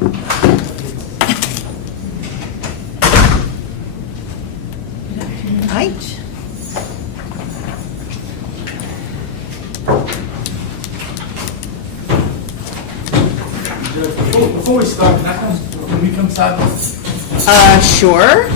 Night. Before we start, can we come sideways? Sure.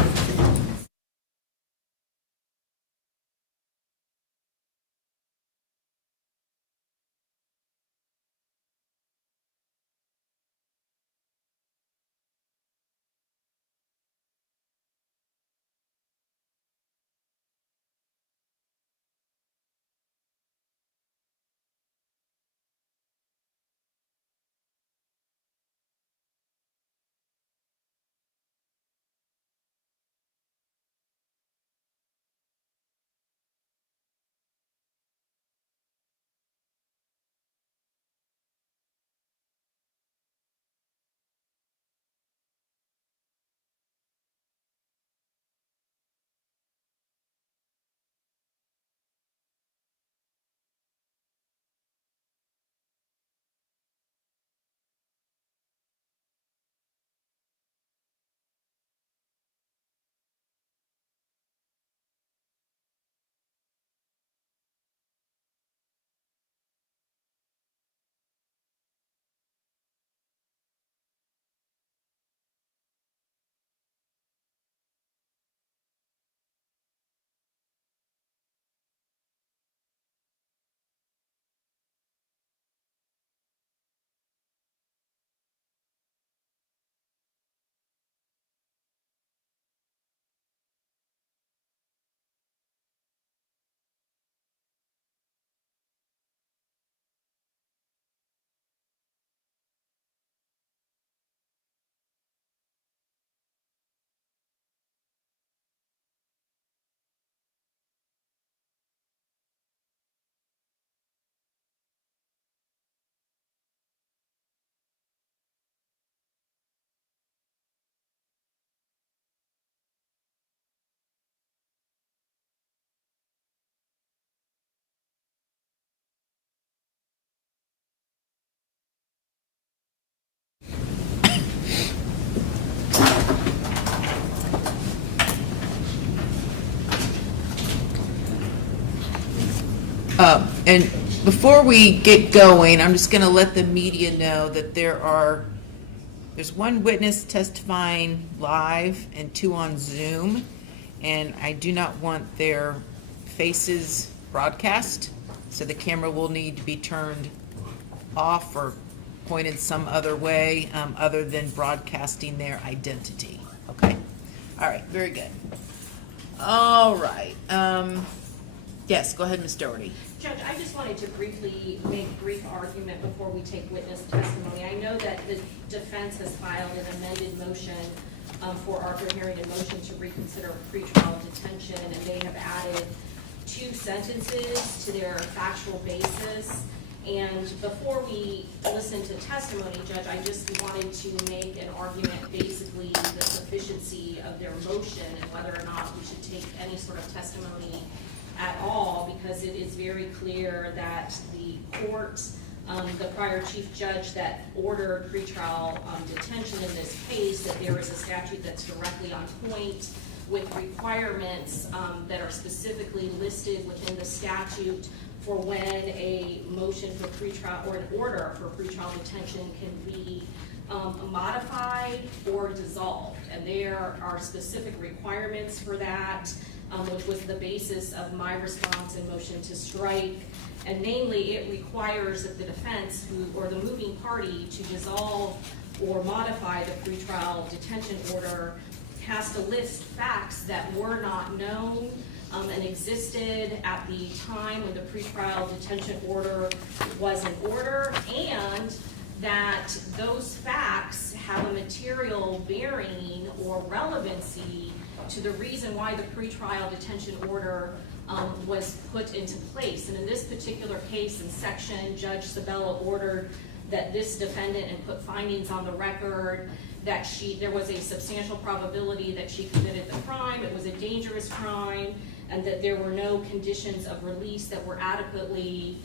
And before we get going, I'm just going to let the media know that there's one witness testifying live and 2 on Zoom, and I do not want their faces broadcast, so the camera will need to be turned off or pointed some other way other than broadcasting their identity. Okay? All right, very good. All right. Yes, go ahead, Ms. Doherty. Judge, I just wanted to briefly make a brief argument before we take witness testimony. I know that the defense has filed an amended motion for Arthur Herring, a motion to reconsider pretrial detention, and they have added 2 sentences to their factual basis. And before we listen to testimony, Judge, I just wanted to make an argument, basically the sufficiency of their motion and whether or not we should take any sort of testimony at all, because it is very clear that the court, the prior chief judge that ordered pretrial detention in this case, that there is a statute that's directly on point with requirements that are specifically listed within the statute for when a motion for pretrial or an order for pretrial detention can be modified or dissolved. And there are specific requirements for that, which was the basis of my response and motion to strike. And namely, it requires that the defense or the moving party to dissolve or modify the pretrial detention order has to list facts that were not known and existed at the time when the pretrial detention order was in order, and that those facts have a material bearing or relevancy to the reason why the pretrial detention order was put into place. And in this particular case and section, Judge Sabella ordered that this defendant and put findings on the record that there was a substantial probability that she committed the crime, it was a dangerous crime, and that there were no conditions of release that were adequately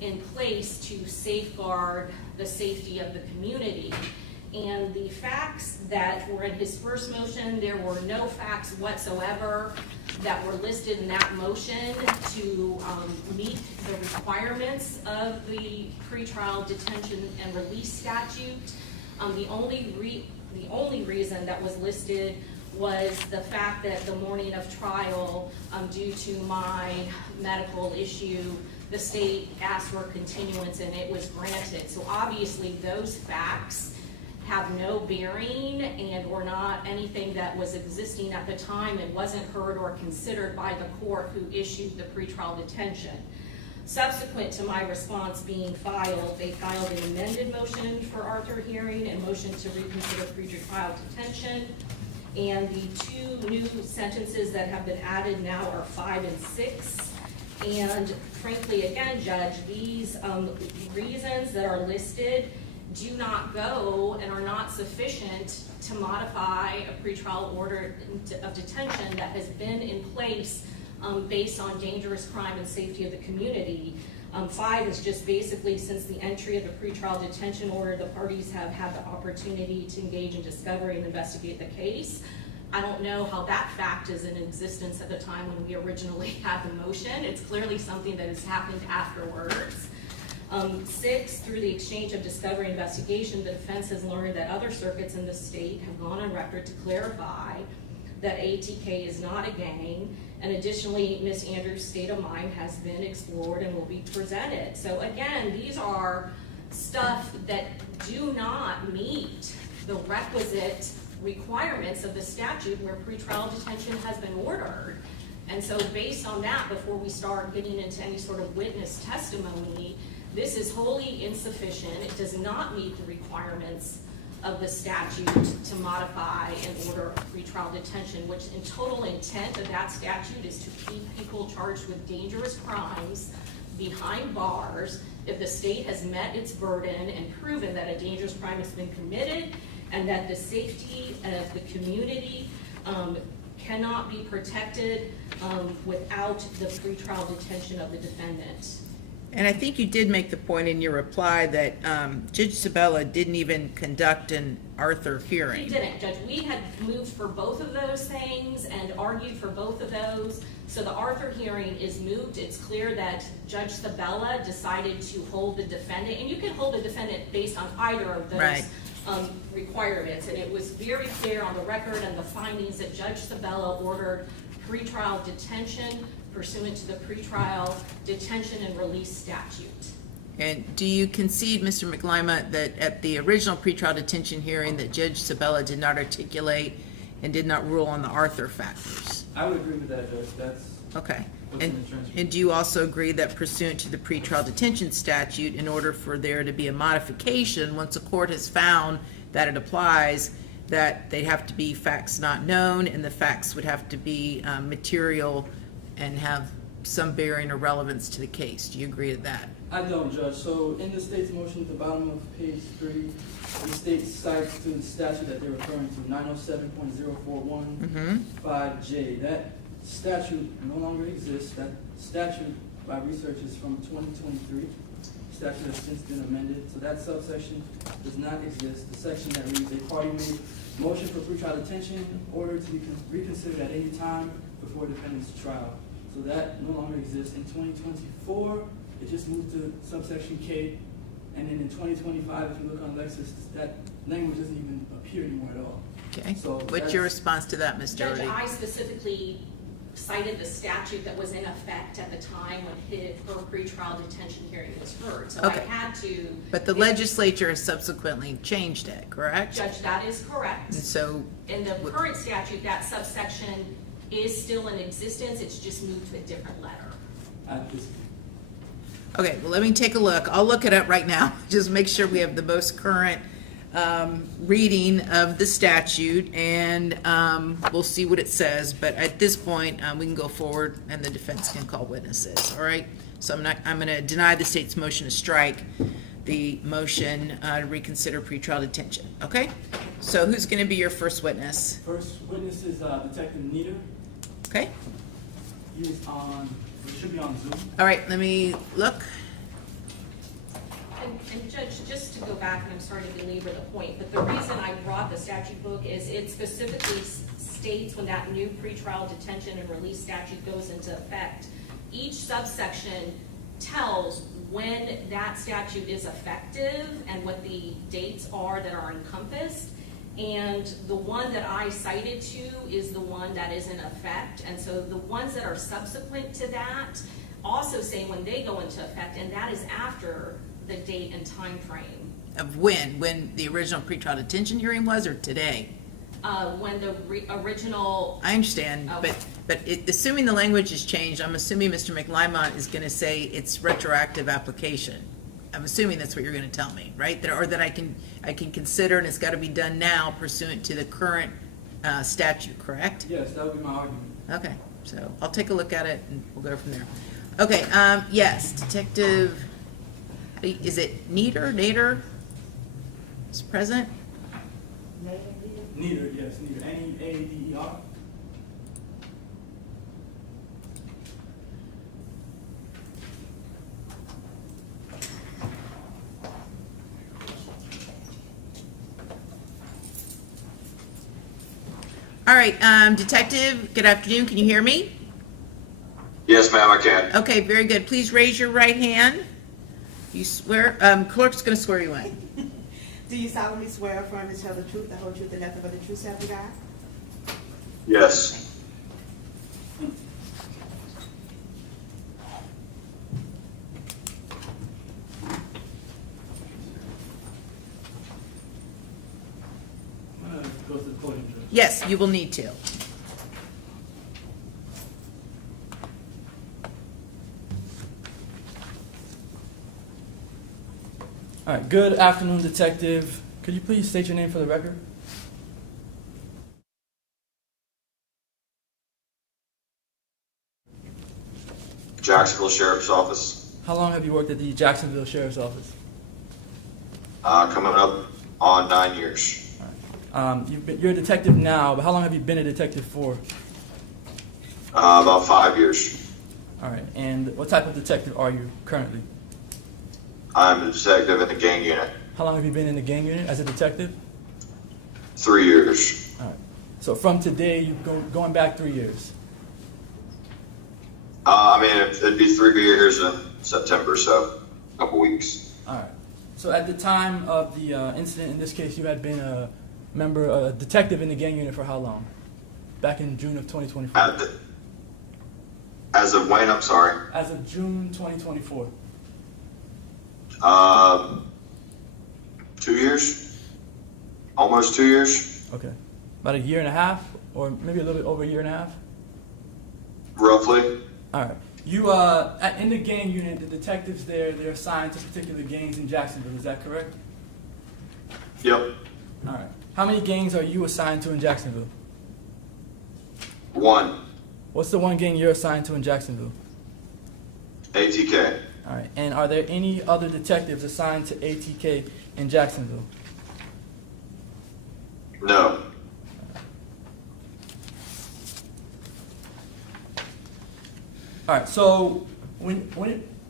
in place to safeguard the safety of the community. And any facts that were in his first motion. There were no facts whatsoever that were listed in that motion to meet the requirements of the pretrial detention and release statute. The only reason that was listed was the fact that the morning of trial, due to my medical issue, the state asked for continuance and it was granted. So obviously those facts have no bearing and or not anything that was existing at the time and wasn't heard or considered by the court who issued the pretrial detention. Subsequent to my response being filed, they filed an amended motion for Arthur hearing and motion to reconsider pretrial detention. And the two new sentences that have been added now are 5 and 6. And frankly, again, Judge, these reasons that are listed do not go and are not sufficient to modify a pretrial order of detention that has been in place based on dangerous crime and safety of the community. 5 is just basically since the entry of the pretrial detention order, the parties have had the opportunity to engage in discovery and investigate the case. I don't know how that fact is in existence at the time when we originally had the motion. It's clearly something that has happened afterwards. 6, through the exchange of discovery investigation, the defense has learned that other circuits in the state have gone on record to clarify that ATK is not a gang, and additionally, Ms. Andrews' state of mind has been explored and will be presented. So again, these are stuff that do not meet the requisite requirements of the statute where pretrial detention has been ordered. And so based on that, before we start getting into any sort of witness testimony, this is wholly insufficient. It does not meet the requirements of the statute to modify and order pretrial detention, which in total intent of that statute is to keep people charged with dangerous crimes behind bars if the state has met its burden and proven that a dangerous crime has been committed and that the safety of the community cannot be protected without the pretrial detention of the defendant. And I think you did make the point in your reply that Judge Sabella didn't even conduct an Arthur hearing. He didn't, Judge. We had moved for both of those things and argued for both of those. So the Arthur hearing is moved. It's clear that Judge Sabella decided to hold the defendant, and you can hold the defendant based on either of those Right. requirements. And it was very clear on the record and the findings that Judge Sabella ordered pretrial detention pursuant to the pretrial detention and release statute. And do you concede, Mr. McLima, that at the original pretrial detention hearing that Judge Sabella did not articulate and did not rule on the Arthur factors? I would agree with that, Judge. That's Okay. what's in the transcript. And do you also agree that pursuant to the pretrial detention statute, in order for there to be a modification, once a court has found that it applies, that they have to be facts not known and the facts would have to be material and have some bearing or relevance to the case? Do you agree with that? I don't, Judge. So in the state's motion at the bottom of page 3, the state cites to the statute that they're referring to, 907.041 5J. That statute no longer exists. That statute, by research, is from 2023. Statute has since been amended. So that subsection does not exist. The section that reads, a party made motion for pretrial detention order to be reconsidered at any time before defendant's trial. So that no longer exists. In 2024, it just moved to subsection K, and then in 2025, if you look on Lexis, that language doesn't even appear anymore at all. Okay. So What's your response to that, Ms. Judge, Doherty? I specifically cited the statute that was in effect at the time when her pretrial detention hearing was heard. So Okay. I had to. But the legislature has subsequently changed it, correct? Judge, that is correct. And so, In the current statute, that subsection is still in existence. It's just moved to a different letter. I disagree. okay, well, let me take a look. I'll look it up right now, just make sure we have the most current reading of the statute, and we'll see what it says. But at this point, we can go forward and the defense can call witnesses, all right? So I'm gonna deny the state's motion to strike the motion to reconsider pretrial detention, okay? So who's gonna be your first witness? First witness is Detective Nieder. Okay, He is on, it should be on Zoom. all right, let me look. And Judge, just to go back, and I'm sorry to belabor the point, but the reason I brought the statute book is it specifically states when that new pretrial detention and release statute goes into effect. Each subsection tells when that statute is effective and what the dates are that are encompassed. And the one that I cited to is the one that is in effect. And so the ones that are subsequent to that also say when they go into effect, and that is after the date and time frame. Of when the original pretrial detention hearing was, or today? When the original. I understand, Okay. but assuming the language has changed, I'm assuming Mr. McLymont is going to say it's retroactive application. I'm assuming that's what you're going to tell me, right? Or that I can consider, and it's got to be done now pursuant to the current statute, correct? Yes, that would be my argument. Okay, so I'll take a look at it and we'll go from there. Okay, yes, Detective, is it Nader is present? Neither, yes, neither. N-E-A-D-E-R. All right, Detective, good afternoon, can you hear me? Yes, ma'am, I can. Okay, very good. Please raise your right hand. You swear, clerk's gonna swear you in. Do you solemnly swear or affirm to tell the truth, the whole truth, and nothing but the truth, so help you God? Yes. I'm gonna go to the podium, Judge. Yes, you will need to. All right, good afternoon, Detective. Could you please state your name for the record? Jacksonville Sheriff's Office. How long have you worked at the Jacksonville Sheriff's Office? Coming up on 9 years. You're a detective now, but how long have you been a detective for? About 5 years. All right, and what type of detective are you currently? I'm a detective in the gang unit. How long have you been in the gang unit as a detective? 3 years. All right, so from today, you're going back 3 years. I mean, it'd be 3 years in September, so a couple weeks. All right. So at the time of the incident, in this case, you had been a detective in the gang unit for how long? Back in June of 2024. As of when, I'm sorry? As of June 2024. 2 years? Almost 2 years? Okay. About a year and a half, or maybe a little bit over a year and a half? Roughly? All right. You, in the gang unit, the detectives there, they're assigned to particular gangs in Jacksonville. Is that correct? Yep. All right. How many gangs are you assigned to in Jacksonville? 1. What's the one gang you're assigned to in Jacksonville? ATK. All right. And are there any other detectives assigned to ATK in Jacksonville? No. All right. So when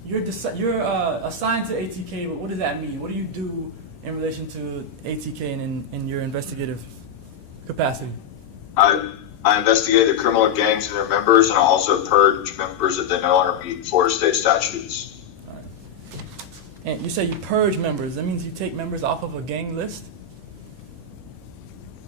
you're assigned to ATK, but what does that mean? What do you do in relation to ATK and in your investigative capacity? I investigate the criminal gangs and their members, and I also purge members if they no longer meet Florida state statutes. All right. And you say you purge members. That means you take members off of a gang list?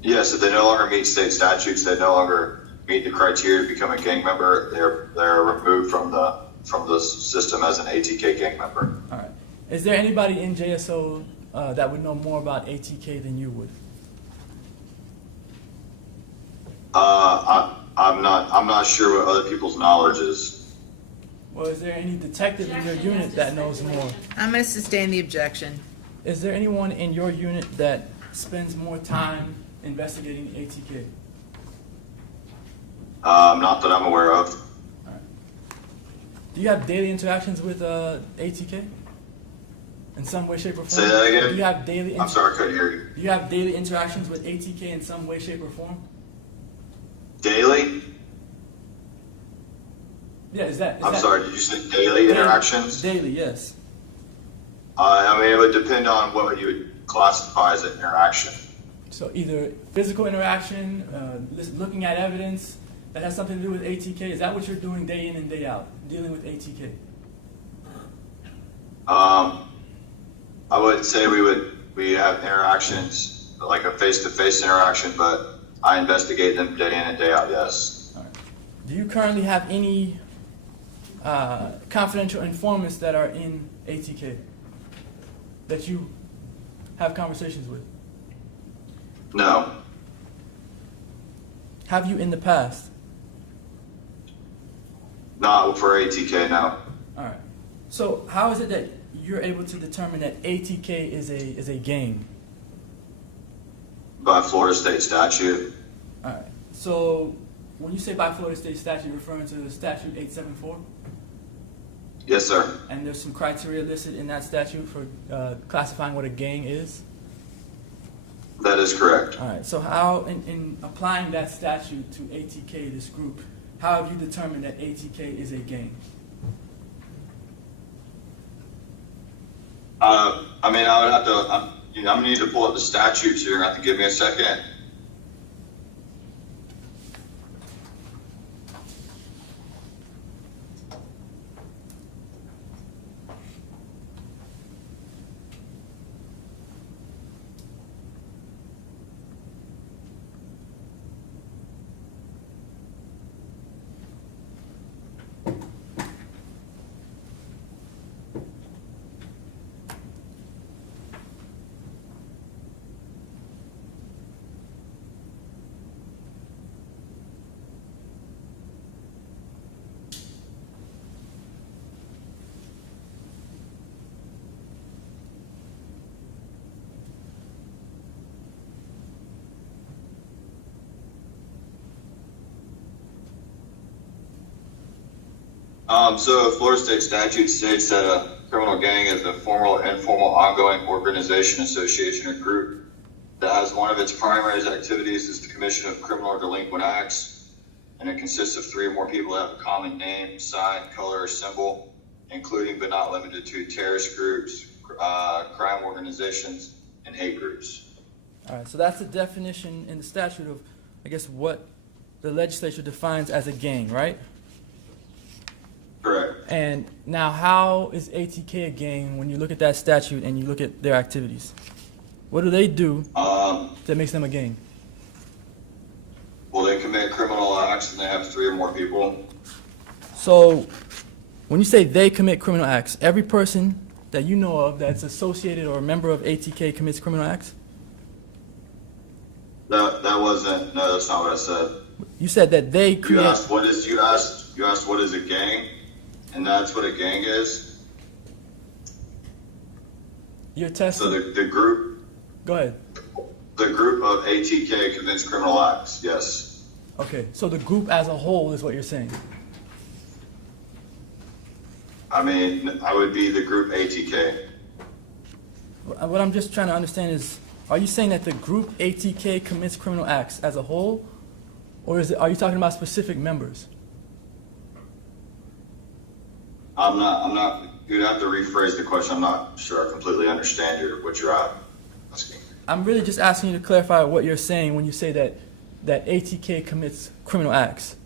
Yes, if they no longer meet state statutes, they no longer meet the criteria to become a gang member, they're removed from the system as an ATK gang member. All right. Is there anybody in JSO that would know more about ATK than you would? I'm not sure what other people's knowledge is. Well, is there any detective in your unit that knows more? I'm going to sustain the objection. Is there anyone in your unit that spends more time investigating ATK? Not that I'm aware of. All right. Do you have daily interactions with ATK? In some way, shape, or form? Say that again? Do you have daily? I'm sorry, I couldn't hear you. Do you have daily interactions with ATK in some way, shape, or form? Daily? Yeah, is that? I'm sorry, did you say daily interactions? Daily, yes. I mean, it would depend on what you would classify as an interaction. So either physical interaction, looking at evidence that has something to do with ATK. Is that what you're doing day in and day out, dealing with ATK? I would say we have interactions, like a face-to-face interaction, but I investigate them day in and day out, yes. All right. Do you currently have any confidential informants that are in ATK that you have conversations with? No. Have you in the past? Not for ATK, no. All right. So how is it that you're able to determine that ATK is a gang? By Florida state statute. All right. So when you say by Florida state statute, you're referring to the statute 874? Yes, sir. And there's some criteria listed in that statute for classifying what a gang is? That is correct. All right. So how, in applying that statute to ATK, this group, how have you determined that ATK is a gang? I mean, I would have to, I'm gonna need to pull up the statutes here. You have to give me a second. So Florida state statute states that a criminal gang is a formal, informal, ongoing organization, association, or group that has one of its primary activities is the commission of criminal or delinquent acts, and it consists of 3 or more people that have a common name, sign, color, or symbol, including but not limited to terrorist groups, crime organizations, and hate groups. All right. So that's the definition in the statute of, I guess, what the legislature defines as a gang, right? Correct. And now, how is ATK a gang when you look at that statute and you look at their activities? What do they do that makes them a gang? Well, they commit criminal acts and they have 3 or more people. So, when you say they commit criminal acts, every person that you know of that's associated or a member of ATK commits criminal acts? That wasn't, no, that's not what I said. You said that they create. You asked what is a gang, and that's what a gang is. Your So testimony. the group, Go ahead. the group of ATK commits criminal acts. Yes. Okay, so the group as a whole is what you're saying. I mean, I would be the group ATK. What I'm just trying to understand is, are you saying that the group ATK commits criminal acts as a whole, or are you talking about specific members? I'm not, you'd have to rephrase the question. I'm not sure I completely understand what you're asking. I'm really just asking you to clarify what you're saying when you say that ATK commits criminal acts.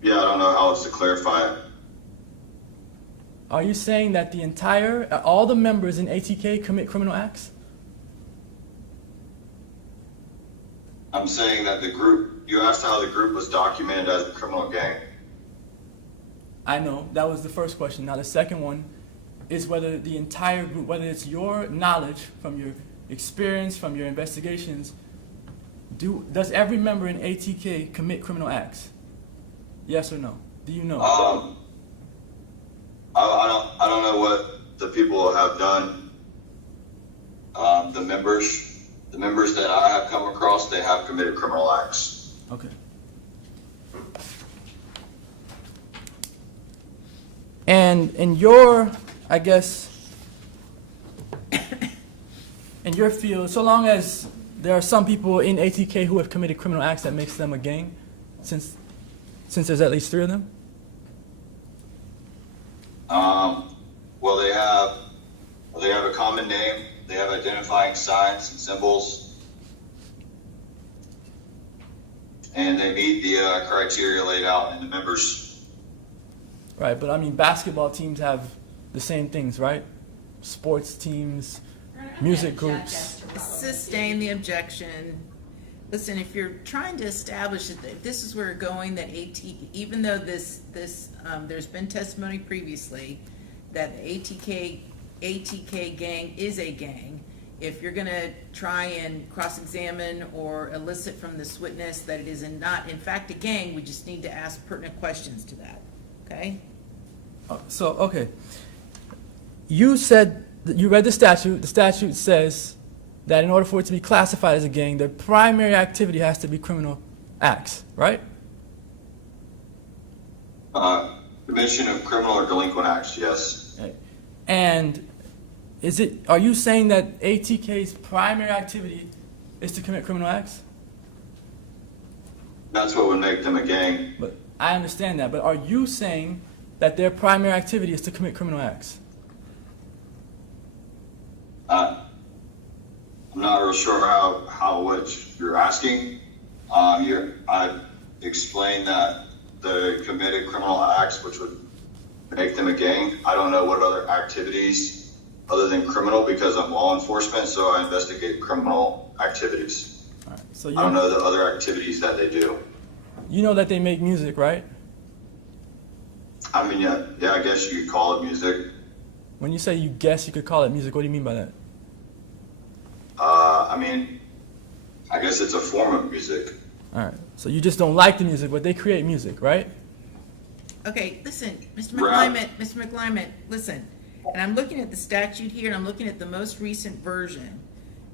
Yeah, I don't know how else to clarify it. Are you saying that all the members in ATK commit criminal acts? I'm saying that the group, you asked how the group was documented as a criminal gang. I know, that was the first question. Now the second one is whether the entire group, whether it's your knowledge from your experience, from your investigations, does every member in ATK commit criminal acts? Yes or no? Do you know? I don't know what the people have done. The members that I have come across, they have committed criminal acts. Okay. And in your, I guess, in your field, so long as there are some people in ATK who have committed criminal acts that makes them a gang, since there's at least 3 of them? identifying signs and symbols. And they meet the criteria laid out in the members. Right, but I mean, basketball teams have the same things, right? Sports teams, music groups. Sustain the objection. Listen, if you're trying to establish that if this is where we're going, that even though there's been testimony previously that the ATK gang is a gang, if you're gonna try and cross-examine or elicit from this witness that it is not in fact a gang, we just need to ask pertinent questions to that, okay? So, okay. You said, that you read the statute. The statute says that in order for it to be classified as a gang, the primary activity has to be criminal acts, right? Commission of criminal or delinquent acts, yes. Right. And are you saying that ATK's primary activity is to commit criminal acts? That's what would make them a gang. But I understand that, but are you saying that their primary activity is to commit criminal acts? I'm not real sure how what you're asking. I explained that the committed criminal acts, which would make them a gang. I don't know what other activities other than criminal, because I'm law enforcement, so I investigate criminal activities. All right. So I don't know the other activities that they do. You know that they make music, right? I mean, yeah, I guess you could call it music. When you say you guess you could call it music, what do you mean by that? I mean, I guess it's a form of music. All right. So you just don't like the music, but they create music, right? Okay, listen, Mr. Right. McClymont, listen. And I'm looking at the statute here, and I'm looking at the most recent version.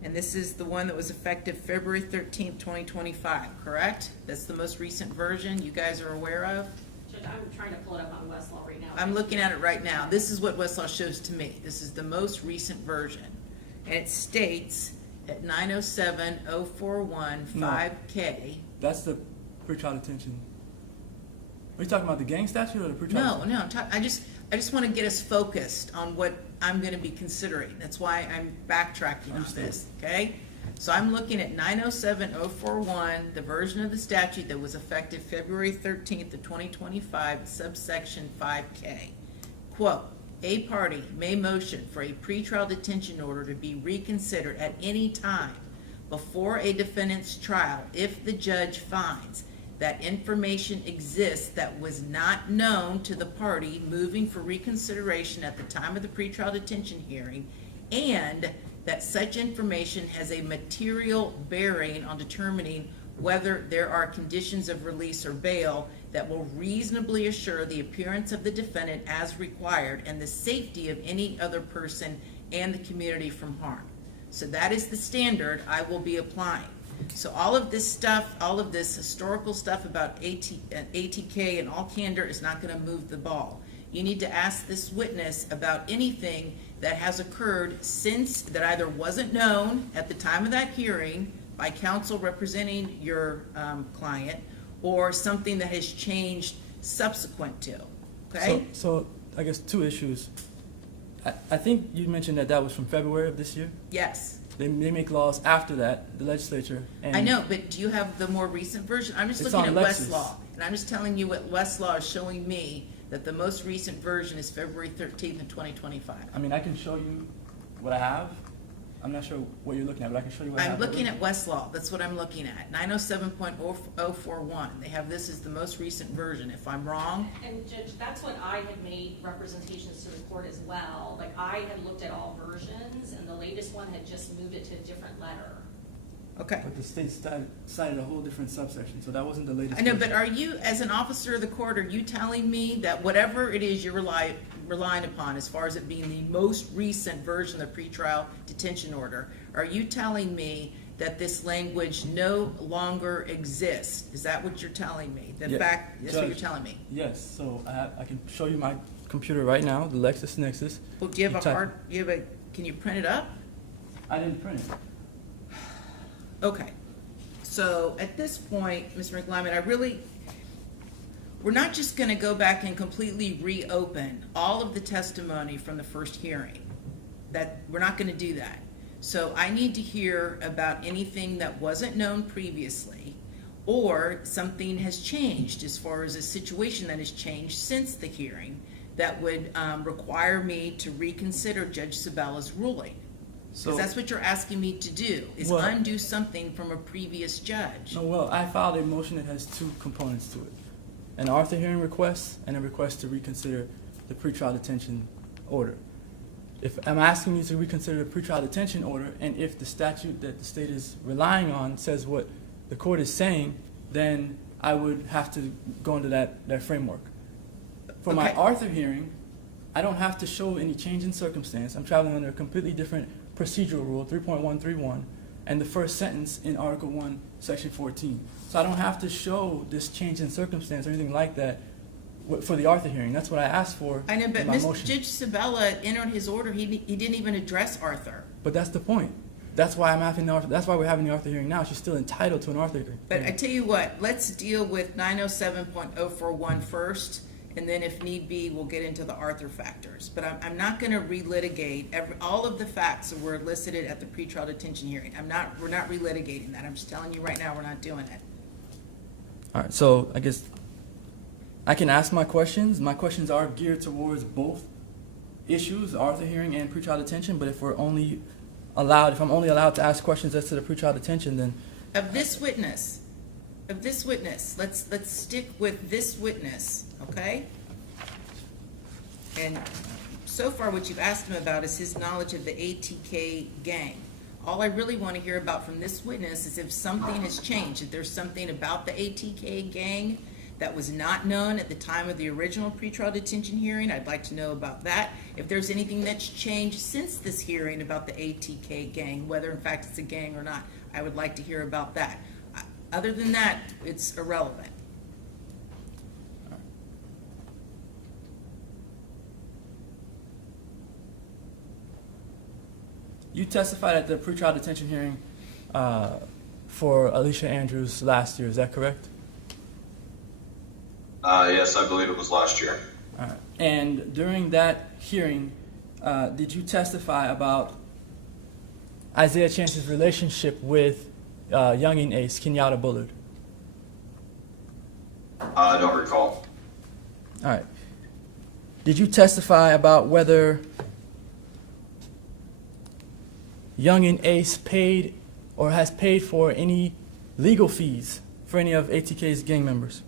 And this is the one that was effective February 13th, 2025, correct? That's the most recent version you guys are aware of? Judge, I'm trying to pull it up on Westlaw right now. I'm looking at it right now. This is what Westlaw shows to me. This is the most recent version. And it states at 907-041 5K. That's the pretrial detention. Are you talking about the gang statute or the pretrial detention? No, I just want to get us focused on what I'm going to be considering. That's why I'm backtracking on this, okay? So I'm looking at 907-041, the version of the statute that was effective February 13th of 2025, subsection 5K. Quote, a party may motion for a pretrial detention order to be reconsidered at any time before a defendant's trial if the judge finds that information exists that was not known to the party moving for reconsideration at the time of the pretrial detention hearing, and that such information has a material bearing on determining whether there are conditions of release or bail that will reasonably assure the appearance of the defendant as required and the safety of any other person and the community from harm. So that is the standard I will be applying. So all of this stuff, all of this historical stuff about ATK and all candor is not going to move the ball. You need to ask this witness about anything that has occurred since that either wasn't known at the time of that hearing by counsel representing your client, or something that has changed subsequent to, okay? So I guess two issues. I think you mentioned that was from February of this year. Yes. They make laws after that, the legislature. And I know, but do you have the more recent version? I'm just It's looking at on Lexis. Westlaw, and I'm just telling you what Westlaw is showing me, that the most recent version is February 13th of 2025. I mean, I can show you what I have. I'm not sure what you're looking at, but I can show you what I have. I'm looking at Westlaw, that's what I'm looking at, 907.041. They have this as the most recent version. If I'm wrong, And Judge, that's what I had made representations to the court as well. Like, I had looked at all versions, and the latest one had just moved it to a different letter. okay. But the state cited a whole different subsection, so that wasn't the latest. I know, but version. are you, as an officer of the court, are you telling me that whatever it is you're relying upon as far as it being the most recent version of the pretrial detention order, are you telling me that this language no longer exists? Is that what you're telling me? In Yeah, fact, that's what you're Judge. telling me. Yes, so I can show you my computer right now, the LexisNexis. Well, do you have type- can you print it up? I didn't print it. Okay, so at this point, Mr. McClymont, we're not just gonna go back and completely reopen all of the testimony from the first hearing. We're not gonna do that. So I need to hear about anything that wasn't known previously, or something has changed as far as a situation that has changed since the hearing that would require me to reconsider Judge Sabella's ruling. So, Because that's what you're asking me to do, is Well- undo something from a previous judge. no, well, I filed a motion that has two components to it. An Arthur hearing request and a request to reconsider the pretrial detention order. If I'm asking you to reconsider the pretrial detention order, and if the statute that the state is relying on says what the court is saying, then I would have to go into that framework. For my Okay. Arthur hearing, I don't have to show any change in circumstance. I'm traveling under a completely different procedural rule, 3.131, and the first sentence in Article 1, Section 14. So I don't have to show this change in circumstance or anything like that for the Arthur hearing. That's what I asked for I know, but in my motion. Judge Sabella entered his order, he didn't even address Arthur. But that's the point. That's why I'm having the Arthur, that's why we're having the Arthur hearing now. She's still entitled to an Arthur hearing. But I tell you what, let's deal with 907.041 first, and then if need be, we'll get into the Arthur factors. But I'm not gonna relitigate all of the facts that were elicited at the pretrial detention hearing. We're not relitigating that. I'm just telling you right now, we're not doing it. All right, so I guess I can ask my questions. My questions are geared towards both issues, Arthur hearing and pretrial detention, but if I'm only allowed to ask questions as to the pretrial detention, then Of this witness, let's stick with this witness, okay? And so far, what you've asked him about is his knowledge of the ATK gang. All I really want to hear about from this witness is if something has changed, if there's something about the ATK gang that was not known at the time of the original pretrial detention hearing, I'd like to know about that. If there's anything that's changed since this hearing about the ATK gang, whether in fact it's a gang or not, I would like to hear about that. Other than that, it's irrelevant. you testified at the pretrial detention hearing for Alicia Andrews last year. Is that correct? Yes, I believe it was last year. All right. And during that hearing, did you testify about Isaiah Chance's relationship with youngin' ace Kenyatta Bullard? I don't recall. All right. Did you testify about whether youngin' ace paid or has paid for any legal fees for any of ATK's gang members?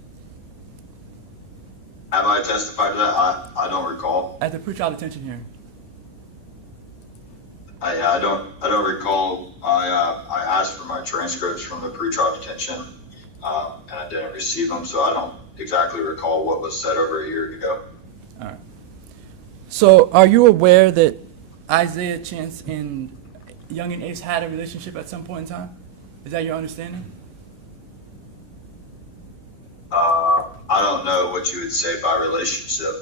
Have I testified to that? I don't recall. At the pretrial detention hearing. I don't recall. I asked for my transcripts from the pretrial detention, and I didn't receive them, so I don't exactly recall what was said over a year ago. All right. So, are you aware that Isaiah Chance and youngin' Ace had a relationship at some point in time? Is that your understanding? I don't know what you would say by relationship.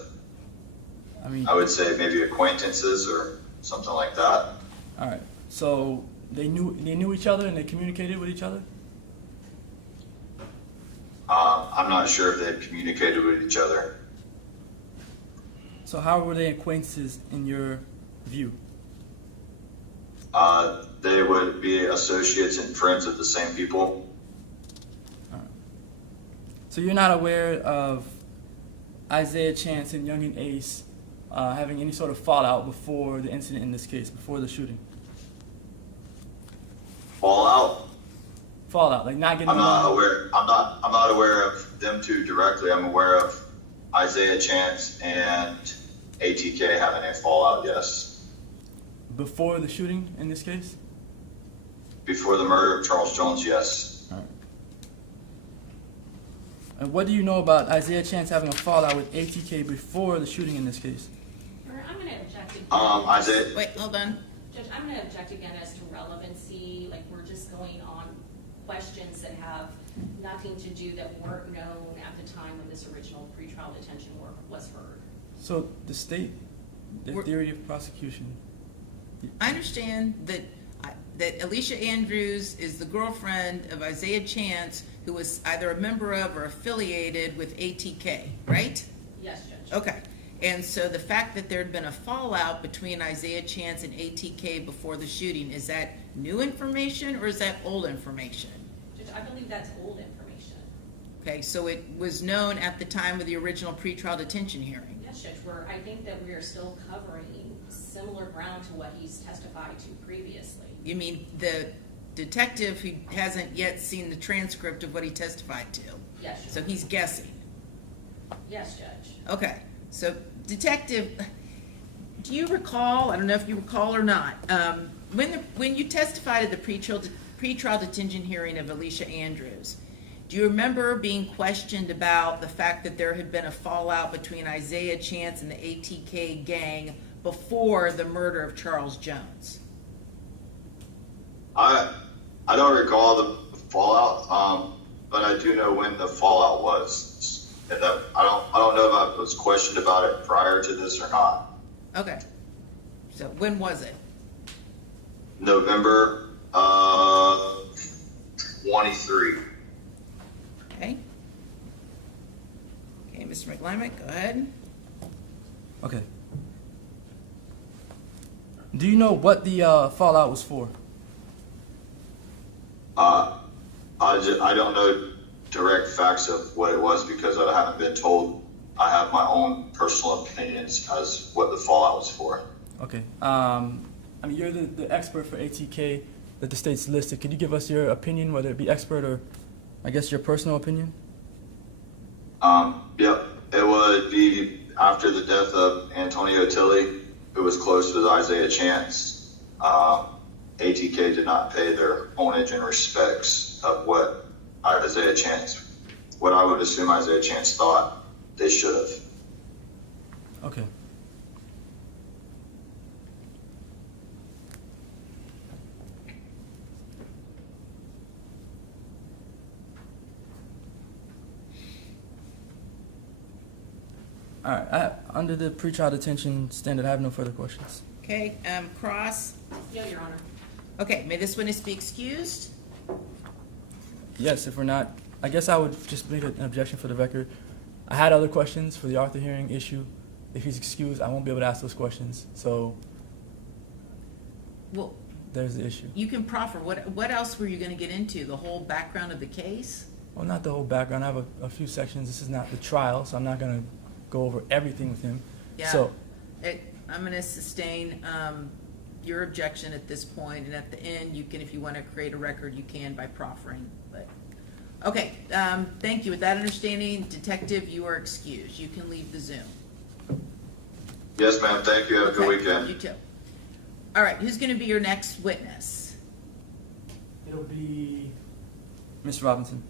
I mean, I would say maybe acquaintances or something like that. all right. So they knew each other and they communicated with each other? I'm not sure if they had communicated with each other. So how were they acquaintances in your view? They would be associates and friends of the same people. So you're not aware of Isaiah Chance and youngin' Ace having any sort of fallout before the incident in this case, before the shooting? Fallout? Fallout, like not getting I'm not along? aware. I'm not aware of them two directly. I'm aware of Isaiah Chance and ATK having a fallout. Yes. Before the shooting in this case? Before the murder of Charles Jones. Yes. And what do you know about Isaiah Chance having a fallout with ATK before the shooting in this case? I'm going to object again. Isaiah. Wait, hold on. Judge, I'm going to object again as to relevancy. Like, we're just going on questions that have nothing to do, that weren't known at the time when this original pretrial detention work was heard. So the state, the We're- theory of prosecution. I understand that Alicia Andrews is the girlfriend of Isaiah Chance, who was either a member of or affiliated with ATK, right? Yes, Judge. Okay. And so the fact that there had been a fallout between Isaiah Chance and ATK before the shooting, is that new information or is that old information? Judge, I believe that's old information. Okay, so it was known at the time of the original pretrial detention hearing. Yes, Judge, I think that we are still covering similar ground to what he's testified to previously. You mean the detective who hasn't yet seen the transcript of what he testified to? Yes, Judge. So he's guessing. Yes, Judge. Okay, so detective, do you recall, I don't know if you recall or not, when you testified at the pretrial detention hearing of Alicia Andrews, do you remember being questioned about the fact that there had been a fallout between Isaiah Chance and the ATK gang before the murder of Charles Jones? I don't recall the fallout, but I do know when the fallout was. And that, I don't know if I was questioned about it prior to this or not. Okay, so when was it? November 23. Okay. Okay, Mr. McLamick, go ahead. Okay. Do you know what the fallout was for? I don't know direct facts of what it was because I haven't been told. I have my own personal opinions as what the fallout was for. Okay. I mean, you're the expert for ATK that the state's listed. Could you give us your opinion, whether it be expert or, I guess, your personal opinion? Yep. It would be after the death of Antonio Tilly, who was close with Isaiah Chance. ATK did not pay their homage and respects of what I would assume Isaiah Chance thought they should have. Okay. All right. Under the pretrial detention standard, I have no further questions. Okay, Cross. No, Your Honor. Okay, may this witness be excused? Yes, if we're not, I guess I would just make an objection for the record. I had other questions for the Arthur hearing issue. If he's excused, I won't be able to ask those questions. So Well, there's the issue. you can proffer. What else were you going to get into? The whole background of the case? Well, not the whole background. I have a few sections. This is not the trial, so I'm not going to go over everything with him. Yeah. So, I'm going to sustain your objection at this point, and at the end, you can, if you want to create a record, you can by proffering. But okay, thank you. With that understanding, Detective, you are excused. You can leave the Zoom. Yes, ma'am. Thank you. Have a good Okay, weekend. You too. All right, who's going to be your next witness? it'll be Ms. Robinson.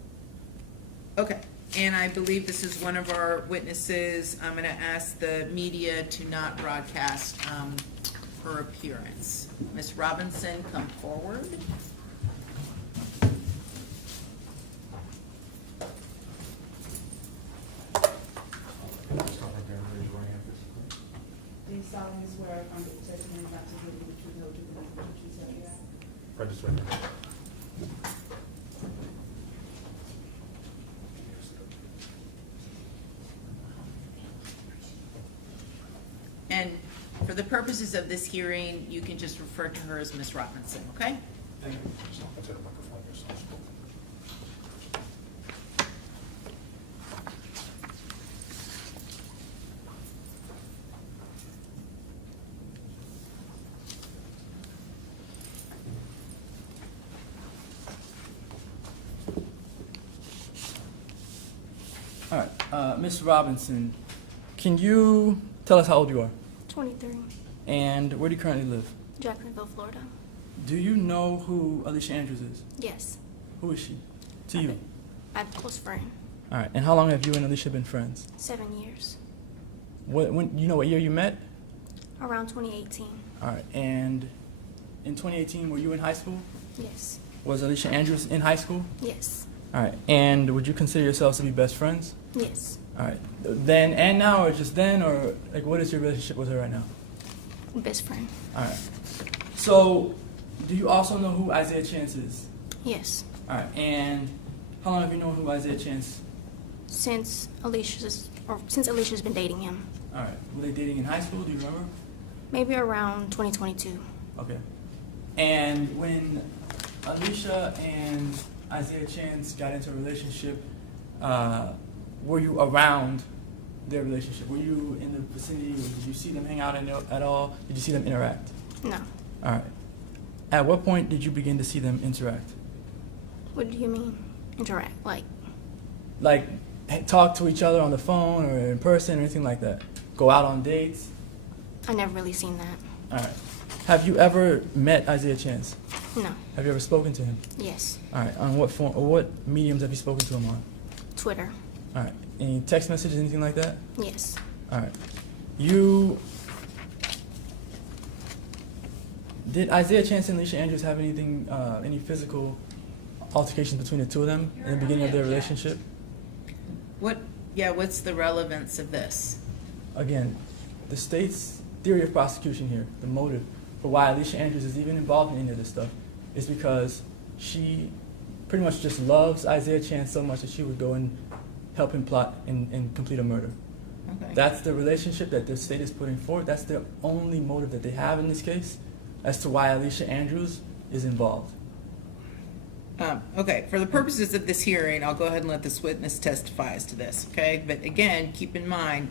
Okay, and I believe this is one of our witnesses. I'm going to ask the media to not broadcast her appearance. Ms. Robinson, come forward. Do you solemnly swear affirm that the testimony about to give you the truth, the whole truth, and nothing but the truth, so help you God? I just read it. And for the purposes of this hearing, you can just refer to her as Ms. Robinson, okay? Thank you. Into the microphone, yourself. All right, Ms. Robinson, can you tell us how old you are? 23, And where do you currently live? Jacksonville, Florida. Do you know who Alicia Andrews is? Yes, Who is she to you? my close friend. All right, and how long have you and Alicia been friends? 7 years. When you know what year you met? Around 2018. All right, and in 2018, were you in high school? Yes. Was Alicia Andrews in high school? Yes. All right, and would you consider yourselves to be best friends? Yes. All right, then and now, or just then, or like what is your relationship with her right now? Best friend. All right, so do you also know who Isaiah Chance is? Yes. All right, and how long have you known who Isaiah Chance? Since Alicia's been dating him. All right. Were they dating in high school? Do you remember? Maybe around 2022. Okay. And when Alicia and Isaiah Chance got into a relationship, were you around their relationship? Were you in the vicinity? Or did you see them hang out at all? Did you see them interact? No. All right. At what point did you begin to see them interact? What do you mean? Interact? Like talk to each other on the phone or in person or anything like that? Go out on dates? I never really seen that. All right. Have you ever met Isaiah Chance? No. Have you ever spoken to him? Yes. All right. On what form or what mediums have you spoken to him on? Twitter. All right. Any text messages, anything like that? Yes. All right. Did Isaiah Chance and Alicia Andrews have anything, any physical altercations between the two of them in the beginning of their relationship? What's the relevance of this? Again, the state's theory of prosecution here, the motive for why Alicia Andrews is even involved in any of this stuff, is because she pretty much just loves Isaiah Chance so much that she would go and help him plot and complete a murder. Okay. That's the relationship that the state is putting forward. That's the only motive that they have in this case as to why Alicia Andrews is involved. Okay, for the purposes of this hearing, I'll go ahead and let this witness testify as to this, okay? But again, keep in mind,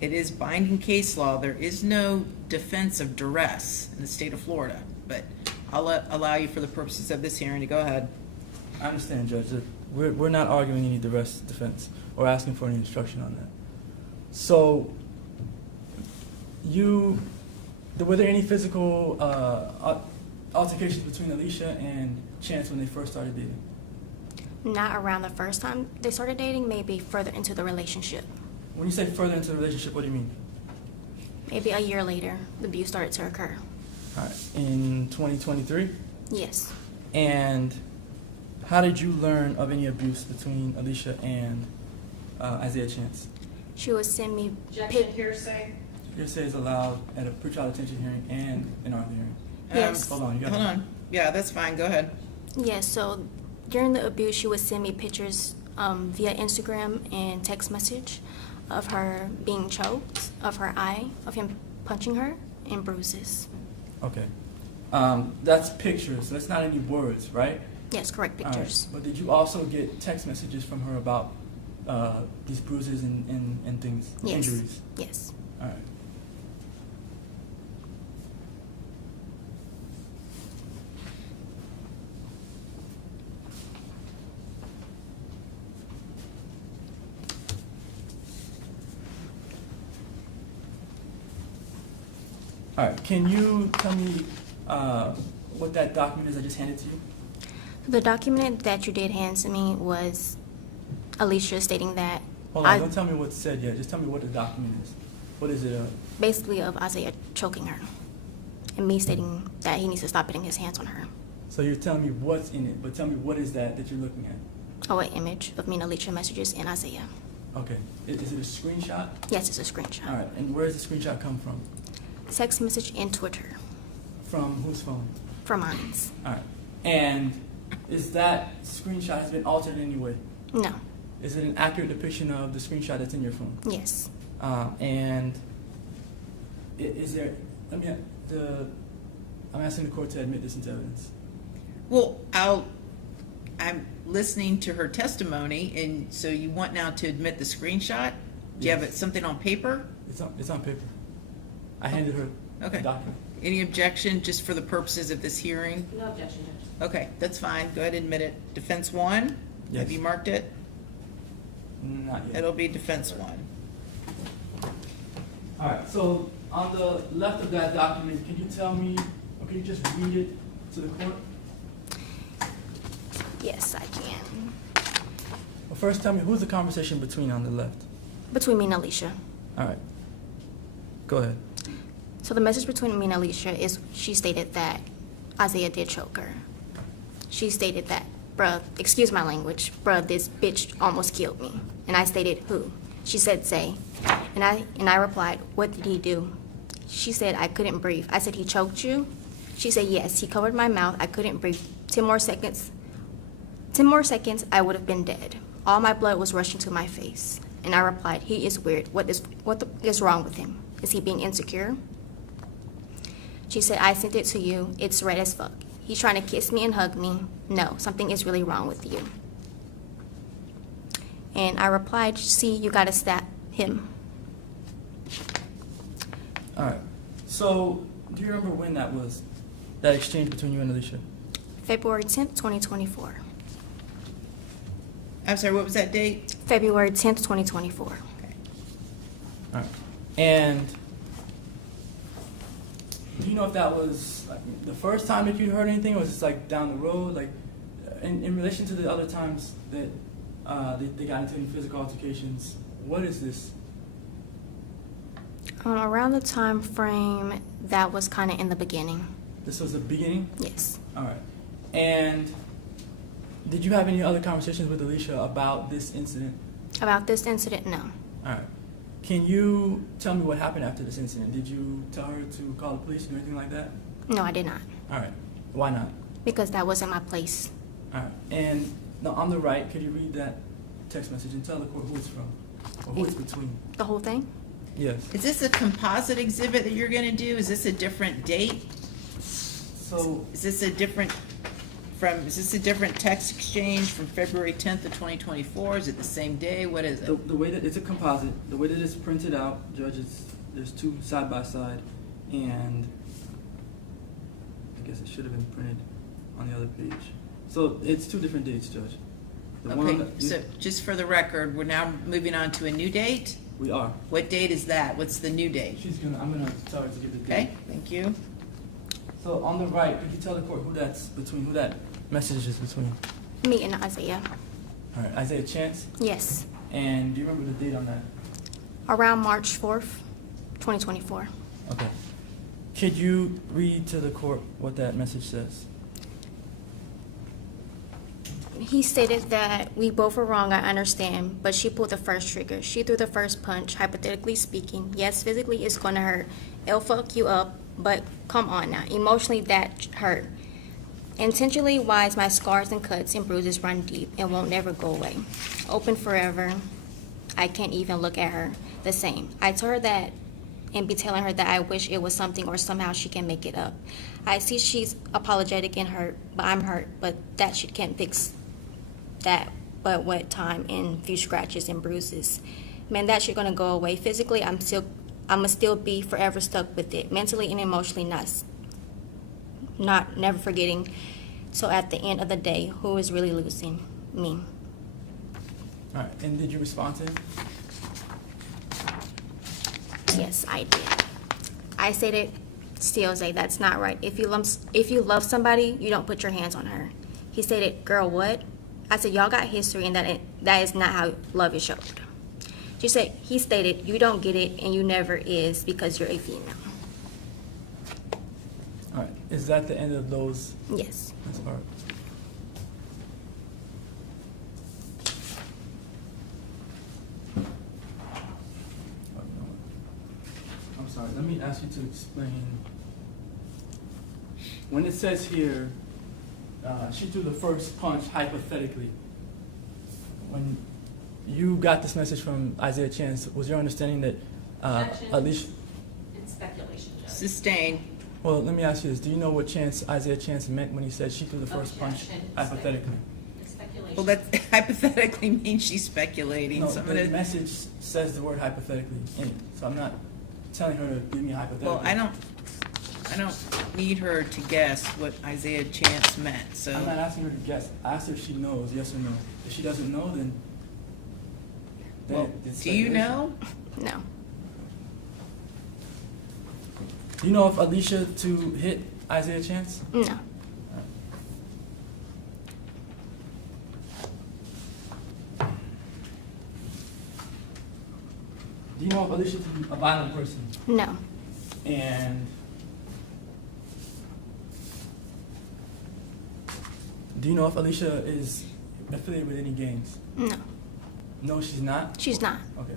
it is binding case law. There is no defense of duress in the state of Florida, but I'll allow you for the purposes of this hearing to go ahead. I understand, Judge, that we're not arguing any duress defense or asking for any instruction on that. So, were there any physical altercations between Alicia and Chance when they first started dating? Not around the first time they started dating, maybe further into the relationship. When you say further into the relationship, what do you mean? Maybe a year later, the abuse started to occur. All right, in 2023? Yes. And how did you learn of any abuse between Alicia and Isaiah Chance? She would send me Objection, hearsay. Hearsay is allowed at a pretrial detention hearing and an Arthur hearing. Yes. Hold on, you got Hold on. Yeah, that's fine. Go ahead. Yes, so during the abuse, she would send me pictures via Instagram and text message of her being choked, of her eye, of him punching her, and bruises. Okay. That's pictures. That's not any words, right? Yes, correct All right. pictures. But did you also get text messages from her about these bruises and things, Yes. injuries? Yes. All right. All right. Can you tell me what that document is I just handed to you? The document that you did hand to me was Alicia stating that Hold on. Don't tell me what's said yet. Just tell me what the document is. What is it? basically of Isaiah choking her and me stating that he needs to stop putting his hands on her. So you're telling me what's in it, but tell me what is that you're looking at? Oh, an image of me and Alicia messages and Isaiah. Okay. Is it a screenshot? Yes, it's a screenshot. All right. And where does the screenshot come from? Text message and Twitter From whose phone? from mines. All right. And is that screenshot has been altered in any way? No. Is it an accurate depiction of the screenshot that's in your phone? Yes. And is there? I'm asking the court to admit this into evidence. Well, I'm listening to her testimony, and so you want now to admit the screenshot? Do you have Yes. something on paper? It's on paper. I handed her Okay. the document. Any objection, just for the purposes of this hearing? No objection, Judge. Okay, that's fine. Go ahead and admit it. Defense one? Yes. Have you marked it? Not yet. It'll be defense one. All right. So on the left of that document, can you tell me, or can you just read it to the court? Yes, I can. Well, first, tell me who's the conversation between on the left. Between me and Alicia. All right. Go ahead. So the message between me and Alicia is she stated that Isaiah did choke her. She stated that, bruh, excuse my language, bruh, this bitch almost killed me. And I stated, who? She said, Zay. And I replied, what did he do? She said, I couldn't breathe. I said, he choked you? She said, yes, he covered my mouth. I couldn't breathe. 10 more seconds, I would have been dead. All my blood was rushing to my face. And I replied, he is weird. What is wrong with him? Is he being insecure? She said, I sent it to you. It's red as fuck. He's trying to kiss me and hug me. No, something is really wrong with you. And I replied, see, you gotta stop him. All right. So, do you remember when that was, that exchange between you and Alicia? February 10th, 2024. I'm sorry, what was that date? February 10th, 2024. Okay. All right. And do you know if that was like, the first time that you heard anything, or was it like down the road? Like, in relation to the other times that they got into any physical altercations, what is this? Around the time frame that was kind of in the beginning. This was the beginning? Yes. All right. And did you have any other conversations with Alicia about this incident? About this incident, no. All right. Can you tell me what happened after this incident? Did you tell her to call the police or anything like that? No, I did not. All right. Why not? Because that wasn't my place. All right. And now on the right, could you read that text message and tell the court who it's from or who it's between? The whole thing? Yes. Is this a composite exhibit that you're gonna do? Is this a different date? So, Is this a different text exchange from February 10th of 2024? Is it the same day? What is it? the way that it's a composite, the way that it's printed out, judges, there's two side by side, and I guess it should have been printed on the other page. So it's two different dates, Judge. The one Okay, that- so just for the record, we're now moving on to a new date? we are. What date is that? What's the new date? I'm gonna tell her to give the date. Okay, thank you. So on the right, could you tell the court who that message is between? Me and Isaiah. All right, Isaiah Chance. Yes. And do you remember the date on that? Around March 4th, 2024. Okay. Could you read to the court what that message says? He stated that we both were wrong, I understand, but she pulled the first trigger. She threw the first punch, hypothetically speaking. Yes, physically it's gonna hurt. It'll fuck you up, but come on now. Emotionally that hurt. Intentionally wise, my scars and cuts and bruises run deep and won't never go away. Open forever. I can't even look at her the same. I told her that and be telling her that I wish it was something or somehow she can make it up. I see she's apologetic and hurt, but I'm hurt, but that shit can't fix that but what time and few scratches and bruises. Man, that shit gonna go away. Physically, I'ma still be forever stuck with it. Mentally and emotionally, not never forgetting. So at the end of the day, who is really losing? Me. All right, and did you respond to him? Yes, I did. I stated, still say that's not right. If you love somebody, you don't put your hands on her. He stated, girl, what? I said, y'all got history, and that is not how love is showed. She said, he stated, you don't get it, and you never is because you're a female. All right, is that the end of those? Yes. That's all right. I'm sorry, let me ask you to explain. When it says here, she threw the first punch hypothetically. When you got this message from Isaiah Chance, was your understanding that Objection. Alicia? It's speculation, Judge. Sustained. Well, let me ask you this. Do you know what Isaiah Chance meant when he said she threw the first punch Objection. hypothetically? It's speculation. Well, that hypothetically means she's speculating, No, so I'm the gonna, message says the word hypothetically in it, so I'm not telling her to give me a hypothetical. well, I don't need her to guess what Isaiah Chance meant, so. I'm not asking her to guess. I asked her if she knows, yes or no. If she doesn't know, then Well, it's do you speculation. know? No. Do you know if Alicia to hit Isaiah Chance? No. Do you know if Alicia to be a violent person? No. And do you know if Alicia is affiliated with any gangs? No. No, she's not? She's not. Okay.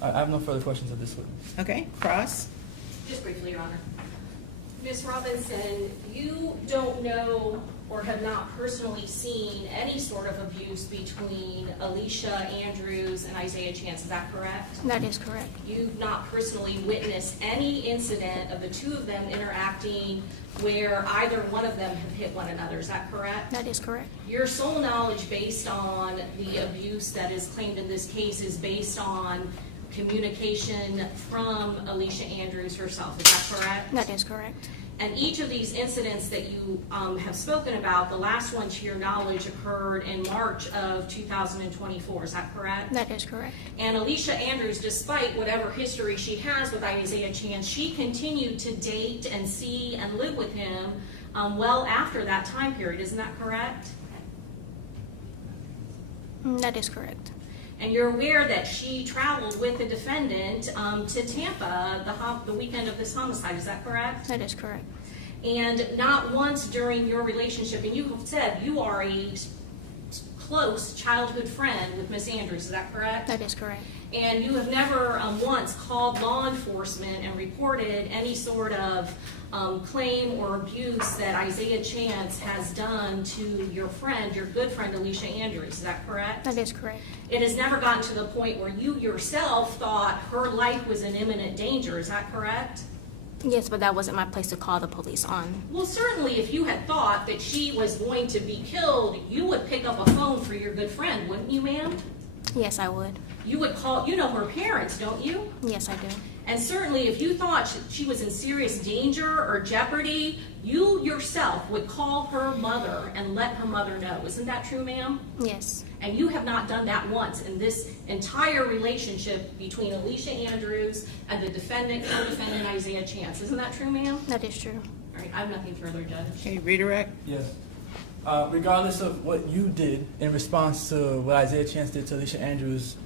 I have no further questions of this witness. Okay, Cross? Just briefly, Your Honor. Ms. Robinson, you don't know or have not personally seen any sort of abuse between Alicia Andrews and Isaiah Chance. Is that correct? That is correct. You've not personally witnessed any incident of the two of them interacting where either one of them have hit one another. Is that correct? That is correct. Your sole knowledge based on the abuse that is claimed in this case is based on communication from Alicia Andrews herself. Is that correct? That is correct. And each of these incidents that you have spoken about, the last one to your knowledge occurred in March of 2024. Is that correct? That is correct. And Alicia Andrews, despite whatever history she has with Isaiah Chance, she continued to date and see and live with him well after that time period. Isn't that correct? That is correct. And you're aware that she traveled with the defendant to Tampa the weekend of this homicide. Is that correct? That is correct. And not once during your relationship, and you have said you are a close childhood friend with Miss Andrews. Is that correct? That is correct. And you have never once called law enforcement and reported any sort of claim or abuse that Isaiah Chance has done to your friend, your good friend Alicia Andrews. Is that correct? That is correct. It has never gotten to the point where you yourself thought her life was in imminent danger. Is that correct? Yes, but that wasn't my place to call the police on. Well, certainly if you had thought that she was going to be killed, you would pick up a phone for your good friend, wouldn't you, ma'am? Yes, I would. You would call, you know her parents, don't you? Yes, I do. And certainly if you thought she was in serious danger or jeopardy, you yourself would call her mother and let her mother know. Isn't that true, ma'am? Yes. And you have not done that once in this entire relationship between Alicia Andrews and the defendant, co-defendant Isaiah Chance. Isn't that true, ma'am? That is true. All right, I have nothing further, Judge. Okay, redirect. Yes. Regardless of what you did in response to what Isaiah Chance did to Alicia Andrews,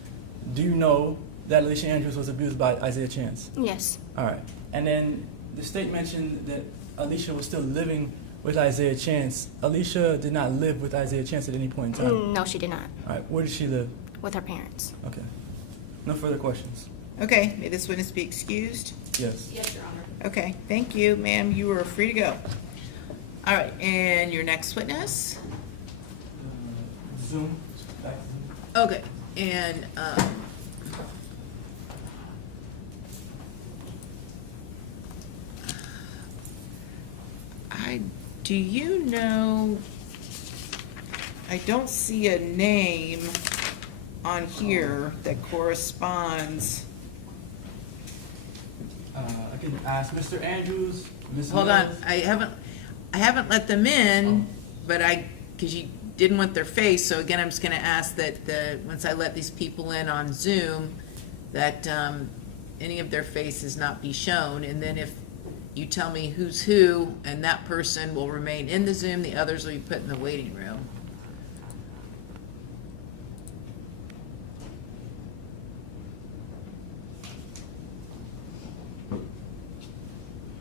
do you know that Alicia Andrews was abused by Isaiah Chance? Yes. All right. And then the state mentioned that Alicia was still living with Isaiah Chance. Alicia did not live with Isaiah Chance at any point in time. No, she did not. All right. Where did she live? With her parents. Okay. No further questions. Okay, may this witness be excused? Yes. Yes, Your Honor. Okay, thank you, ma'am. You are free to go. All right, and your next witness? Zoom. Back to Zoom. Okay, and, do you know, I don't see a name on here that corresponds. I can ask Mr. Andrews, Ms. Hold on, Mills. I haven't let them in, but because you didn't want their face, so again, I'm just gonna ask that, once I let these people in on Zoom, that, any of their faces not be shown, and then if you tell me who's who, and that person will remain in the Zoom, the others will be put in the waiting room.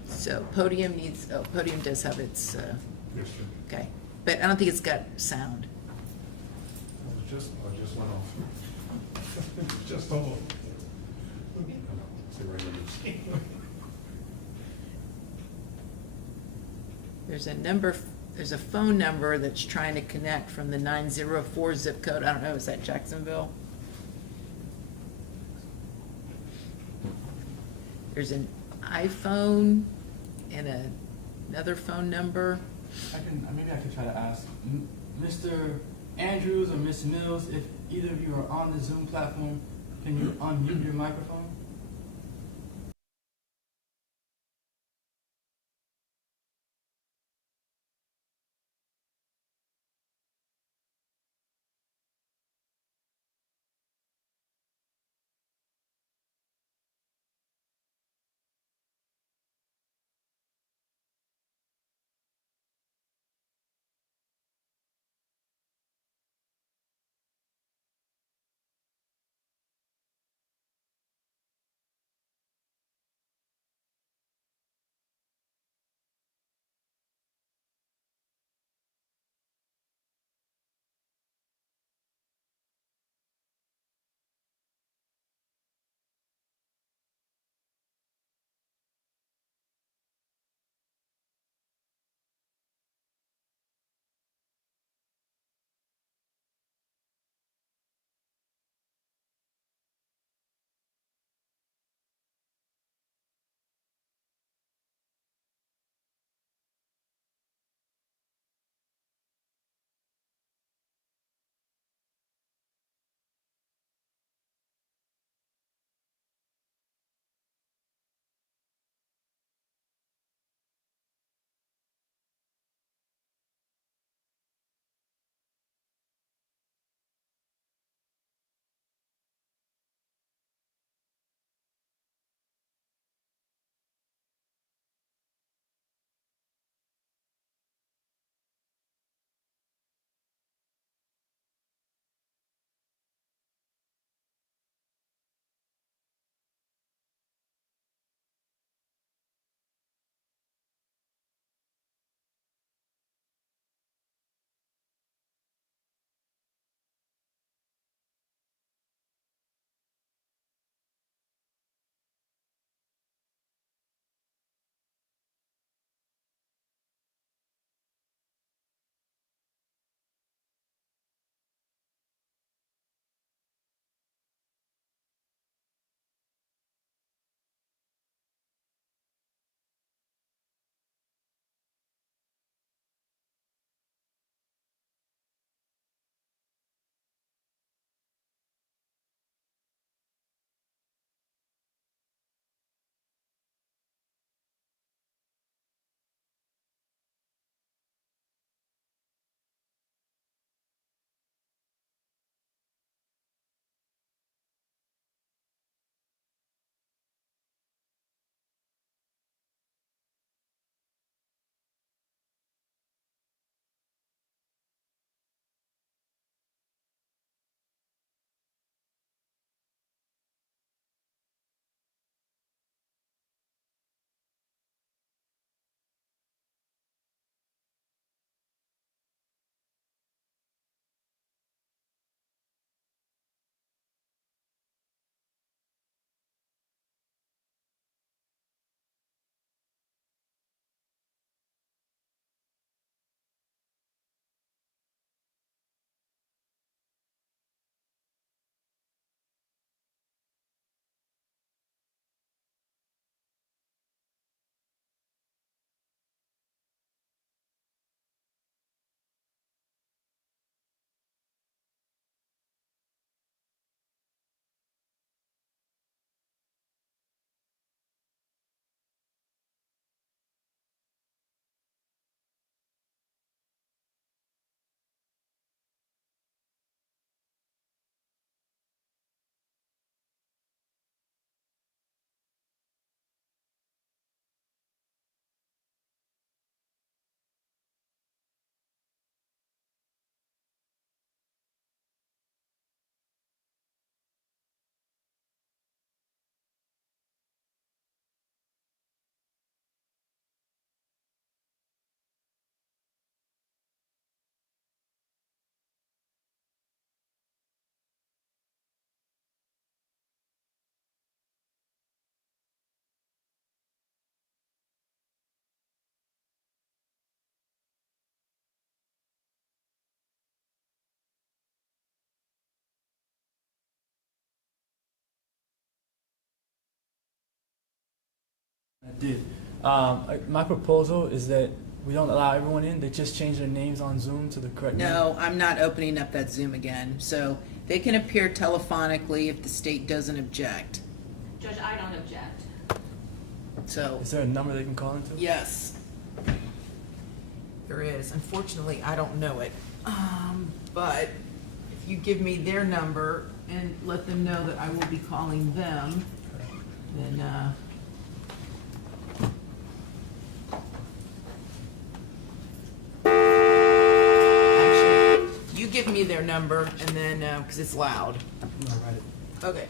So podium podium does have its, Yes, sir. okay, but I don't think it's got sound. Just went off. Just off. See right here. There's a phone number that's trying to connect from the 904 zip code. I don't know, is that Jacksonville? There's an iPhone and another phone number. Maybe I could try to ask Mr. Andrews or Ms. Mills, if either of you are on the Zoom platform, can you unmute your microphone? did. My proposal is that we don't allow everyone in. They just change their names on Zoom to the correct name. No, I'm not opening up that Zoom again. So they can appear telephonically if the state doesn't object. Judge, I don't object. So, Is there a number they can call into? yes. There is. Unfortunately, I don't know it. But if you give me their number and let them know that I will be calling them, then, actually, you give me their number and then, because it's loud. No, write it. Okay.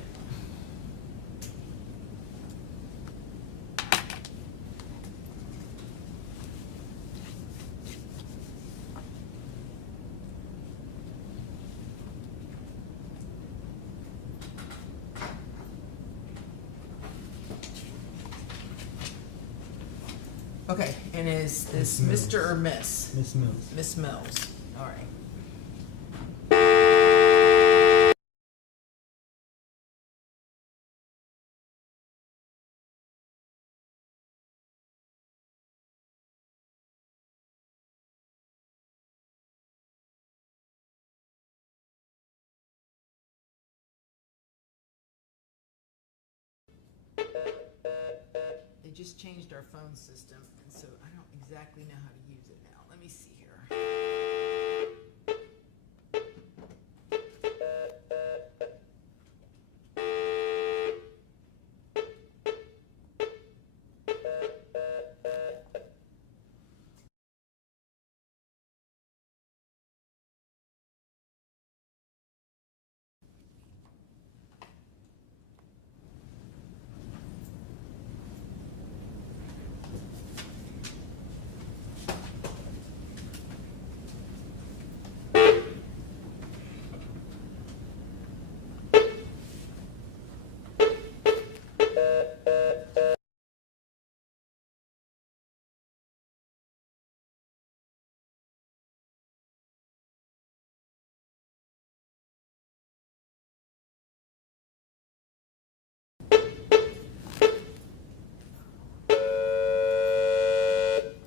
Okay, and is this Miss Mr. or Miss? Miss Mills. Miss Mills, all right. They just changed our phone system, and so I don't exactly know how to use it now. Let me see here.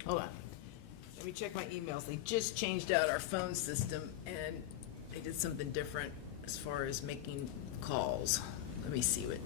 Hold on. Let me check my emails. They just changed out our phone system and they did something different as far as making calls. Let me see what.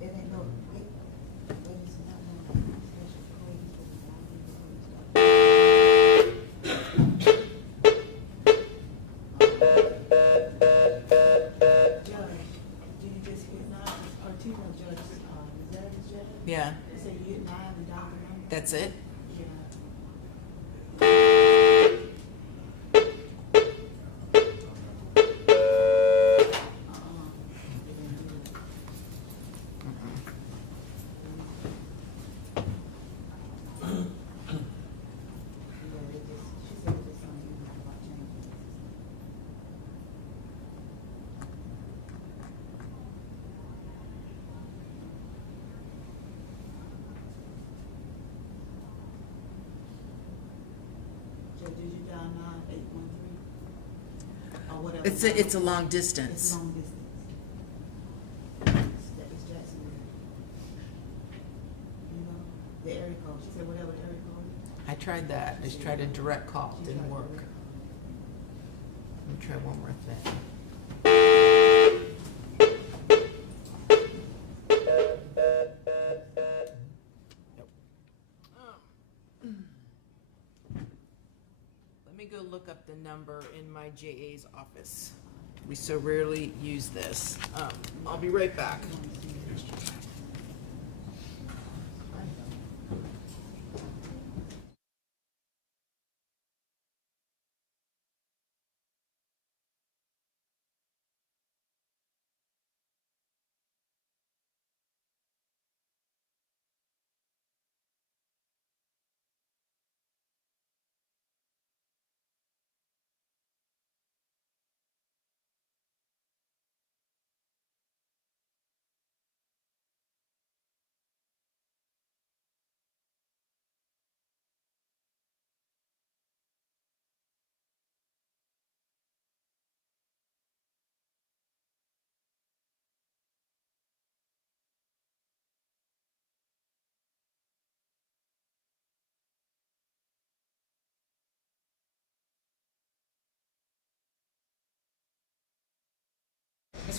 It ain't no, Yeah, that's it? Did you dial 9813? Or whatever. It's a long It's distance. long distance. It's Jacksonville. You know, the area code. She said whatever the area code is. I tried that. I just tried a direct call. She Didn't tried work. direct. Let me try one more thing. Let me go look up the number in my JA's office. We so rarely use this. I'll be right back.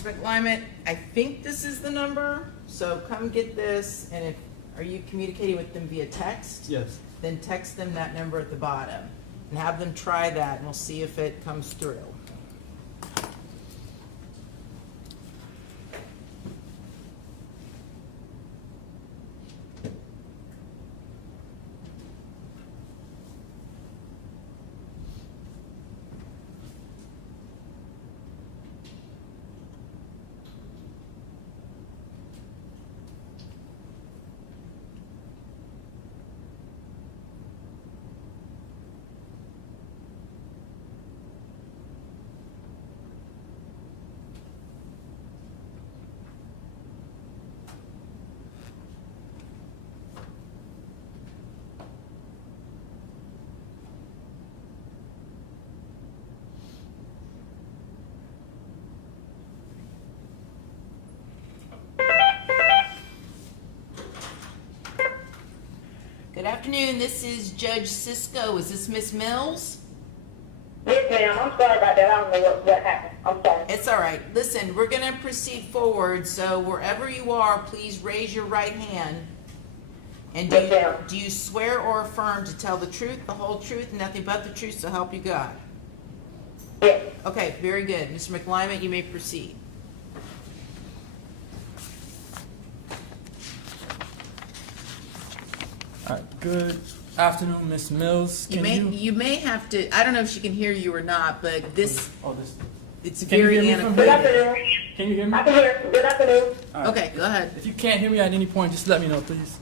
Ms. McLyman, I think this is the number, so come get this, and are you communicating with them via text? Yes. Then text them that number at the bottom, and have them try that, and we'll see if it comes through. Good afternoon, this is Judge Cisco. Is this Miss Mills? Yes, ma'am. I'm sorry about that. I don't know what happened. I'm sorry. It's all right. Listen, we're going to proceed forward, so wherever you are, please raise your right hand. And Yes, ma'am. do you swear or affirm to tell the truth, the whole truth, and nothing but the truth, so help you God? Yes. Okay, very good. Mr. McLyman, you may proceed. All right. Good afternoon, Miss Mills. You may have to, I don't know if she can hear you or not, but this, Oh, this. it's Can you very hear me from Good antiquated. afternoon. Can you hear me? I can hear. Good afternoon. All right. Okay, go ahead. If you can't hear me at any point, just let me know, please.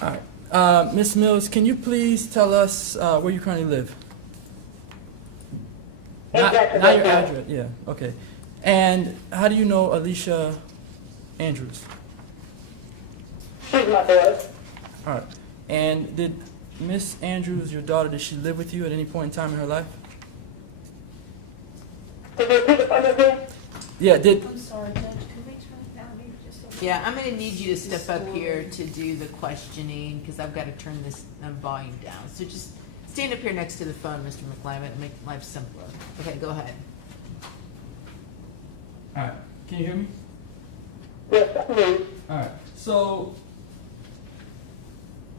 All right. Miss Mills, can you please tell us where you currently live? Not your Jacksonville. address. Yeah. Okay. And how do you know Alicia Andrews? She's my daughter. All right. And did Miss Andrews, your daughter, did she live with you at any point in time in her life? Can you repeat the question again? Yeah. Did I'm sorry, Judge, could we turn it down maybe just a little? Yeah, I'm going to need you to step up here to do the questioning, because I've got to turn this volume down. So just stand up here next to the phone, Mr. McClyman, and make life simpler. Okay, go ahead. All right. Can you hear me? Yes, I can hear you. All right. So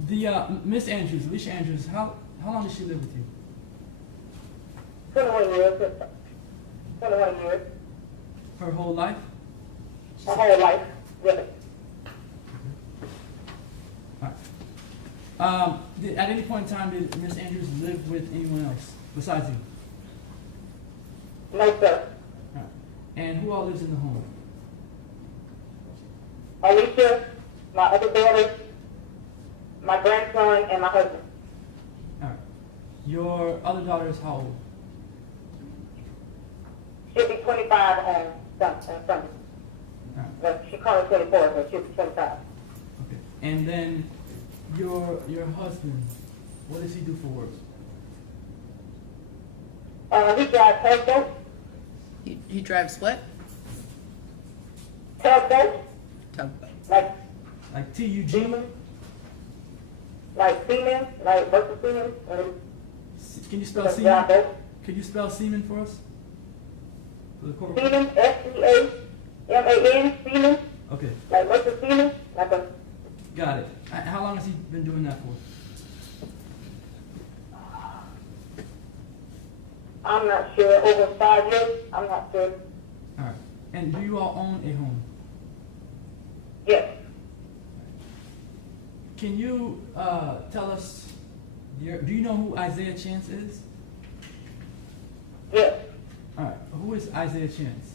the Miss Andrews, Alicia Andrews, how long did she live with you? 21 years. 21 years. Her whole life? My whole life. Yes. All right. At any point in time, did Miss Andrews live with anyone else besides you? No, sir. All right. And who all lives in the home? Alicia, my other daughter, my grandson, and my husband. All right. Your other daughter is how old? She'll be 25 on Sunday. All right. Well, she called 24, but she'll be 25. Okay. And then your husband, what does he do for work? He drives tugboat. He drives what? Tugboat. Tugboat. Like TUG? Seaman. Like seaman. Like working seaman. Can you spell Drive semen? boat. Can you spell semen for us? For the court? Seaman. S-E-A-M-A-N. Seaman. Okay. Like working seaman. Like a Got it. How long has he been doing that for? I'm not sure, over 5 years, I'm not sure. All right. And do you all own a home? Yes, Can you tell us, do you know who Isaiah Chance is? yes. All right. Who is Isaiah Chance?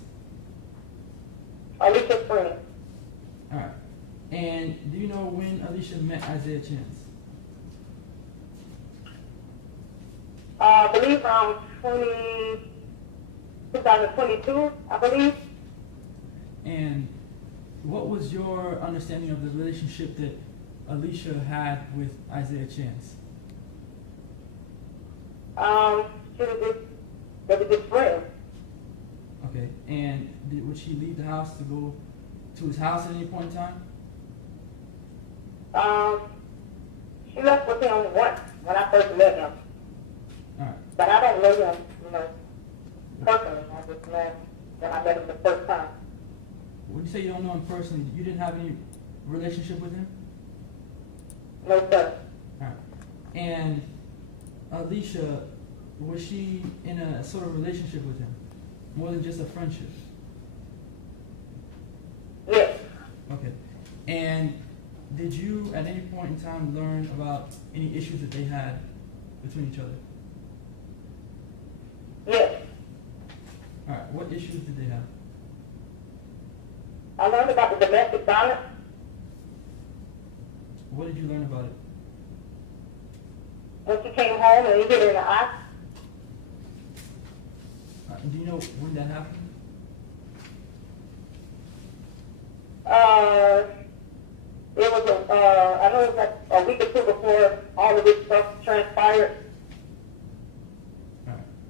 Alicia's friend. All right. And do you know when Alicia met Isaiah Chance? I believe around 2022, I believe. And what was your understanding of the relationship that Alicia had with Isaiah Chance? She was just, they were just friends. Okay. And would she leave the house to go to his house at any point in time? She left with him once when I first met him, All right. but I don't know him, personally. I just know when I met him the first time. When you say you don't know him personally, you didn't have any relationship with him? No, sir. Alright. And Alicia, was she in a sort of relationship with him? More than just a friendship? Yes. Okay. And did you at any point in time learn about any issues that they had between each other? Yes. Alright, what issues did they have? I learned about the domestic violence. What did you learn about it? When she came home and he hit her in the eye. Do you know when that happened? It was I know it was like a week or two before all of this stuff transpired.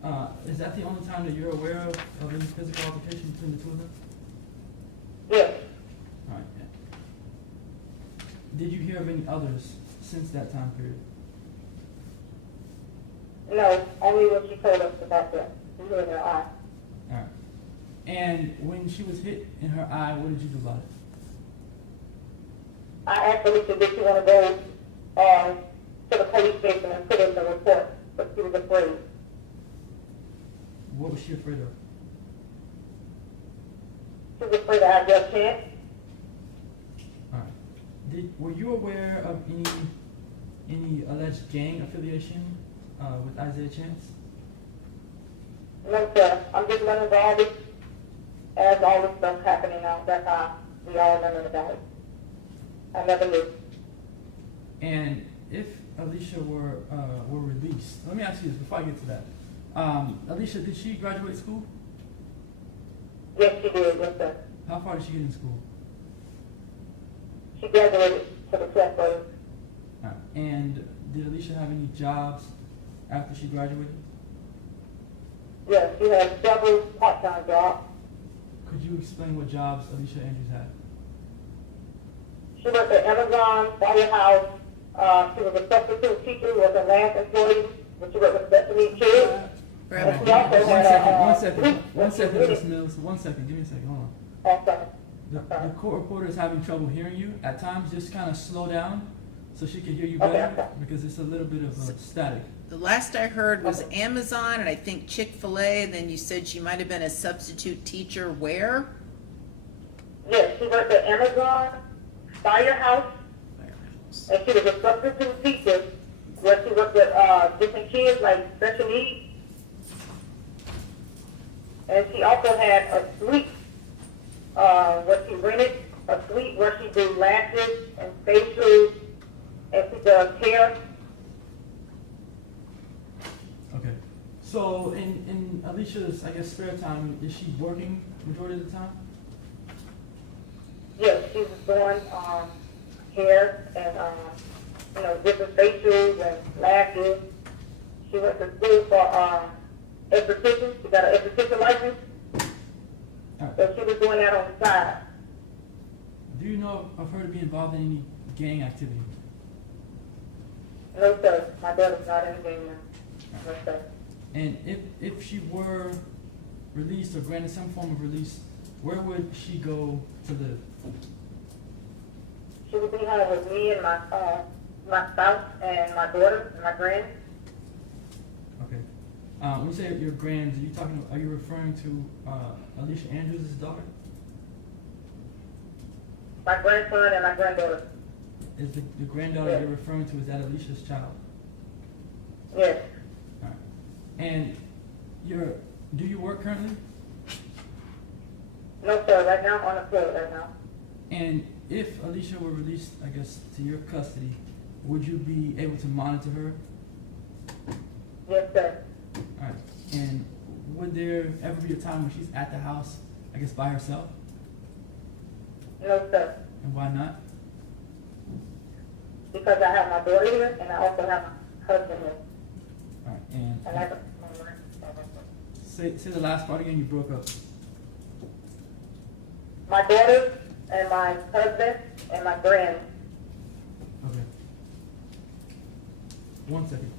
Alright. Is that the only time that you're aware of any physical altercation between the two of them? Yes. Alright, yeah. Did you hear of any others since that time period? No, only when she told us about that. He hit her in the eye. Alright. And when she was hit in her eye, what did you do about it? I asked Alicia did she want to go to the police station and put in the report, but she was afraid. What was she afraid of? She was afraid I had a chance. Alright. Were you aware of any alleged gang affiliation with Isaiah Chance? No, sir. I'm just learning about all this as all this stuff happening now. That's how we all learning about it. I never knew. And if Alicia were released, let me ask you this before I get to that. Alicia, did she graduate school? Yes, she did. Yes, sir. How far did she get in school? She graduated to the 12th grade. And did Alicia have any jobs after she graduated? Yes, she had several part-time jobs. Could you explain what jobs Alicia Andrews had? She worked at Amazon, Firehouse. She was a substitute teacher, was a last employee, but she worked with special needs kids. And she also had One second, Ms. Mills. 1 second. Give me a second. Hold on. Also, The court reporter is having trouble hearing you. At times, just kind of slow down so she can hear you better Okay. because it's a little bit of static. The last I heard was Amazon and I think Chick-fil-A, and then you said she might have been a substitute teacher where? yes, she worked at Amazon, Firehouse, and she was a substitute teacher where she worked with different kids like special needs. And she also had a suite where she rented a suite where she did lashes and facials and she does hair. Okay. So in Alicia's, I guess, spare time, is she working majority of the time? Yes, she was doing hair and different facials and lashes. She went to school for esthetician. She got an esthetician license. Alright. So she was doing that on the side. Do you know of her to be involved in any gang activity? No, sir. My daughter's not in the game now. No, sir. And if she were released or granted some form of release, where would she go to live? She would be home with me and my spouse and my daughter and my grand. Okay. When you say your grands, are you referring to Alicia Andrews' daughter? My grandson and my granddaughter. Is the granddaughter Yeah. you're referring to, is that Alicia's child? Yes. All right. And do you work currently? No, sir. Right now I'm unemployed right now. And if Alicia were released, I guess, to your custody, would you be able to monitor her? Yes, sir. All right. And would there ever be a time when she's at the house, I guess, by herself? No, sir. And why not? Because I have my daughter here and I also have my husband here. All right. And And that's say the last part again. You broke up. my daughter and my husband and my grand. Okay. 1 second.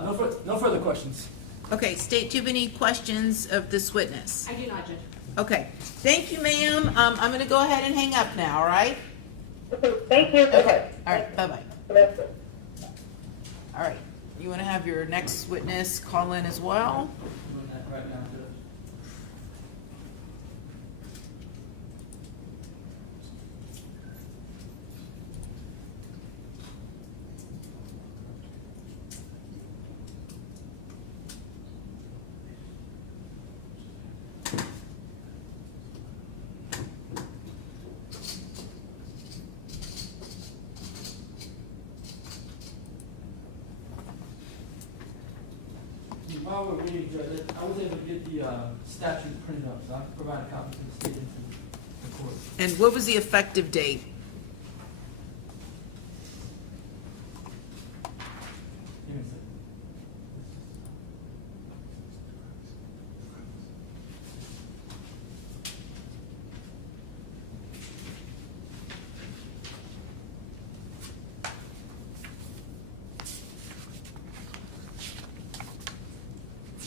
No further questions. Okay, State, do you have any questions of this witness? I do not, Judge. Okay, thank you, ma'am. I'm gonna go ahead and hang up now, all right? Okay, thank you. Okay, all right, bye-bye. Bless you. All right, you wanna have your next witness call in as well? Doing that right now, Judge. While we're waiting, Judge, I was able to get the statute printed up, so I can provide a copy to the state and to the court. And what was the effective date? Give me a second.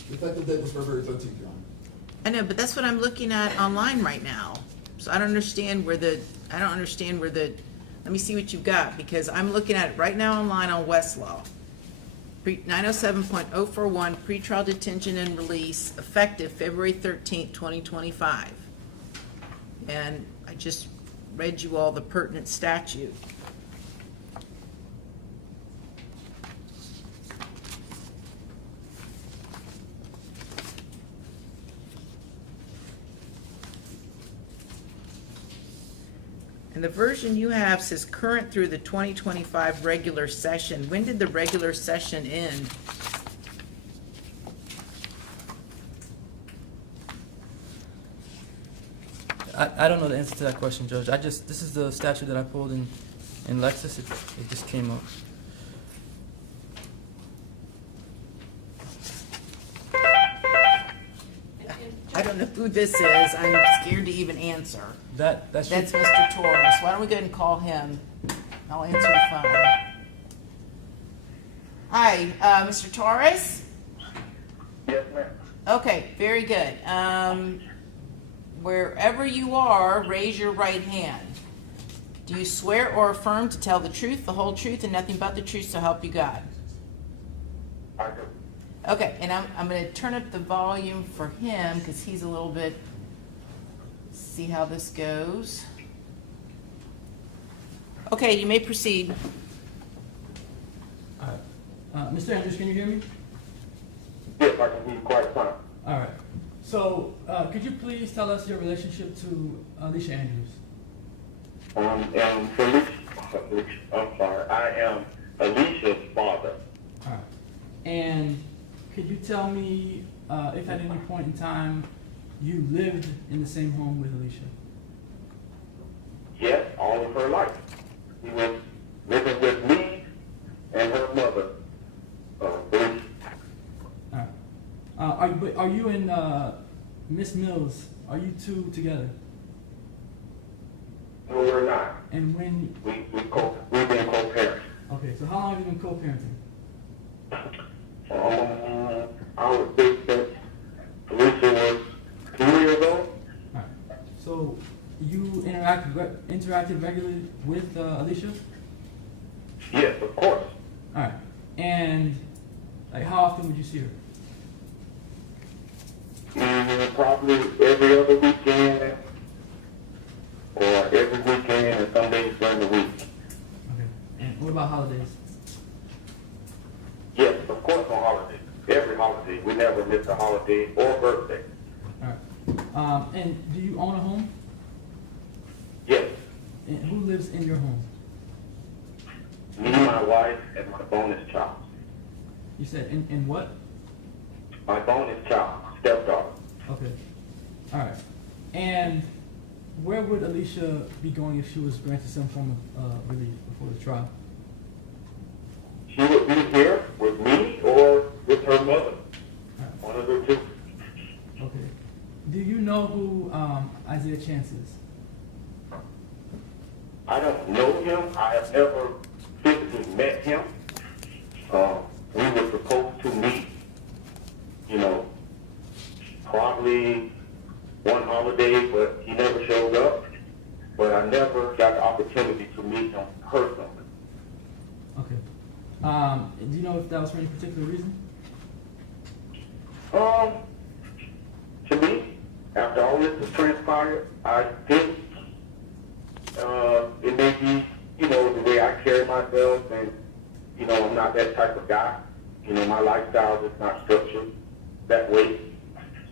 The effective date was February 13th, Your Honor. I know, but that's what I'm looking at online right now. So I don't understand where the, let me see what you've got, because I'm looking at it right now online on Westlaw. 907.041, pretrial detention and release, effective February 13th, 2025. And I just read you all the pertinent statute. And the version you have says current through the 2025 regular session. When did the regular session end? I don't know the answer to that question, Judge. This is the statute that I pulled in Lexis. It just came up. I don't know who this is. I'm scared to even answer. That's That's Mr. Torres. Why don't we go ahead and call him? I'll answer the phone. Hi, Mr. Torres? Yes, ma'am. Okay, very good. Wherever you are, raise your right hand. Do you swear or affirm to tell the truth, the whole truth, and nothing but the truth, so help you God? I do. Okay, and I'm going to turn up the volume for him because he's a little bit, see how this goes. Okay, you may proceed. all right. Mr. Andrews, can you hear me? Yes, I can hear you quite fine. All right. So, could you please tell us your relationship to Alicia Andrews? I am Alicia's father. All right. And could you tell me if at any point in time you lived in the same home with Alicia? Yes, all of her life. He was living with me and her mother. Alicia. All right. Are you and Miss Mills? Are you two together? No, we're not. And when? We've been co-parents. Okay. So how long have you been co-parenting? I would think that Alicia was 2 years old. All right. So you interacted regularly with Alicia? Yes, of course. All right. And like, how often would you see her? Probably every other weekend, or every weekend and some days during the week. Okay. And what about holidays? Yes, of course on holidays. Every holiday. We never miss a holiday or birthday. All right. And do you own a home? Yes. And who lives in your home? Me, my wife, and my bonus child. You said in what? My bonus child, stepdaughter. Okay. All right. And where would Alicia be going if she was granted some form of relief before the trial? She would be here with me or with her mother. One of the two. Okay. Do you know who Isaiah Chance is? I don't know him. I have never physically met him. We were supposed Do you know if that was for any particular reason? To me, after all this has transpired, I think it may be, the way I carry myself, and, I'm not that type of guy. My lifestyle is not structured that way.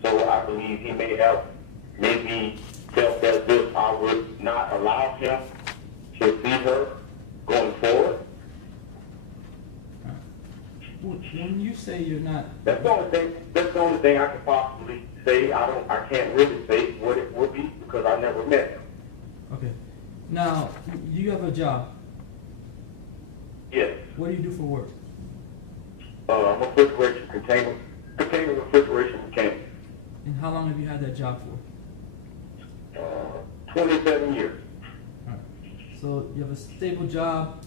So I believe he may have maybe felt as if I would not allow him to see her going forward. When you say you're not, That's the only thing I can possibly say. I can't really say what it would be because I never met him. okay. Now, you have a job. Yes. What do you do for work? I'm a container refrigeration mechanic. And how long have you had that job for? 27 years. Alright. So you have a stable job,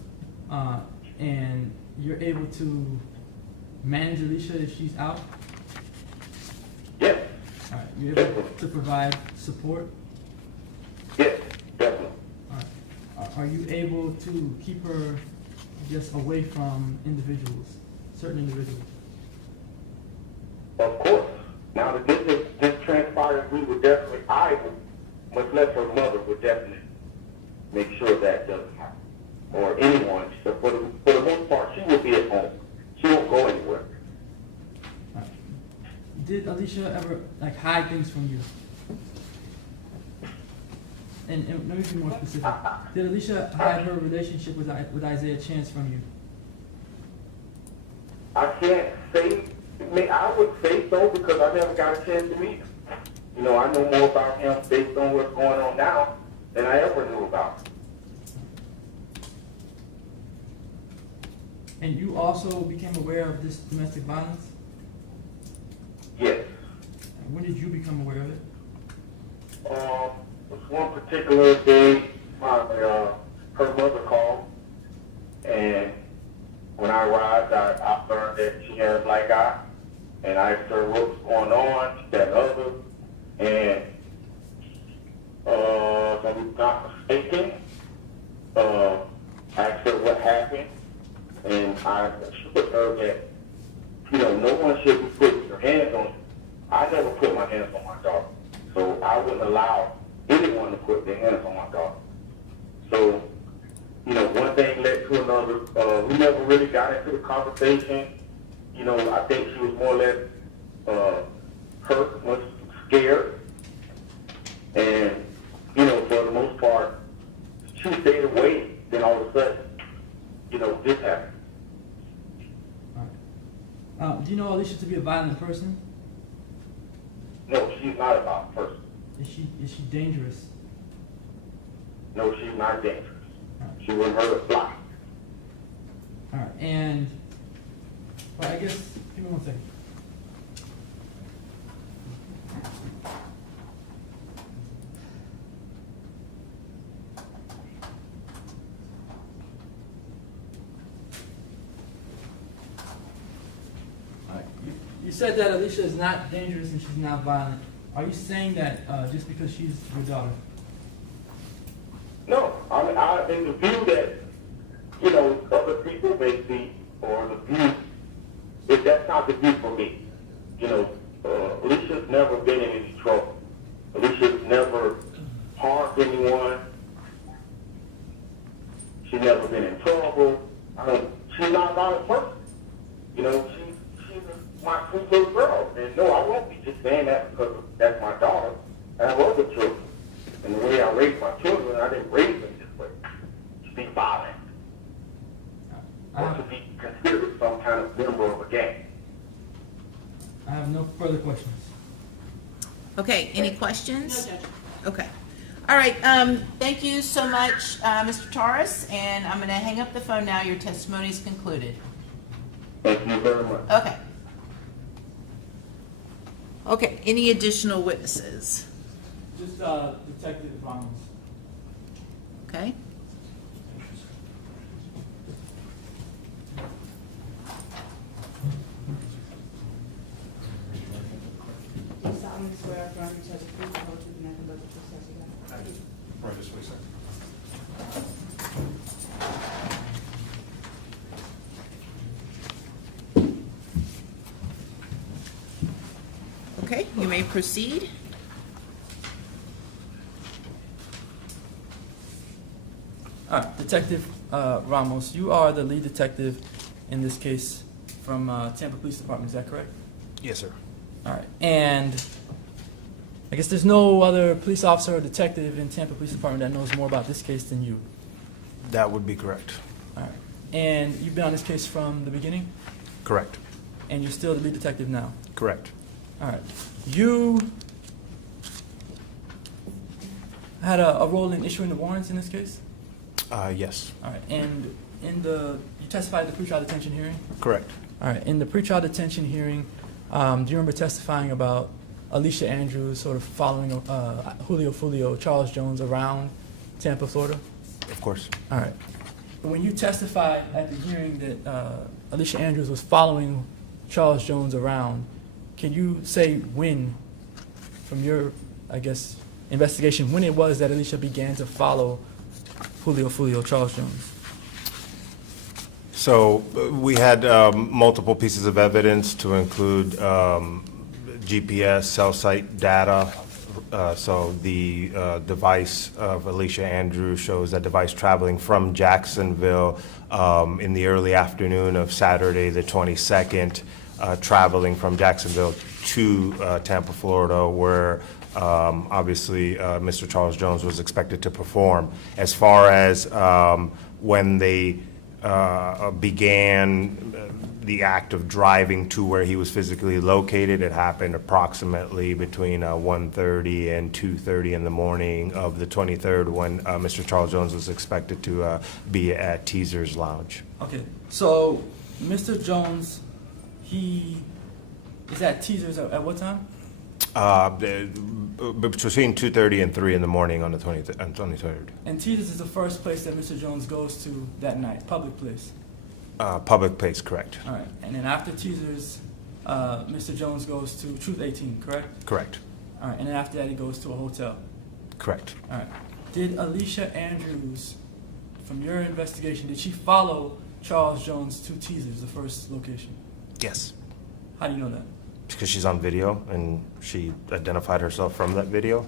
and you're able to manage Alicia if she's out? Yes. Alright. You're able to provide support? Yes, definitely. Alright. Are you able to keep her, I guess, away from individuals, certain individuals? Of course. Now that this transpired, we would definitely, much less her mother, would definitely make sure that doesn't happen. Or anyone. So for the most part, she will be at home. She won't go anywhere. Alright. Did Alicia ever hide things from you? And let me be more specific. Did Alicia hide her relationship with Isaiah Chance from you? I can't say, I would say so because I never got a chance to meet him. I know more about him based on what's going on now than I ever knew about. And you also became aware of this domestic violence? Yes. When did you become aware of it? It was one particular day, her mother called, and when I arrived, I learned that she had a black eye, and I asked her what was going on, she said other, and if I'm not mistaken, I asked her what happened, and I assured her that, no one should be putting their hands on. I never put my hands on my daughter, so I wouldn't allow anyone to put their hands on my daughter. So, one thing led to another. We never really got into the conversation. I think she was more or less hurt, much scared. And, for the most part, she stayed away. Then all of a sudden, this happened. All right. Do you know Alicia to be a violent person? No, she's not a violent person. Is she dangerous? No, she's not dangerous. All right. She wouldn't hurt a fly. All right. And, well, I guess, give me one second. You said that Alicia is not dangerous and she's not violent. Are you saying that just because she's your daughter? No, in the view that, other people may see, or the view, that's not the view for me. Alicia's never been in any trouble. Alicia's never harmed anyone. She's never been in trouble. She's not a violent person. She's my sweet little girl. And no, I won't be just saying that because that's my daughter. I have other children. And the way I raised my children, I didn't raise them this way. To be violent. Or to be considered some kind of member of a gang. I have no further questions. Okay, any questions? No, Judge. Okay. All right, thank you so much, Mr. Torres, and I'm gonna hang up the phone now. Your testimony is concluded. Thank you very much. Okay. Okay, any additional witnesses? Just Detective Ramos. Okay? Do you solemnly swear or affirm to tell the truth, the whole truth, and nothing but the truth, so help you God? I do. Right this way, sir. you may proceed. All right, Detective Ramos, you are the lead detective in this case from Tampa Police Department, is that correct? Yes, sir. All right, and I guess there's no other police officer or detective in Tampa Police Department that knows more about this case than you. That would be correct. All right, and you've been on this case from the beginning, Correct. and you're still the lead detective now. Correct. All right, you had a role in issuing the warrants in this case. Yes. All right, and you testified at the pretrial detention hearing. Correct. All right, in the pretrial detention hearing, do you remember testifying about Alicia Andrews sort of following Julio Foolio, Charles Jones around Tampa, Florida? Of course. All right. When you testified at the hearing that Alicia Andrews was following Charles Jones around, can you say when, from your, I guess, investigation, when it was that Alicia began to follow Julio Foolio, Charles Jones? So we had multiple pieces of evidence to include GPS, cell site data. So the device of Alicia Andrews shows that device traveling from Jacksonville in the early afternoon of Saturday the 22nd, traveling from Jacksonville to Tampa, Florida, where obviously Mr. Charles Jones was expected to perform. As far as when they began the act of driving to where he was physically located, it happened approximately between 1:30 and 2:30 in the morning of the 23rd, when Mr. Charles Jones was expected to be at Teaser's Lounge. Okay, so Mr. Jones, he is at Teaser's at what time? Between 2:30 and 3 in the morning on the 23rd. And Teaser's is the first place that Mr. Jones goes to that night, public place. Public place, correct. All right, and then after Teaser's, Mr. Jones goes to Truth 18, correct? Correct. All right, and then after that he goes to a hotel. Correct. All right. Did Alicia Andrews, from your investigation, did she follow Charles Jones to Teaser's, the first location? Yes. How do you know that? Because she's on video and she identified herself from that video.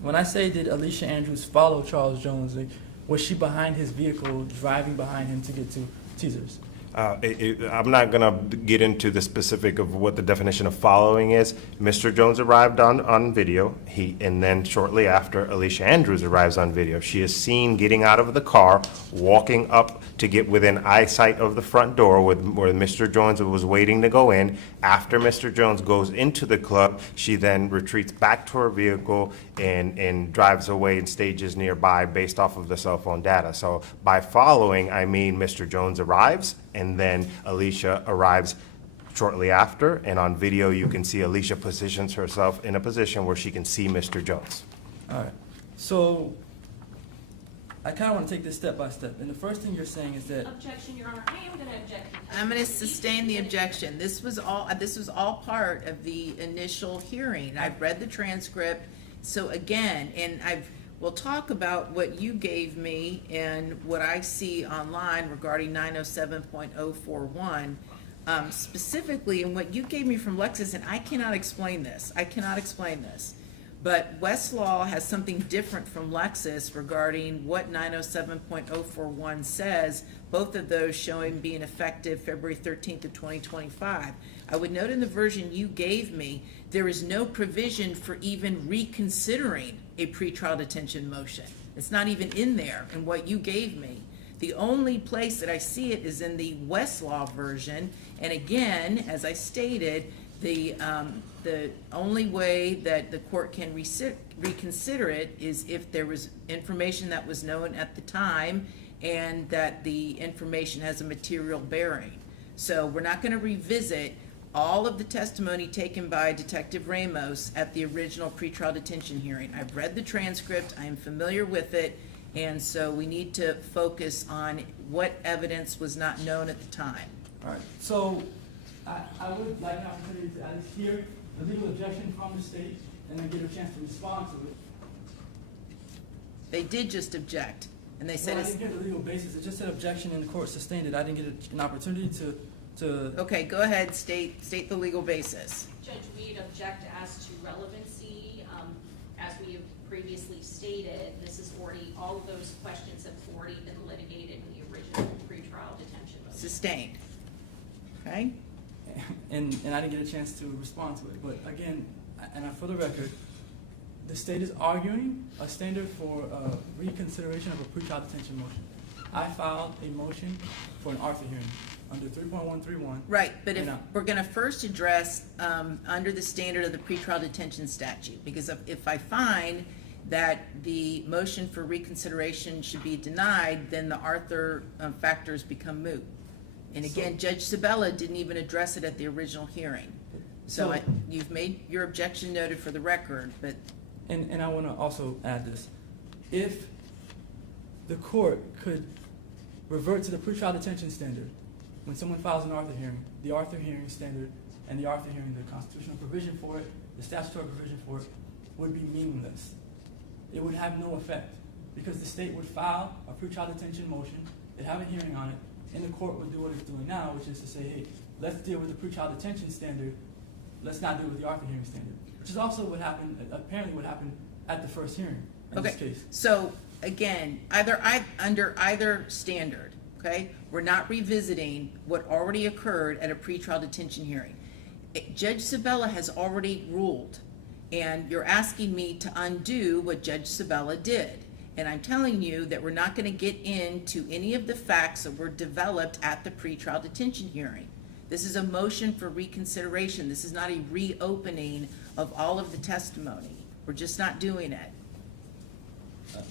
When I say did Alicia Andrews follow Charles Jones, like, was she behind his vehicle, driving behind him to get to Teaser's? I'm not going to get into the specific of what the definition of following is. Mr. Jones arrived on video, and then shortly after, Alicia Andrews arrives on video. She is seen getting out of the car, walking up to get within eyesight of the front door where Mr. Jones was waiting to go in. After Mr. Jones goes into the club, she then retreats back to her vehicle and drives away in stages nearby based off of the cell phone data. So by following, I mean Mr. Jones arrives, and then Alicia arrives shortly after, and on video you can see Alicia positions herself in a position where she can see Mr. Jones. All right. So I kind of want to take this step by step. And the first thing you're saying is that Objection, Your Honor. I am going to object. I'm going to sustain the objection. This was all part of the initial hearing. I've read the transcript. So again, and we'll talk about what you gave me and what I see online regarding 907.041, specifically, and what you gave me from Lexis, and I cannot explain this. But Westlaw has something different from Lexis regarding what 907.041 says, both of those showing being effective February 13th of 2025. I would note in the version you gave me, there is no provision for even reconsidering a pretrial detention motion. It's not even in there in what you gave me. The only place that I see it is in the Westlaw version, and again, as I stated, the only way that the court can reconsider it is if there was information that was known at the time and that the information has a material bearing. So we're not going to revisit all of the testimony taken by Detective Ramos at the original pretrial detention hearing. I've read the transcript, I am familiar with it, and so we need to focus on what evidence was not known at the time. all right. So I would like an opportunity to at least hear the legal objection from the state and then get a chance to respond to it. They did just object, and they said Well, I it's, didn't get the legal basis. It just said objection and the court sustained it. I didn't get an opportunity to to, Okay, go ahead, state the legal basis. Judge, we'd object as to relevancy. As we have previously stated, this is already, all of those questions have already been litigated in the original pretrial detention motion. Sustained. Okay? and I didn't get a chance to respond to it. But again, for the record, the state is arguing a standard for reconsideration of a pretrial detention motion. I filed a motion for an Arthur hearing under 3.131. Right, but if, And, we're gonna first address, under the standard of the pretrial detention statute, because if I find that the motion for reconsideration should be denied, then the Arthur factors become moot. And again, Judge Sabella didn't even address it at the original hearing. So So- you've made your objection noted for the record, but And I want to also add this. If the court could revert to the pretrial detention standard, when someone files an Arthur hearing, the Arthur hearing standard and the Arthur hearing, the constitutional provision for it, the statutory provision for it, would be meaningless. It would have no effect because the state would file a pretrial detention motion, they'd have a hearing on it, and the court would do what it's doing now, which is to say, hey, let's deal with the pretrial detention standard, let's not deal with the Arthur hearing standard. Which is also what happened, apparently what happened at the first hearing in this okay, case. so again, under either standard, okay, we're not revisiting what already occurred at a pretrial detention hearing. Judge Sabella has already ruled, and you're asking me to undo what Judge Sabella did. And I'm telling you that we're not gonna get into any of the facts that were developed at the pretrial detention hearing. This is a motion for reconsideration. This is not a reopening of all of the testimony. We're just not doing it.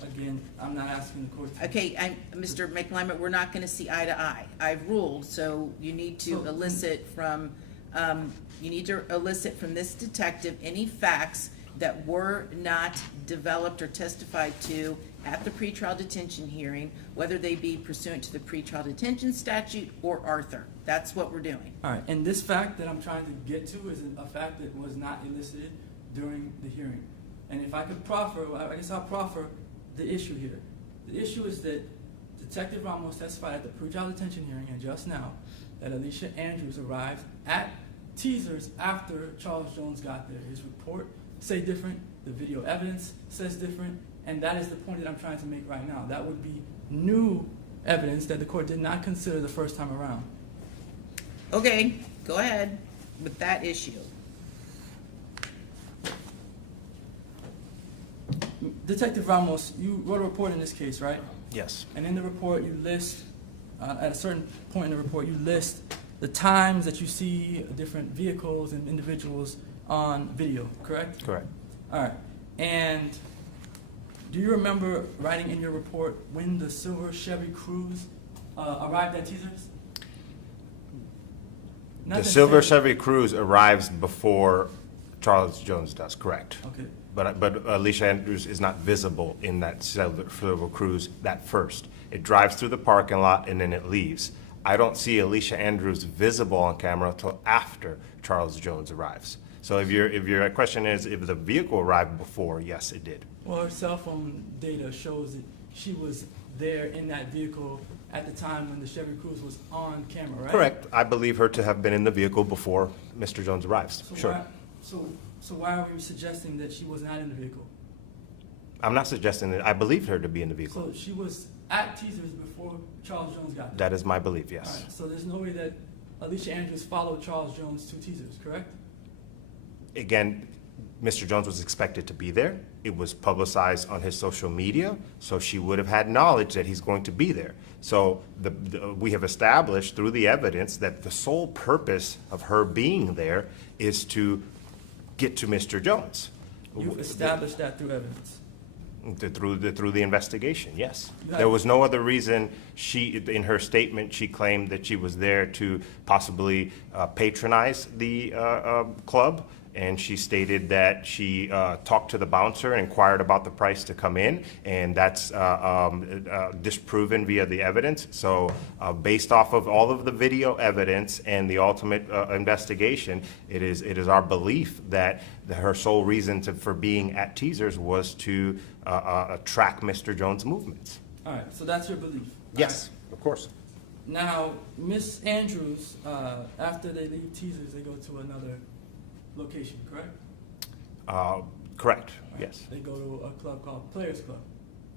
Again, I'm not asking the court to. Okay, Mr. McClimate, we're not gonna see eye to eye. I've ruled, so you need to elicit from this detective any facts that were not developed or testified to at the pretrial detention hearing, whether they be pursuant to the pretrial detention statute or Arthur. That's what we're doing. All right, and this fact that I'm trying to get to is a fact that was not elicited during the hearing. And if I could proffer, I guess I'll proffer the issue here. The issue is that Detective Ramos testified at the pretrial detention hearing, and just now, that Alicia Andrews arrived at Teasers after Charles Jones got there. His report say different, the video evidence says different, and that is the point that I'm trying to make right now. That would be new evidence that the court did not consider the first time around. Okay, go ahead with that issue. Detective Ramos, you wrote a report in this case, right? Yes. And in the report, you list, at a certain point in the report, you list the times that you see different vehicles and individuals on video, correct? Correct. All right. And do you remember writing in your report when the silver Chevy Cruze arrived at Teasers? Not The silver necessarily- Chevy Cruze arrives before Charles Jones does, correct? Okay. But Alicia Andrews is not visible in that silver Cruze that first. It drives through the parking lot and then it leaves. I don't see Alicia Andrews visible on camera until after Charles Jones arrives. So if your question is if the vehicle arrived before, yes, it did. Well, her cell phone data shows that she was there in that vehicle at the time when the Chevy Cruze was on camera, right? Correct. I believe her to have been in the vehicle before Mr. Jones arrives. So Sure. Why, so why are we suggesting that she was not in the vehicle? I'm not suggesting that I believed her to be in the vehicle. So she was at Teasers before Charles Jones got there? That is my belief, All yes. right, so there's no way that Alicia Andrews followed Charles Jones to Teasers, correct? Again, Mr. Jones was expected to be there. It was publicized on his social media, so she would have had knowledge that he's going to be there. So we have established through the evidence that the sole purpose of her being there is to get to Mr. Jones. You've established that through evidence. Through the investigation, yes. You have- There was no other reason in her statement, she claimed that she was there to possibly patronize the club. And she stated that she talked to the bouncer and inquired about the price to come in, and that's disproven via the evidence. So based off of all of the video evidence and the ultimate investigation, it is our belief that her sole reason for being at Teasers was to track Mr. Jones' movements. All right, so that's your belief. Yes, of course. Now, Miss Andrews, after they leave Teasers, they go to another location, correct? Correct, Right. yes. They go to a club called Players Club,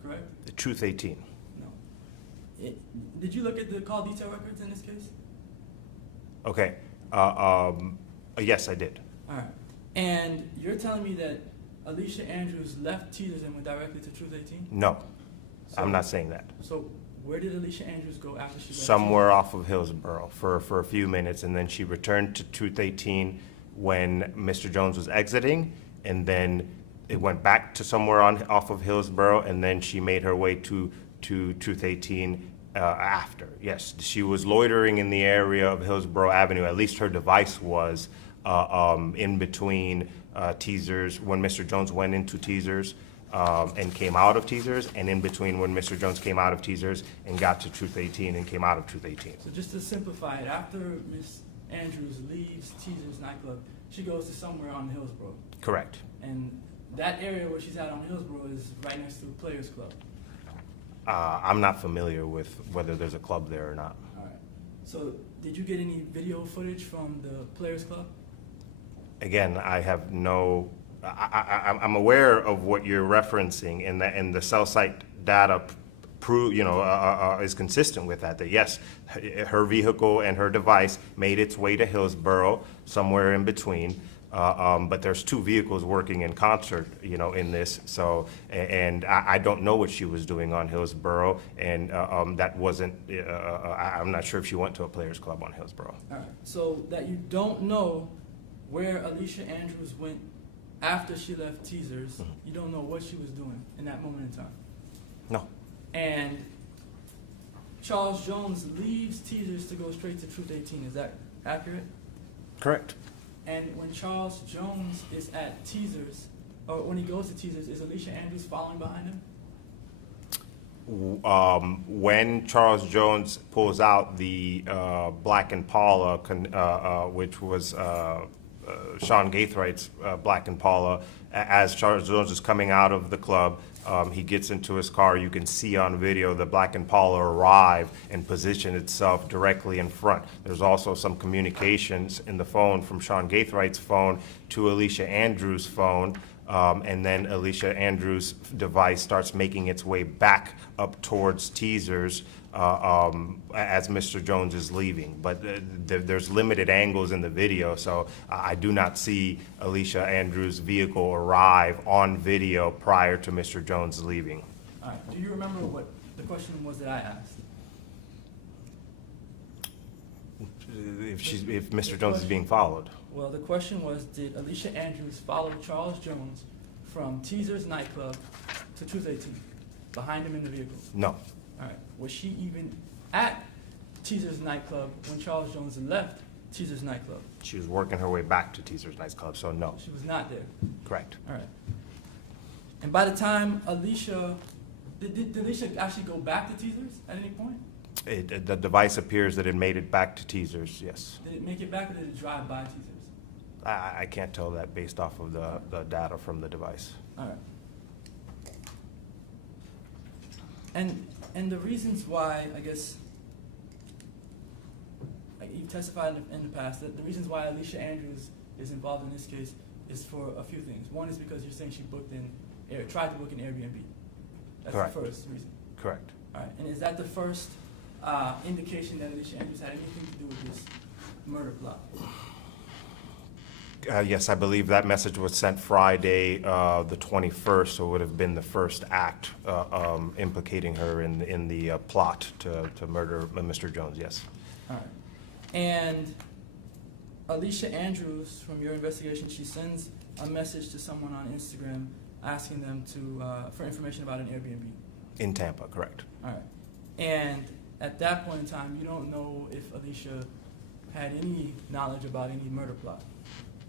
correct? The Truth 18. No. Did you look at the call detail records in this case? Okay, yes, I did. All right. And you're telling me that Alicia Andrews left Teasers and went directly to Truth 18? No, So- I'm not saying that. So where did Alicia Andrews go after she left? Somewhere off of Hillsborough for a few minutes, and then she returned to Truth 18 when Mr. Jones was exiting, and then it went back to somewhere off of Hillsborough, and then she made her way to Truth 18 after. Yes, she was loitering in the area of Hillsborough Avenue. At least her device was in between Teasers when Mr. Jones went into Teasers. And came out of Teasers, and in between when Mr. Jones came out of Teasers and got to Truth 18 and came out of Truth 18. So just to simplify it, after Miss Andrews leaves Teasers nightclub, she goes to somewhere on Hillsborough. Correct. And that area where she's at on Hillsborough is right next to the Players Club. I'm not familiar with whether there's a club there or not. All right. So did you get any video footage from the Players Club? Again, I have no. I'm aware of what you're referencing, and the cell site data is consistent with that. That yes, her vehicle and her device made its way to Hillsborough, somewhere in between. But there's two vehicles working in concert, in this. So, and I don't know what she was doing on Hillsborough, and that wasn't. I'm not sure if she went to a Players Club on Hillsborough. All right. So that you don't know where Alicia Andrews went after she left Teasers, you don't know what she was doing in that moment in time. No. And Charles Jones leaves Teasers to go straight to Truth 18. Is that accurate? Correct. And when Charles Jones is at Teasers, or when he goes to Teasers, is Alicia Andrews following behind him? When Charles Jones pulls out the Black Impala, which was Sean Gaithwright's Black Impala, as Charles Jones is coming out of the club, he gets into his car. You can see on video the Black Impala arrive and position itself directly in front. There's also some communications in the phone from Sean Gaithwright's phone to Alicia Andrews' phone. And then Alicia Andrews' device starts making its way back up towards Teasers as Mr. Jones is leaving. But there's limited angles in the video, so I do not see Alicia Andrews' vehicle arrive on video prior to Mr. Jones leaving. All right. Do you remember what the question was that I asked? If Mr. Jones is being followed. Well, the question was, did Alicia Andrews follow Charles Jones from Teasers nightclub to Truth 18, behind him in the vehicle? No. All right. Was she even at Teasers nightclub when Charles Jones left Teasers nightclub? She was working her way back to Teasers nightclub, so no. She was not there. Correct. All right. And by the time Alicia, did Alicia actually go back to Teasers at any point? The device appears that it made it back to Teasers, yes. Did it make it back or did it drive by Teasers? I can't tell that based off of the data from the device. All right. And the reasons why, I guess, like you've testified in the past, that the reasons why Alicia Andrews is involved in this case is for a few things. One is because you're saying she tried to book an Airbnb. That's Correct. the first reason. Correct. All right. And is that the first indication that Alicia Andrews had anything to do with this murder plot? Yes, I believe that message was sent Friday, the 21st, so it would have been the first act implicating her in the plot to murder Mr. Jones, yes. All right. And Alicia Andrews, from your investigation, she sends a message to someone on Instagram asking them for information about an Airbnb. In Tampa, correct. All right. And at that point in time, you don't know if Alicia had any knowledge about any murder plot.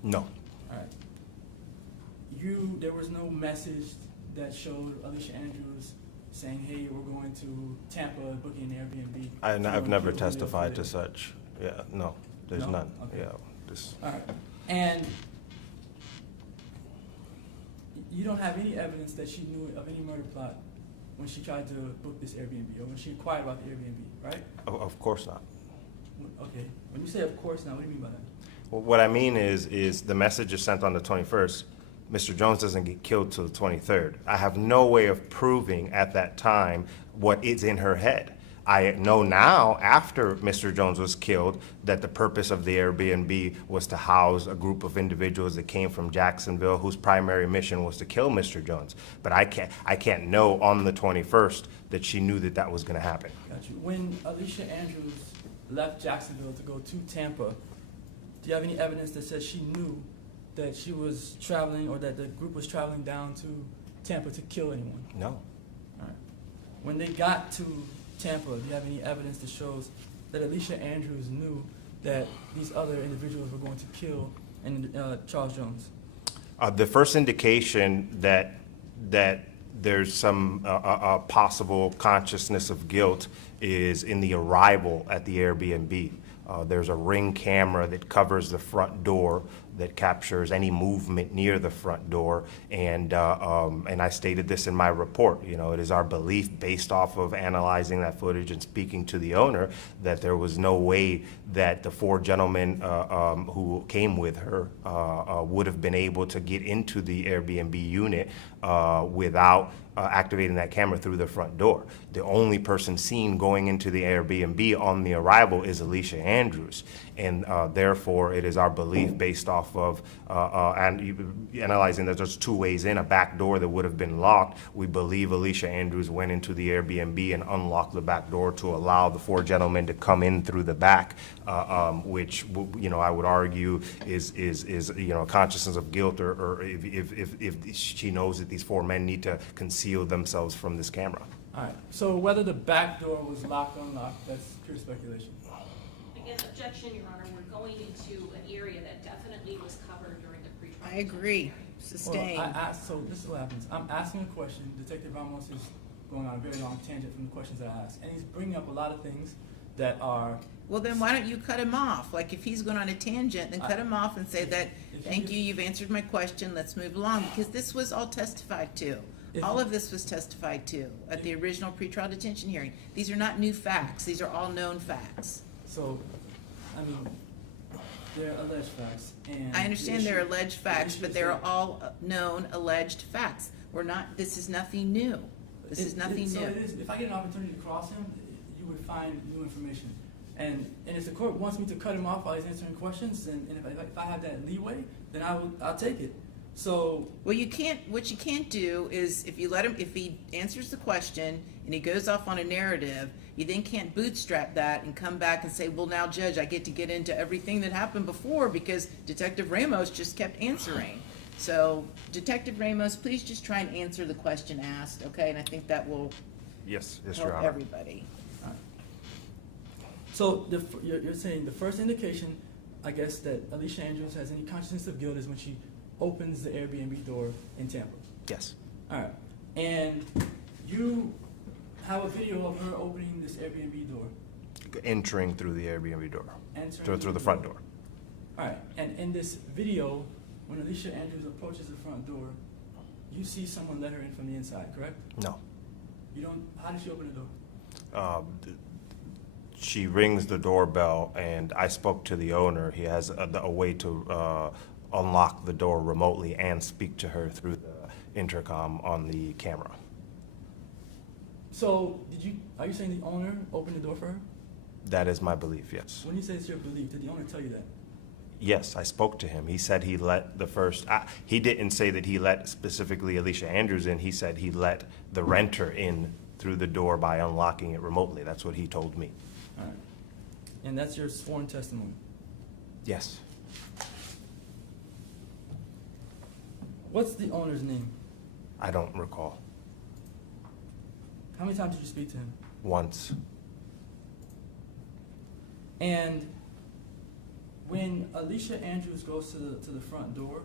No. All right. There was no message that showed Alicia Andrews saying, "Hey, we're going to Tampa, booking an Airbnb." I've never testified to such. Yeah, no, there's No? none. Okay. Yeah, All right. And you don't have any evidence that she knew of any murder plot when she tried to book this Airbnb, or when she inquired about the Airbnb, right? Of course not. Okay, when you say of course now, what do you mean by that? Well, what I mean is the message is sent on the 21st. Mr. Jones doesn't get killed till the 23rd. I have no way of proving at that time what is in her head. I know now, after Mr. Jones was killed, that the purpose of the Airbnb was to house a group of individuals that came from Jacksonville whose primary mission was to kill Mr. Jones. But I can't know on the 21st that she knew that that was going to happen. Got you. When Alicia Andrews left Jacksonville to go to Tampa, do you have any evidence that says she knew that she was traveling, or that the group was traveling down to Tampa to kill anyone? No. All right. When they got to Tampa, do you have any evidence that shows that Alicia Andrews knew that these other individuals were going to kill Charles Jones? The first indication that there's some possible consciousness of guilt is in the arrival at the Airbnb. There's a Ring camera that covers the front door that captures any movement near the front door, and I stated this in my report. You know, it is our belief, based off of analyzing that footage and speaking to the owner, that there was no way that the four gentlemen who came with her would have been able to get into the Airbnb unit without activating that camera through the front door. The only person seen going into the Airbnb on the arrival is Alicia Andrews, and therefore it is our belief, based off of analyzing that there's two ways in, a back door that would have been locked. We believe Alicia Andrews went into the Airbnb and unlocked the back door to allow the four gentlemen to come in through the back, which, you know, I would argue is you know, consciousness of guilt, or if she knows that these four men need to conceal themselves from this camera. All right, so whether the back door was locked or unlocked, that's pure speculation. Again, objection, Your Honor, we're going into an area that definitely was covered during the pretrial. I agree. Sustained. Well, so this is what happens. I'm asking a question. Detective Ramos is going on a very long tangent from the questions that I asked, and he's bringing up a lot of things that are. Well, then why don't you cut him off? Like, if he's going on a tangent, then cut him off and say that, thank you, you've answered my question, let's move along, because this was all testified to. All of this was testified to at the original pretrial detention hearing. These are not new facts. These are all known facts. So, I mean, they're alleged facts, and I understand they're alleged facts, but they're that- all known alleged facts. This is nothing new. This is nothing So new. it is. If I get an opportunity to cross him, you would find new information. And if the court wants me to cut him off while he's answering questions, and if I have that leeway, then I'll take it. So. Well, what you can't do is, if he answers the question and he goes off on a narrative, you then can't bootstrap that and come back and say, well, now, Judge, I get to get into everything that happened before because Detective Ramos just kept answering. So, Detective Ramos, please just try and answer the question asked, okay? And I think that will Yes, Your help Honor. everybody. So you're saying the first indication, I guess, that Alicia Andrews has any consciousness of guilt is when she opens the Airbnb door in Tampa. Yes. All right. And you have a video of her opening this Airbnb door. Entering through the Airbnb door. Entering Through the front door. All right. And in this video, when Alicia Andrews approaches the front door, you see someone let her in from the inside, correct? No. You don't. How did she open the door? She rings the doorbell, and I spoke to the owner. He has a way to unlock the door remotely and speak to her through the intercom on the camera. So are you saying the owner opened the door for her? That is my belief, yes. When you say it's your belief, did the owner tell you that? Yes, I spoke to him. He said he let the first, he didn't say that he let specifically Alicia Andrews in. He said he let the renter in through the door by unlocking it remotely. That's what he told me. All right. And that's your sworn testimony? Yes. What's the owner's name? I don't recall. How many times did you speak to him? Once. And when Alicia Andrews goes to the front door,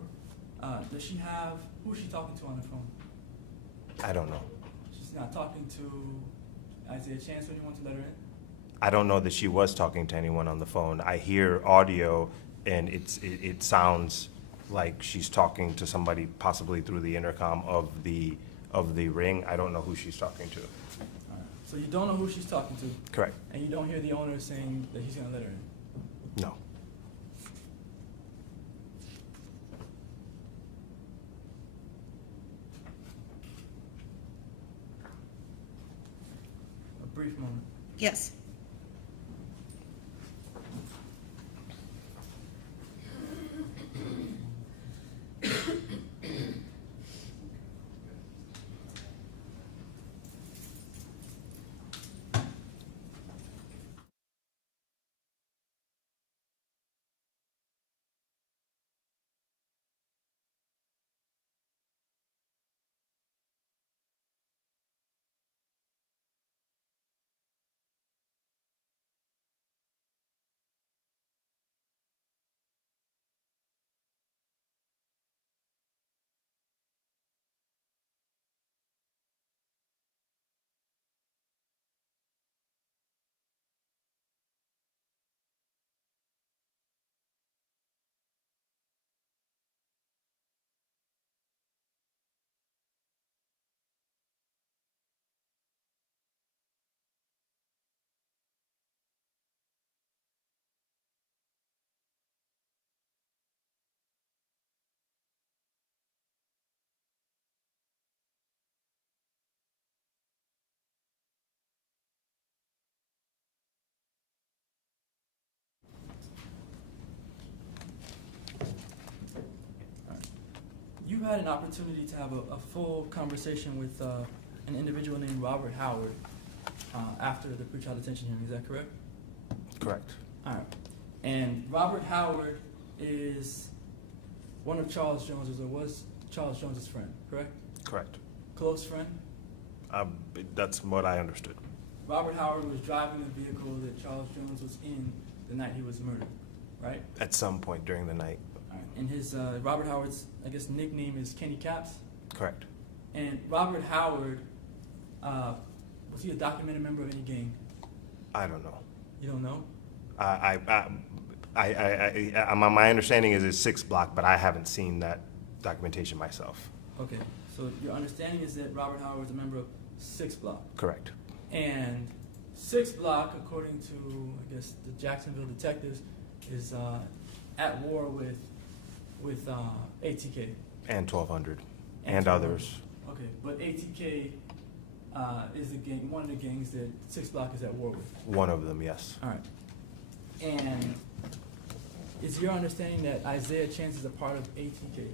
does she have, who is she talking to on the phone? I don't know. She's not talking to Isaiah Chance or anyone to let her in? I don't know that she was talking to anyone on the phone. I hear audio, and it sounds like she's talking to somebody possibly through the intercom of the of the ring. I don't know who she's talking to. All right. So you don't know who she's talking to, Correct. and you don't hear the owner saying that he's gonna let her in? No. A brief moment. Yes. You had an opportunity to have a full conversation with an individual named Robert Howard after the pretrial detention hearing, is that correct? Correct. All right. And Robert Howard is one of Charles Jones's, or was Charles Jones's friend, correct? Correct. Close friend? That's what I understood. Robert Howard was driving the vehicle that Charles Jones was in the night he was murdered, right? At some point during the night. All right. And his Robert Howard's, I guess, nickname is Kenny Caps. Correct. And Robert Howard, was he a documented member of any gang? I don't know. You don't know? My understanding is it's 6 block, but I haven't seen that documentation myself. Okay. So your understanding is that Robert Howard was a member of 6 Block. Correct. And 6 Block, according to, I guess, the Jacksonville detectives, is at war with ATK. And 1200. And others. Okay, but ATK is the gang, one of the gangs that 6 Block is at war with. One of them, yes. All right. And is your understanding that Isaiah Chance is a part of ATK?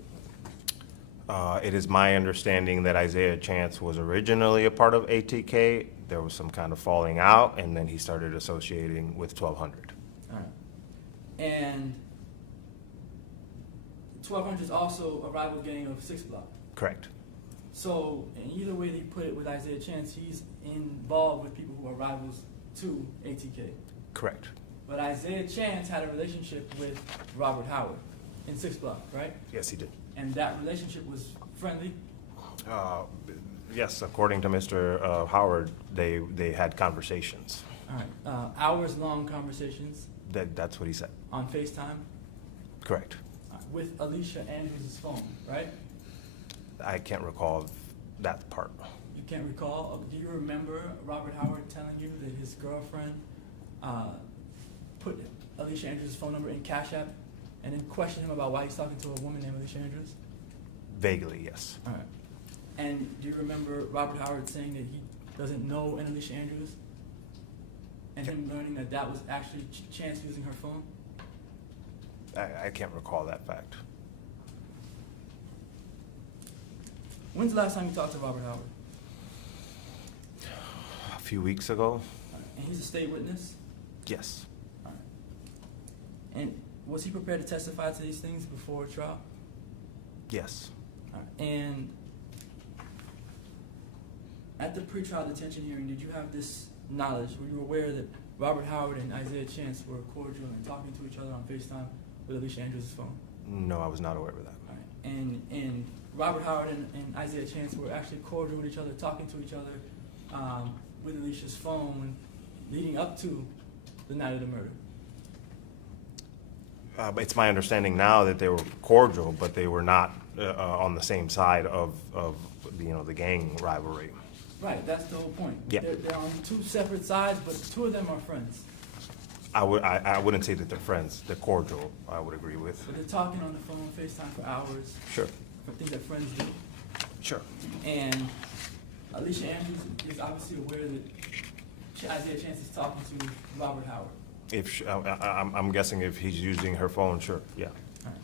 It is my understanding that Isaiah Chance was originally a part of ATK. There was some kind of falling out, and then he started associating with 1200. All right. And 1200 is also a rival gang of 6 Block. Correct. So, in either way that you put it with Isaiah Chance, he's involved with people who are rivals to ATK. Correct. But Isaiah Chance had a relationship with Robert Howard in 6 Block, right? Yes, he did. And that relationship was friendly? Yes, according to Mr. Howard, they had conversations. All right. Hours-long conversations That's what he said. on FaceTime Correct. with Alicia Andrews' phone, right? I can't recall that part. You can't recall? Do you remember Robert Howard telling you that his girlfriend put Alicia Andrews' phone number in Cash App and then questioned him about why he's talking to a woman named Alicia Andrews? Vaguely, yes. All right. And do you remember Robert Howard saying that he doesn't know an Alicia Andrews? And him learning that that was actually Chance using her phone? I can't recall that fact. When's the last time you talked to Robert Howard? A few weeks ago? All right. And he's a state witness? Yes. All right. And was he prepared to testify to these things before trial? Yes. All right. And at the pretrial detention hearing, did you have this knowledge? Were you aware that Robert Howard and Isaiah Chance were cordial and talking to each other on FaceTime with Alicia Andrews' phone? No, I was not aware of that. All right. And Robert Howard and Isaiah Chance were actually cordial with each other, talking to each other with Alicia's phone leading up to the night of the murder. But it's my understanding now that they were cordial, but they were not on the same side of the gang rivalry. Right, that's the whole point. Yeah. They're on two separate sides, but two of them are friends. I wouldn't say that they're friends. They're cordial, I would agree with. But they're talking on the phone, FaceTime for hours, Sure. for things that friends do. Sure. And Alicia Andrews is obviously aware that Isaiah Chance is talking to Robert Howard. I'm guessing if he's using her phone, sure, yeah. All right.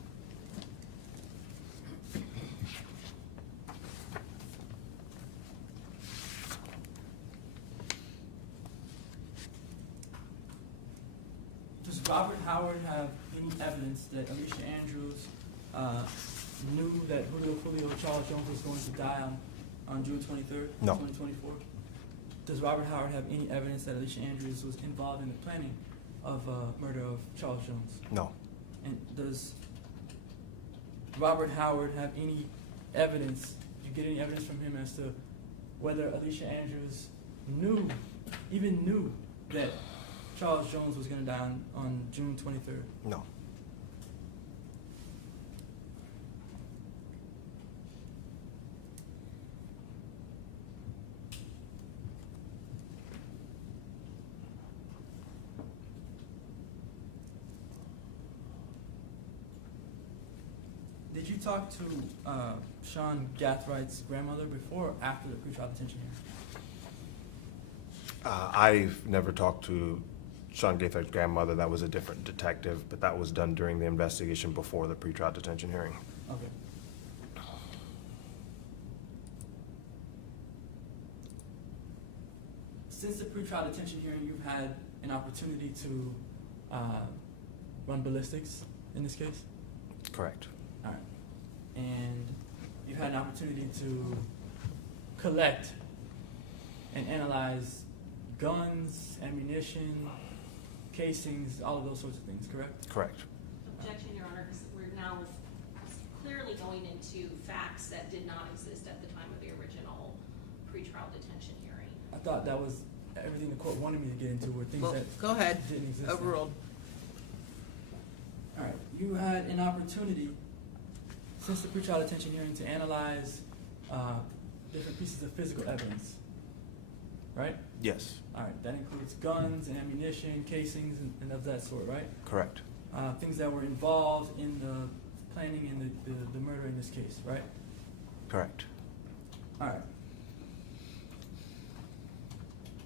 Does Robert Howard have any evidence that Alicia Andrews knew that Julio Foolio Charles Jones was going to die on June 23rd, No. 2024? Does Robert Howard have any evidence that Alicia Andrews was involved in the planning of murder of Charles Jones? No. And does Robert Howard have any evidence, did you get any evidence from him as to whether Alicia Andrews even knew that Charles Jones was going to die on June 23rd? No. Did you talk to Sean Gathwright's grandmother before or after the pretrial detention hearing? I've never talked to Sean Gaither's grandmother. That was a different detective, but that was done during the investigation before the pretrial detention hearing. Okay. Since the pretrial detention hearing, you've had an opportunity to run ballistics in this case? Correct. All right. And you've had an opportunity to collect and analyze guns, ammunition, casings, all of those sorts of things, correct? Correct. Objection, Your Honor, because we're now clearly going into facts that did not exist at the time of the original pretrial detention hearing. I thought that was everything the court wanted me to get into were things Well, that go ahead. didn't exist. Overruled. All right. You had an opportunity since the pretrial detention hearing to analyze different pieces of physical evidence, right? Yes. All right. That includes guns and ammunition, casings, and of that sort, right? Correct. Things that were involved in the planning and the murder in this case, right? Correct. All right.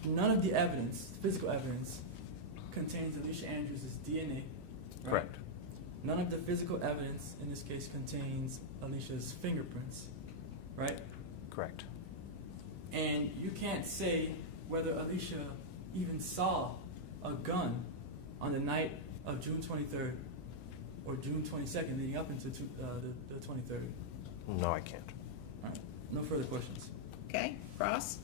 None of the evidence, physical evidence, contains Alicia Andrews' DNA, right? Correct. None of the physical evidence in this case contains Alicia's fingerprints, right? Correct. And you can't say whether Alicia even saw a gun on the night of June 23rd or June 22nd leading up into the 23rd. No, I can't. All right. No further questions. Okay, Ross?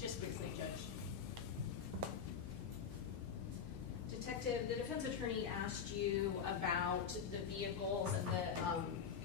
Just briefly, Judge. Detective, the defense attorney asked you about the vehicles and the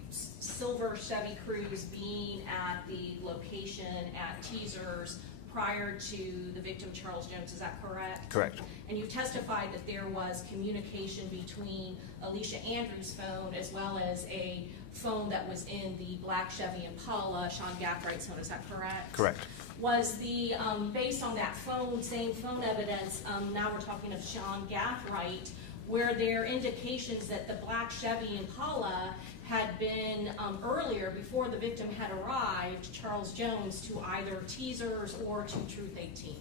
silver Chevy Cruze being at the location at Teasers prior to the victim, Charles Jones. Is that correct? Correct. And you testified that there was communication between Alicia Andrews' phone as well as a phone that was in the black Chevy Impala, Sean Gathwright's phone. Is that correct? Correct. Was the, based on that phone, same phone evidence, now we're talking of Sean Gathwright, were there indications that the black Chevy Impala had been earlier, before the victim had arrived, Charles Jones, to either Teasers or to Truth 18?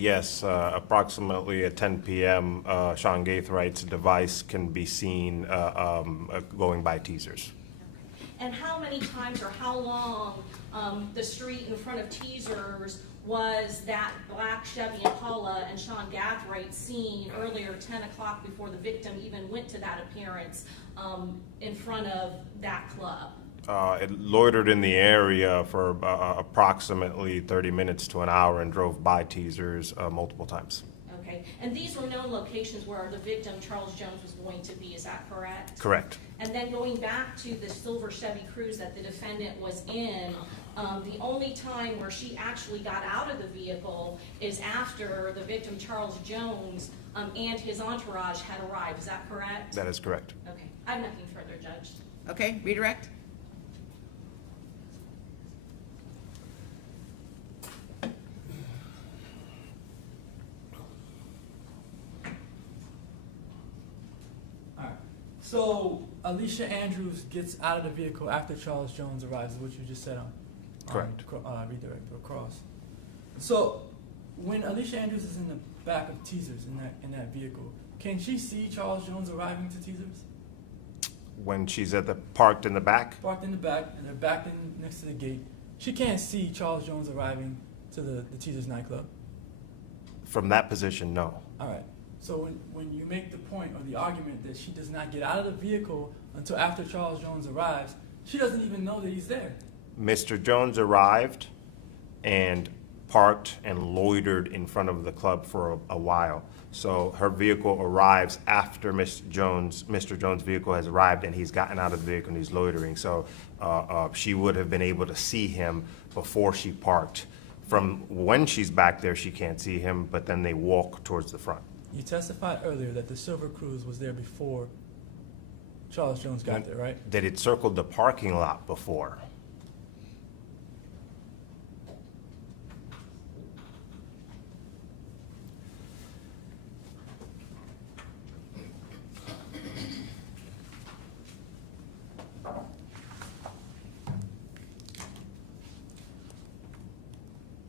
Yes, approximately at 10 p.m., Sean Gaithwright's device can be seen going by Teasers. And how many times or how long the street in front of Teasers was that black Chevy Impala and Sean Gathwright seen earlier, 10 o'clock, before the victim even went to that appearance in front of that club? It loitered in the area for approximately 30 minutes to an hour and drove by Teasers multiple times. Okay, and these were known locations where the victim, Charles Jones, was going to be, is that correct? Correct. And then going back to the silver Chevy Cruze that the defendant was in, The only time where she actually got out of the vehicle is after the victim, Charles Jones, and his entourage had arrived. Is that correct? That is correct. Okay. I have nothing further, Judge. Okay, redirect? All right. So Alicia Andrews gets out of the vehicle after Charles Jones arrives, is what you just said on Correct. Redirect or cross. So when Alicia Andrews is in the back of Teasers in that vehicle, can she see Charles Jones arriving to Teasers? When she's parked in the back, Parked in the back, and they're backed in next to the gate. She can't see Charles Jones arriving to the Teasers nightclub. from that position, no. All right. So when you make the point or the argument that she does not get out of the vehicle until after Charles Jones arrives, she doesn't even know that he's there. Mr. Jones arrived and parked and loitered in front of the club for a while. So her vehicle arrives after Mr. Jones' vehicle has arrived, and he's gotten out of the vehicle and he's loitering. So she would have been able to see him before she parked. From when she's back there, she can't see him, but then they walk towards the front. You testified earlier that the Silver Cruise was there before Charles Jones got there, right? That it circled the parking lot before.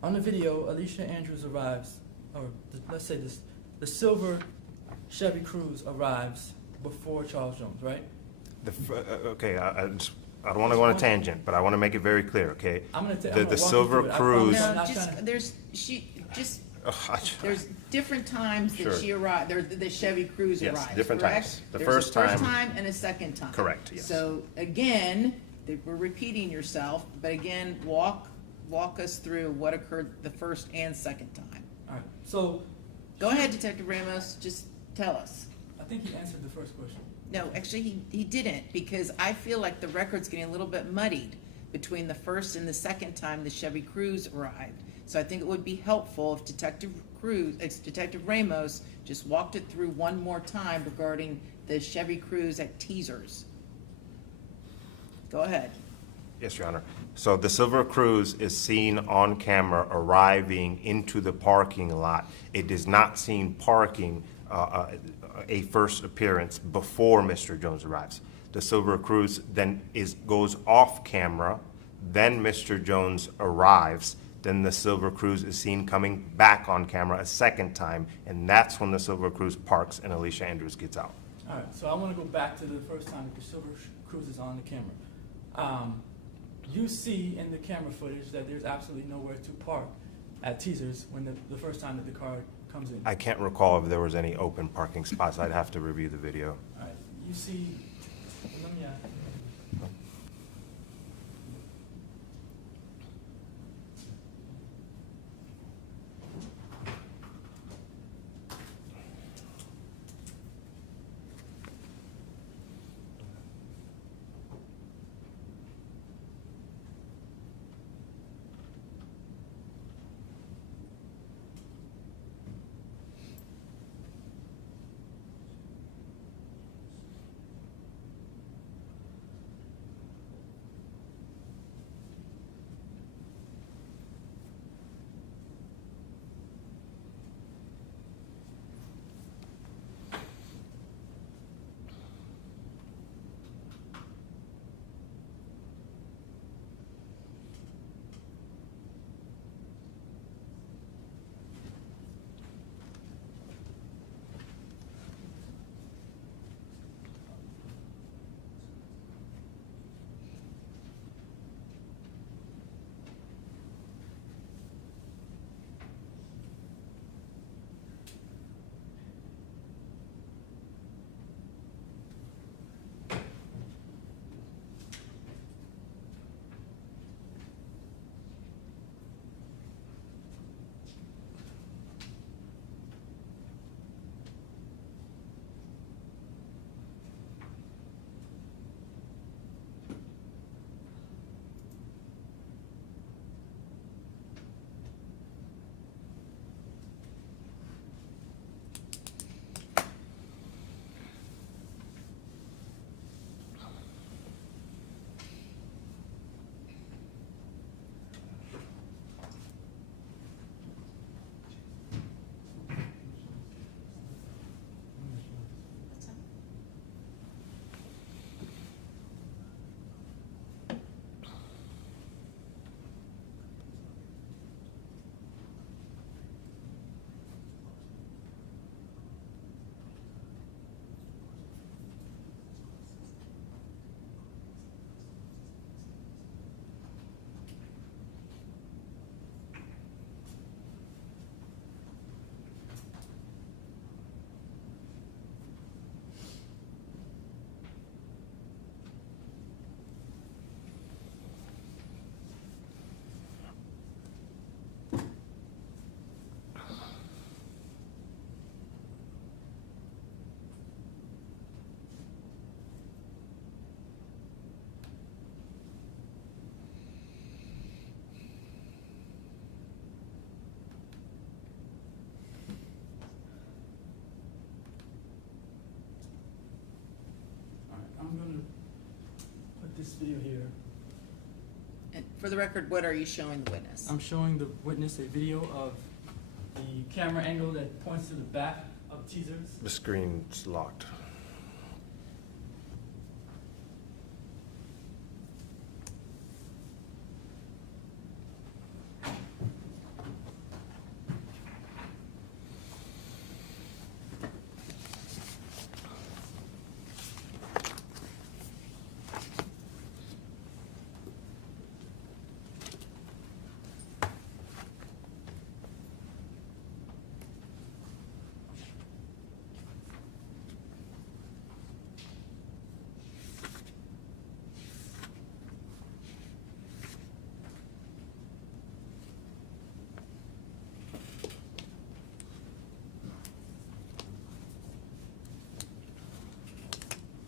On the video, Alicia Andrews arrives, or let's say the silver Chevy Cruze arrives before Charles Jones, right? Okay, I don't want to go on a tangent, but I want to make it very clear, okay? I'm gonna The walk you Silver through it. I Cruise. promise I'm No, not just, trying to- there's different times Sure. that she arrived, the Chevy Cruze Yes, arrives, different correct? times. The There's first a first time- time and a second time. Correct, yes. So again, we're repeating yourself, but again, walk us through what occurred the first and second time. All right. So Go ahead, Detective Ramos, just tell us. I think he answered the first question. No, actually, he didn't, because I feel like the record's getting a little bit muddied between the first and the second time the Chevy Cruze arrived. So I think it would be helpful if Detective Ramos just walked it through one more time regarding the Chevy Cruze at Teasers. Go ahead. Yes, Your Honor. So the Silver Cruise is seen on camera arriving into the parking lot. It is not seen parking a first appearance before Mr. Jones arrives. The Silver Cruise then goes off camera, then Mr. Jones arrives, then the Silver Cruise is seen coming back on camera a second time, and that's when the Silver Cruise parks and Alicia Andrews gets out. All right. So I want to go back to the first time that the Silver Cruise is on the camera. You see in the camera footage that there's absolutely nowhere to park at Teasers when the first time that the car comes in. I can't recall if there was any open parking spots. I'd have to review the video. All right. You see, let me this video here. And for the record, what are you showing the witness? I'm showing the witness a video of the camera angle that points to the back of teasers. The screen's locked.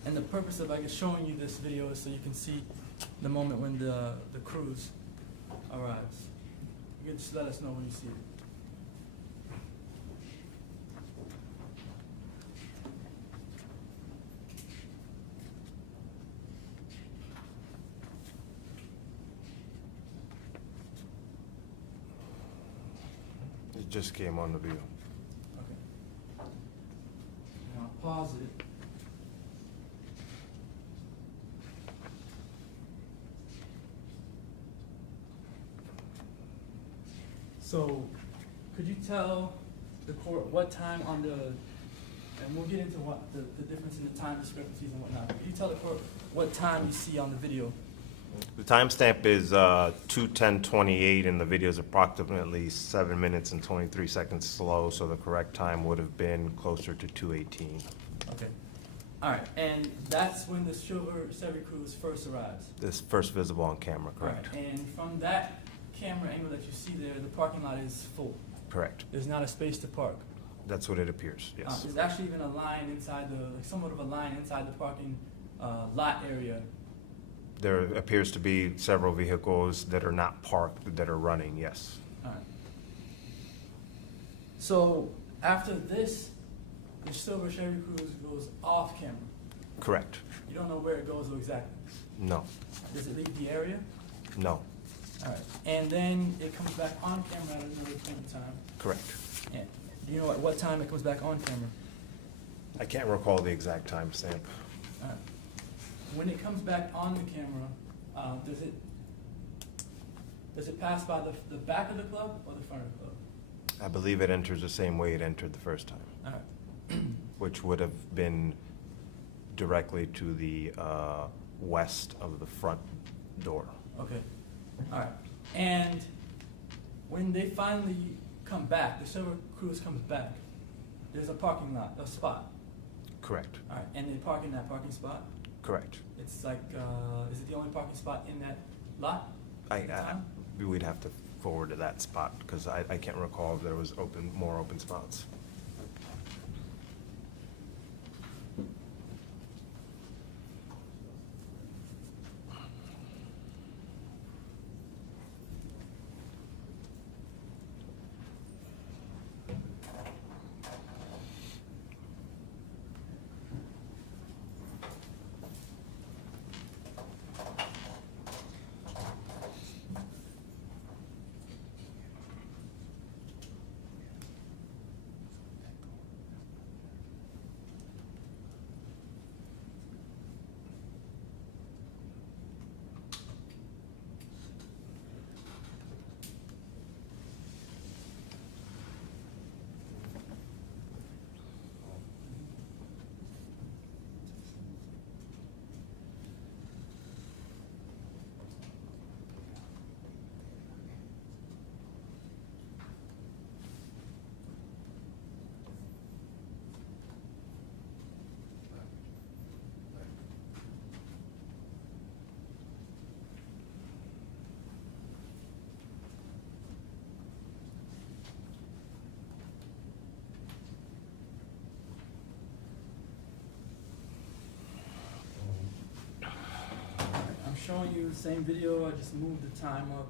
And the purpose of, I guess, showing you this video is so you can see the moment when the cruise arrives. You can just let us know when you see it. It just came on the view. Okay. Now pause it. So, could you tell the court what time on the, and we'll get into what the difference in the time discrepancies and whatnot. Could you tell the court what time you see on the video? The timestamp is 2:10:28, and the video is approximately 7 minutes and 23 seconds slow, so the correct time would have been closer to 2:18. Okay. All right, and that's when the silver Chevy Cruze first arrives. This first visible on camera, All right, correct? and from that camera angle that you see there, the parking lot is full. Correct. There's not a space to park. That's what it appears, yes. There's actually even a line inside the, like somewhat of a line inside the parking lot area. There appears to be several vehicles that are not parked that are running, yes. All right. So after this, the silver Chevy Cruze goes off camera. Correct. You don't know where it goes exactly. No, Does it leave the area? no, All right. And then it comes back on camera at another point in time. correct. And do you know at what time it comes back on camera? I can't recall the exact timestamp. All right. When it comes back on the camera, does it pass by the back of the club or the front of the club? I believe it enters the same way it entered the first time, All right. which would have been directly to the west of the front door. Okay. All right. And when they finally come back, the silver Cruze comes back, there's a parking lot, a spot. Correct, All right. And they park in that parking spot. correct. It's like, is it the only parking spot in that lot? at the time? We'd have to forward to that spot, because I can't recall if there was more open spots. I'm showing you the same video. I just moved the time up.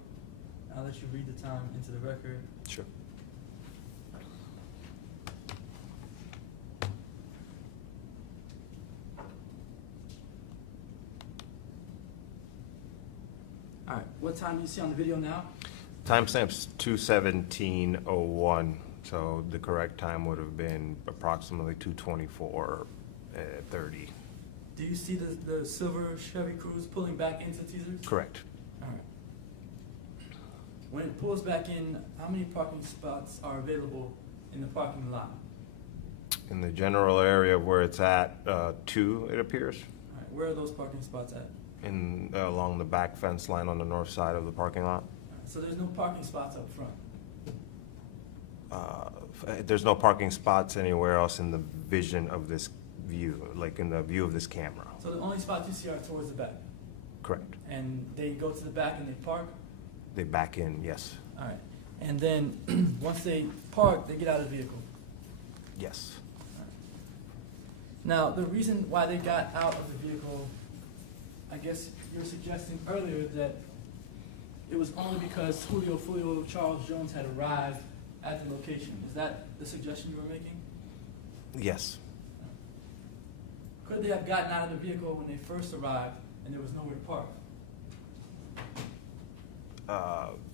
I'll let you read the time into the record. Sure. All right, what time do you see on the video now? Timestamp's 2:17:01, so the correct time would have been approximately 2:24:30. Do you see the silver Chevy Cruze pulling back into Teasers? Correct. All right. When it pulls back in, how many parking spots are available in the parking lot? In the general area where it's at, 2, it appears, All right, where are those parking spots at? along the back fence line on the north side of the parking lot. All right, so there's no parking spots up front. There's no parking spots anywhere else in the vision of this view, like in the view of this camera. So the only spots you see are towards the back, Correct. and they go to the back and they park. They back in, yes. All right, and then once they park, they get out of the vehicle. Yes. Now, the reason why they got out of the vehicle, I guess you were suggesting earlier that it was only because Julio Foolio Charles Jones had arrived at the location. Is that the suggestion you were making? Yes. Could they have gotten out of the vehicle when they first arrived and there was nowhere to park?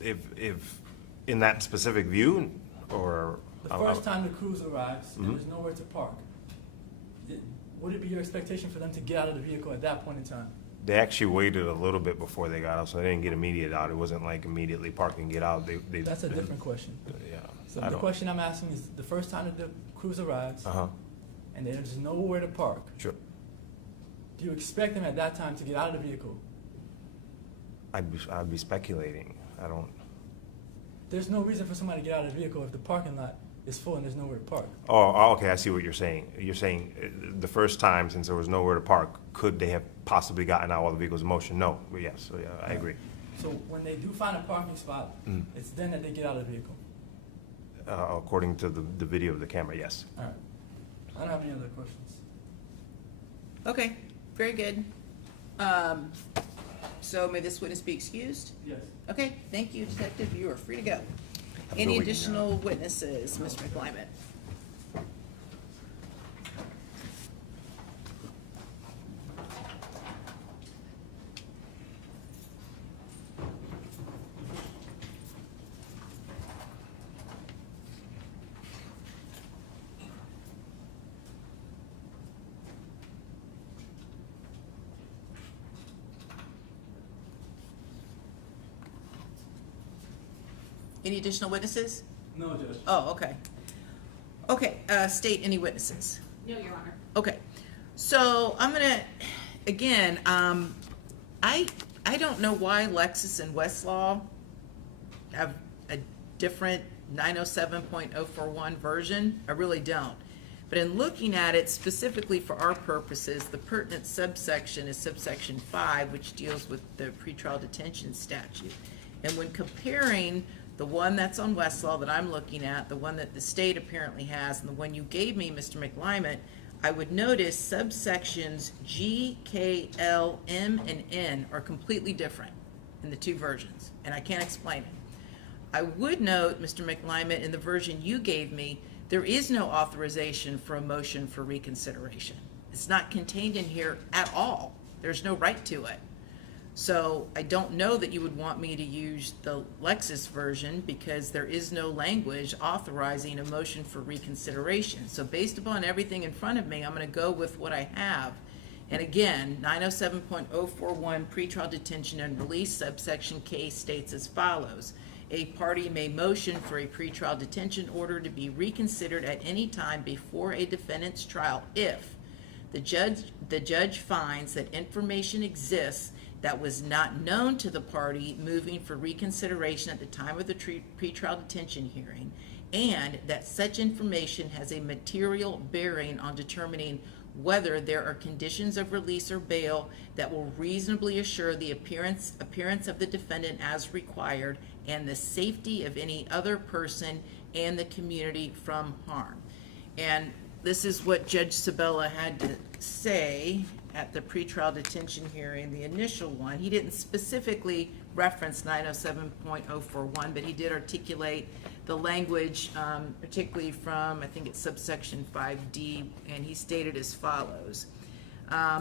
If in that specific view, or The first time the cruise arrives, and there's nowhere to park, would it be your expectation for them to get out of the vehicle at that point in time? they actually waited a little bit before they got out, so they didn't get immediate out. It wasn't like immediately park and get out. They That's a different question. Yeah. So I the don't- question I'm asking is, the first time that the cruise arrives, Uh-huh. and there's nowhere to park, Sure. do you expect them at that time to get out of the vehicle? I'd be speculating. I don't. There's no reason for somebody to get out of the vehicle if the parking lot is full and there's nowhere to park. Oh, okay, I see what you're saying. You're saying the first time, since there was nowhere to park, could they have possibly gotten out while the vehicle was in motion? No. Well, yes, so yeah, I agree. So when they do find a parking spot, it's then that they get out of the vehicle. According to the video of the camera, yes. All right. I don't have any other questions. Okay, very good. So may this witness be excused? Yes. Okay, thank you, Detective. You are free to go. a good Any weekend, additional witnesses, Mr. McClymonds? Any additional witnesses? No, Judge. Oh, okay. Okay, state any witnesses. No, Your Honor. Okay, so I'm gonna, again, I don't know why Lexus and Westlaw have a different 907.041 version. I really don't. But in looking at it specifically for our purposes, the pertinent subsection is subsection 5, which deals with the pretrial detention statute. And when comparing the one that's on Westlaw that I'm looking at, the one that the state apparently has, and the one you gave me, Mr. McClymonds, I would notice subsections G, K, L, M, and N are completely different in the two versions, and I can't explain it. I would note, Mr. McClymonds, in the version you gave me, there is no authorization for a motion for reconsideration. It's not contained in here at all. There's no right to it. So I don't know that you would want me to use the Lexus version because there is no language authorizing a motion for reconsideration. So based upon everything in front of me, I'm going to go with what I have. And again, 907.041 pretrial detention and release subsection K states as follows. A party may motion for a pretrial detention order to be reconsidered at any time before a defendant's trial if the judge finds that information exists that was not known to the party moving for reconsideration at the time of the pretrial detention hearing, and that such information has a material bearing on determining whether there are conditions of release or bail that will reasonably assure the appearance of the defendant as required and the safety of any other person and the community from harm. And this is what Judge Sabella had to say at the pretrial detention hearing, the initial one. He didn't specifically reference 907.041, but he did articulate the language, particularly from, I think it's subsection 5D, and he stated as follows.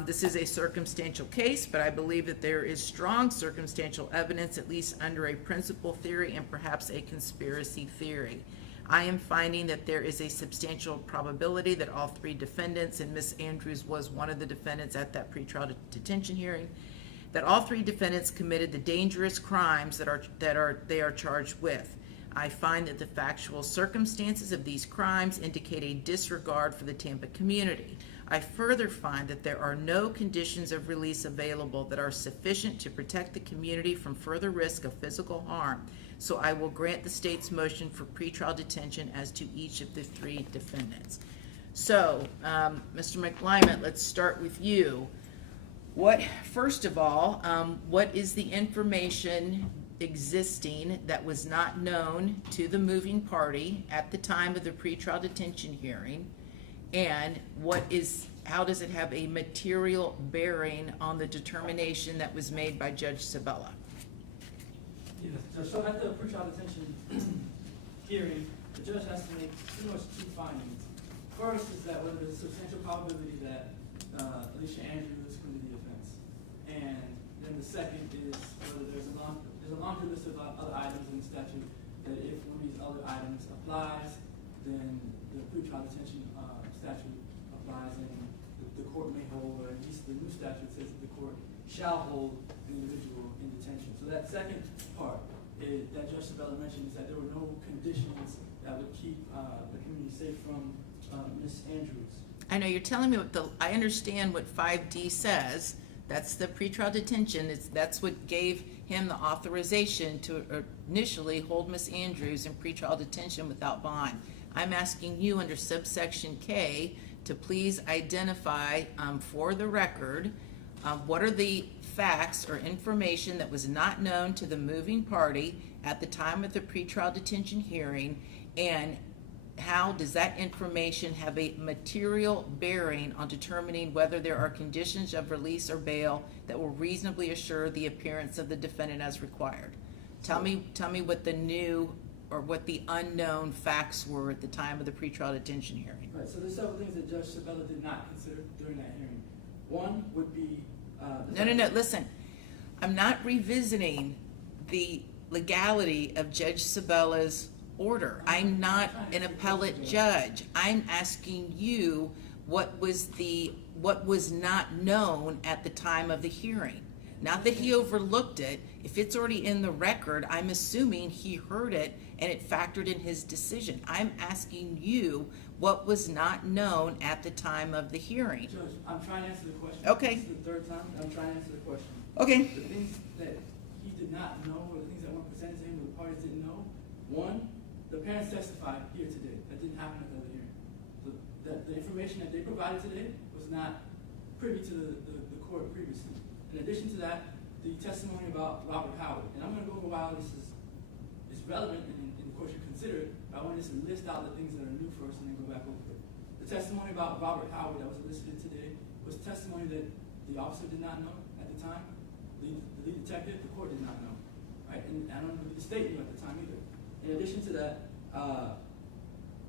This is a circumstantial case, but I believe that there is strong circumstantial evidence, at least under a principal theory and perhaps a conspiracy theory. I am finding that there is a substantial probability that all three defendants, and Ms. Andrews was one of the defendants at that pretrial detention hearing, that all three defendants committed the dangerous crimes that they are charged with. I find that the factual circumstances of these crimes indicate a disregard for the Tampa community. I further find that there are no conditions of release available that are sufficient to protect the community from further risk of physical harm. So I will grant the state's motion for pretrial detention as to each of the three defendants. So, Mr. McLyman, let's start with you. First of all, what is the information existing that was not known to the moving party at the time of the pretrial detention hearing? And how does it have a material bearing on the determination that was made by Judge Sabella? Yes, so at the pretrial detention hearing, the judge has to make pretty much two findings. First is that whether there's a substantial probability that Alicia Andrews committed the offense. And then the second is whether there's a laundry list of other items in the statute that if one of these other items applies, then the pretrial detention statute applies and the court may hold, or at least the new statute says that the court shall hold the individual in detention. So that second part that Judge Sabella mentioned is that there were no conditions that would keep the community safe from Ms. Andrews. I know you're telling me I understand what 5D says. That's the pretrial detention. That's what gave him the authorization to initially hold Ms. Andrews in pretrial detention without bond. I'm asking you under subsection K to please identify for the record what are the facts or information that was not known to the moving party at the time of the pretrial detention hearing, and how does that information have a material bearing on determining whether there are conditions of release or bail that will reasonably assure the appearance of the defendant as required? Tell me what the new or what the unknown facts were at the time of the pretrial detention hearing. Right, so there's several things that Judge Sabella did not consider during that hearing. One would be... No, listen. I'm not revisiting the legality of Judge Sabella's order. I'm not an appellate judge. I'm asking you what was not known at the time of the hearing. Not that he overlooked it. If it's already in the record, I'm assuming he heard it and it factored in his decision. I'm asking you what was not known at the time of the hearing. Judge, I'm trying to answer the question. Okay. This is the third time I'm trying to answer the question. Okay. The things that he did not know, or the things that weren't presented to him, or the parties didn't know. One, the parents testified here today. That didn't happen at the other hearing. So the information that they provided today was not privy to the court previously. In addition to that, the testimony about Robert Howard. And I'm going to go over why this is relevant and the court should consider it, but I want to just list out the things that are new first and then go back over it. The testimony about Robert Howard that was elicited today was testimony that the officer did not know at the time. The lead detective, the court did not know. Right? And I don't believe the state knew at the time either. In addition to that,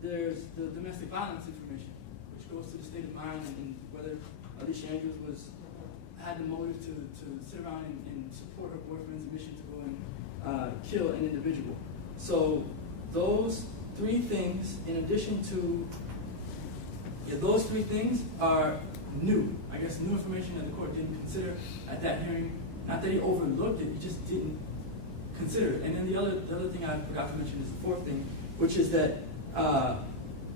there's the domestic violence information, which goes to the state of mind and whether Alicia Andrews had the motive to sit around and support her boyfriend's mission to go and kill an individual. So those three things, in addition to, those three things are new. I guess new information that the court didn't consider at that hearing. Not that he overlooked it, he just didn't consider it. And then the other thing I forgot to mention is the fourth thing, which is that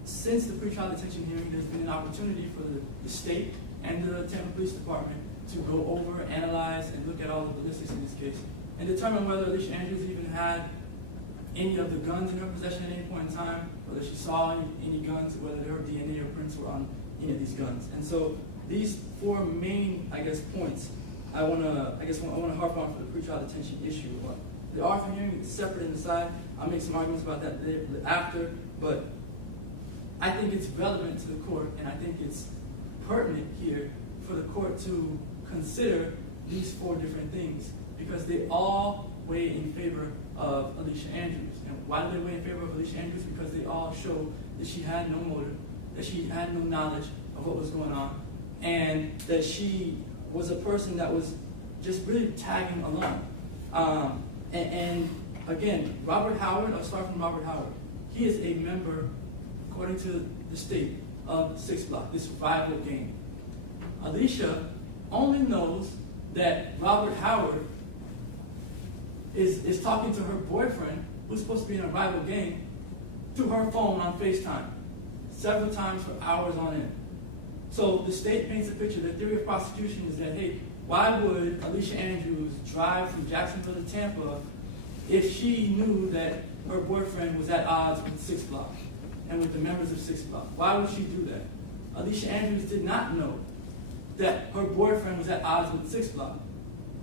since the pretrial detention hearing, there's been an opportunity for the state and the Tampa Police Department to go over, analyze, and look at all the ballistics in this case, and determine whether Alicia Andrews even had any of the guns in her possession at any point in time, whether she saw any guns, whether her DNA or prints were on any of these guns. And so these four main, points I want to harp on for the pretrial detention issue. The Arthur hearing is separate and aside. I'll make some arguments about that after, but I think it's relevant to the court, and I think it's pertinent here for the court to consider these four different things because they all weigh in favor of Alicia Andrews. And why do they weigh in favor of Alicia Andrews? Because they all show that she had no motive, that she had no knowledge of what was going on, and that she was a person that was just really tagging along. And again, Robert Howard, I'll start from Robert Howard. He is a member, according to the state, of 6 Block, this rival gang. Alicia only knows that Robert Howard is talking to her boyfriend, who's supposed to be in a rival gang, through her phone on FaceTime, several times for hours on end. So the state paints a picture. The theory of prosecution is that, hey, why would Alicia Andrews drive from Jacksonville to Tampa if she knew that her boyfriend was at odds with 6 Block and with the members of 6 Block? Why would she do that? Alicia Andrews did not know that her boyfriend was at odds with 6 Block.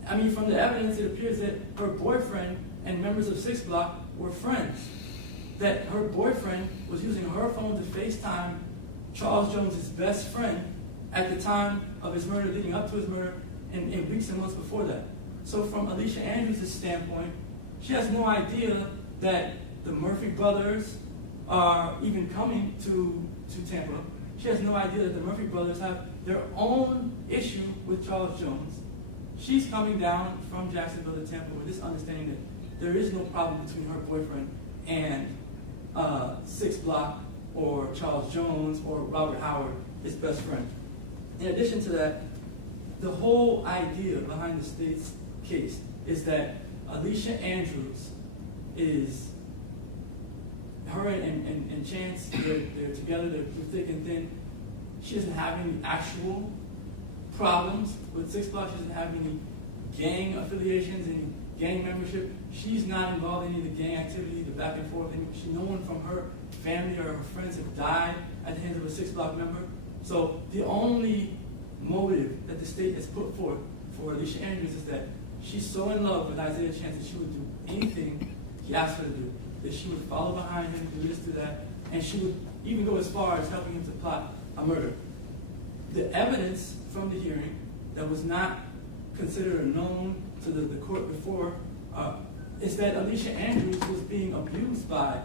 I mean, from the evidence, it appears that her boyfriend and members of 6 Block were friends. That her boyfriend was using her phone to FaceTime Charles Jones, his best friend, at the time of his murder, leading up to his murder, and weeks and months before that. So from Alicia Andrews' standpoint, she has no idea that the Murphy brothers are even coming to Tampa. She has no idea that the Murphy brothers have their own issue with Charles Jones. She's coming down from Jacksonville to Tampa with this understanding that there is no problem between her boyfriend and 6 Block or Charles Jones or Robert Howard, his best friend. In addition to that, the whole idea behind the state's case is that Alicia Andrews is, her and Chance, they're together, they're thick and thin. She doesn't have any actual problems with 6 Block. She doesn't have any gang affiliations, any gang membership. She's not involved in any of the gang activity, the back and forth. No one from her family or her friends have died at the hands of a 6 Block member. So the only motive that the state has put forth for Alicia Andrews is that she's so in love with Isaiah Chance that she would do anything he asked her to do. That she would follow behind him, do this, do that, and she would even go as far as helping him to plot a murder. The evidence from the hearing that was not considered or known to the court before is that Alicia Andrews was being abused by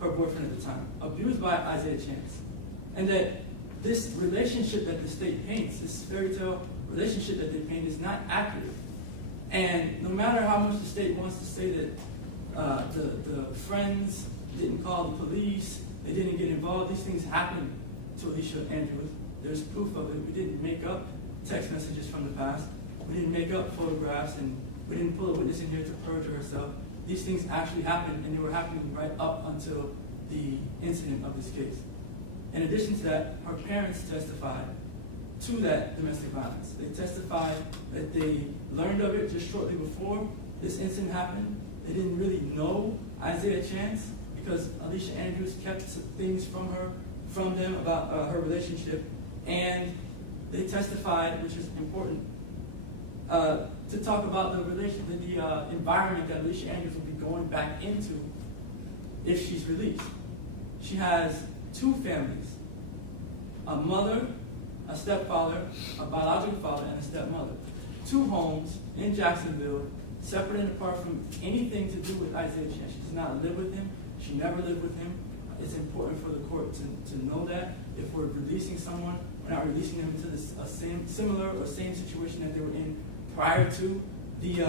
her boyfriend at the time, abused by Isaiah Chance. And that this relationship that the state paints, this fairy tale relationship that they paint, is not accurate. And no matter how much the state wants to say that the friends didn't call the police, they didn't get involved, these things happened to Alicia Andrews. There's proof of it. We didn't make up text messages from the past. We didn't make up photographs, and we didn't pull a witness in here to perjure herself. These things actually happened, and they were happening right up until the incident of this case. In addition to that, her parents testified to that domestic violence. They testified that they learned of it just shortly before this incident happened. They didn't really know Isaiah Chance because Alicia Andrews kept some things from them about her relationship. And they testified, which is important, to talk about the environment that Alicia Andrews will be going back into if she's released. She has 2 families, a mother, a stepfather, a biological father, and a stepmother. 2 homes in Jacksonville, separate and apart from anything to do with Isaiah Chance. She does not live with him. She never lived with him. It's important for the court to know that. If we're releasing someone, we're not releasing them into similar or same situation that they were in prior to the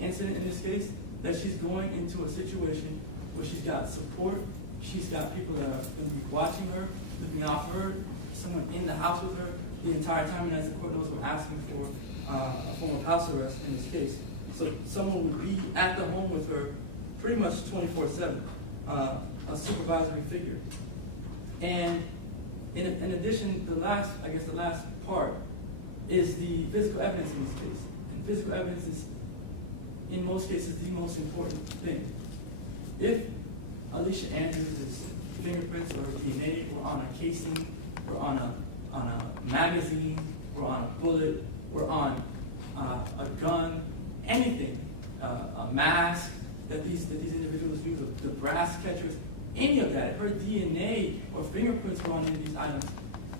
incident in this case, that she's going into a situation where she's got support, she's got people that are going to be watching her, looking out for her, someone in the house with her the entire time, and as the court knows, we're asking for a form of house arrest in this case. So someone would be at the home with her pretty much 24/7, a supervisory figure. And in addition, the last part is the physical evidence in this case. And physical evidence is, in most cases, the most important thing. If Alicia Andrews' fingerprints or DNA were on a casing, or on a magazine, or on a bullet, or on a gun, anything, a mask that these individuals use, the brass catchers, any of that, if her DNA or fingerprints were on any of these items,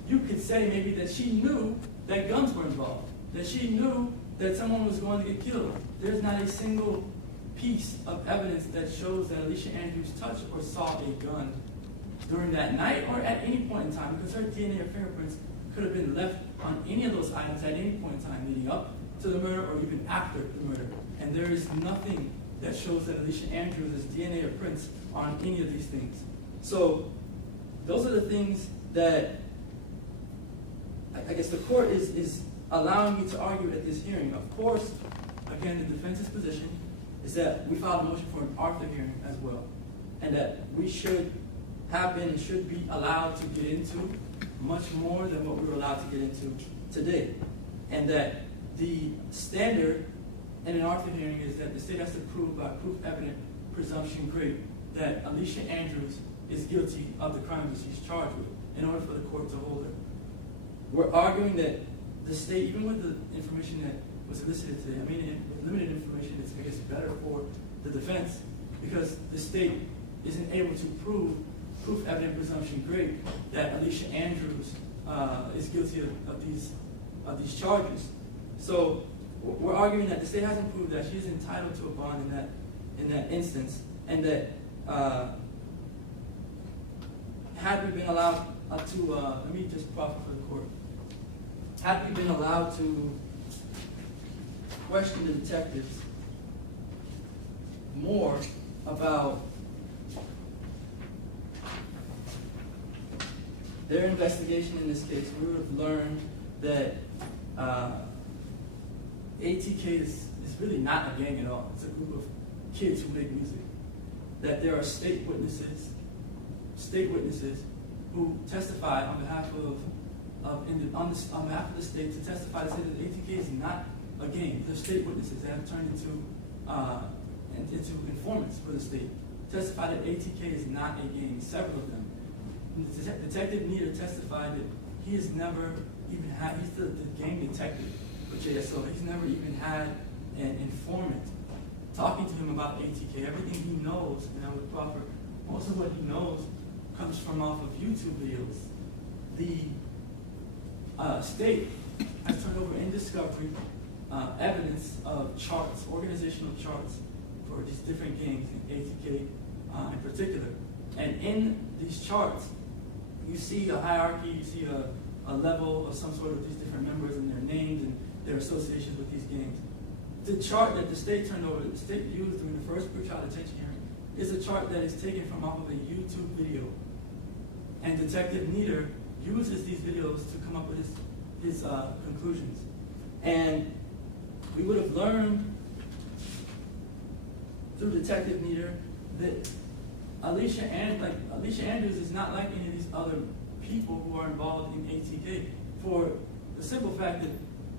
you could say maybe that she knew that guns were involved, that she knew that someone was going to get killed. There's not a single piece of evidence that shows that Alicia Andrews touched or saw a gun during that night or at any point in time, because her DNA or fingerprints could have been left on any of those items at any point in time leading up to the murder or even after the murder. And there is nothing that shows that Alicia Andrews' DNA or prints are on any of these things. So those are the things that I guess the court is allowing me to argue at this hearing. Of course, again, the defense's position is that we filed a motion for an Arthur hearing as well, and that we should have been and should be allowed to get into much more than what we were allowed to get into today. And that the standard in an Arthur hearing is that the state has to prove by proof evident presumption great that Alicia Andrews is guilty of the crimes that she's charged with in order for the court to hold her. We're arguing that the state, even with the information that was elicited today, I mean, with limited information, it's, I guess, better for the defense because the state isn't able to prove proof evident presumption great that Alicia Andrews is guilty of these charges. So we're arguing that the state hasn't proved that she is entitled to a bond in that instance, and that had we been allowed to, let me just profit for the court, had we been allowed to question the detectives more about their investigation in this case, we would have learned that ATK is really not a gang at all. It's a group of kids who make music. That there are state witnesses who testify on behalf of on behalf of the state to testify to say that ATK is not a gang. They're state witnesses that have turned into informants for the state. Testify that ATK is not a gang. Several of them. Detective Nieder testified that he has never even had. He's the gang detective for JSO. He's never even had an informant talking to him about ATK. Everything he knows, and I would proffer, most of what he knows comes from off of YouTube videos. The state has turned over in discovery evidence of charts, organizational charts for these different gangs, ATK in particular. And in these charts, you see a hierarchy, you see a level of some sort of these different members and their names and their associations with these gangs. The chart that the state turned over, that the state used during the first pretrial detention hearing, is a chart that is taken from off of a YouTube video. And Detective Nieder uses these videos to come up with his conclusions. And we would have learned through Detective Nieder that Alicia Andrews is not like any of these other people who are involved in ATK, for the simple fact that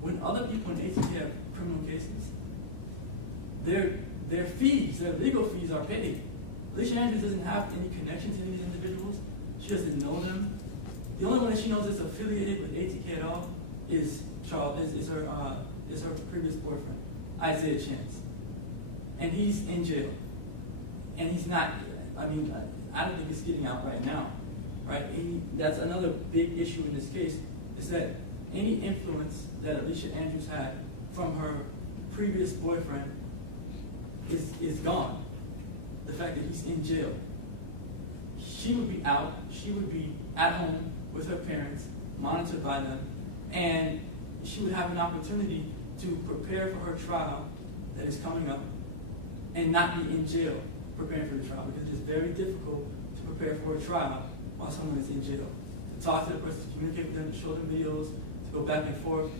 when other people in ATK have criminal cases, their fees, their legal fees are paid. Alicia Andrews doesn't have any connection to these individuals. She doesn't know them. The only one that she knows is affiliated with ATK at all is her previous boyfriend, Isaiah Chance. And he's in jail. And he's not, I don't think he's getting out right now, right? That's another big issue in this case, is that any influence that Alicia Andrews had from her previous boyfriend is gone. The fact that he's in jail. She would be out, she would be at home with her parents, monitored by them, and she would have an opportunity to prepare for her trial that is coming up and not be in jail preparing for the trial, because it is very difficult to prepare for a trial while someone is in jail. To talk to the person, to communicate with them, to show them videos, to go back and forth.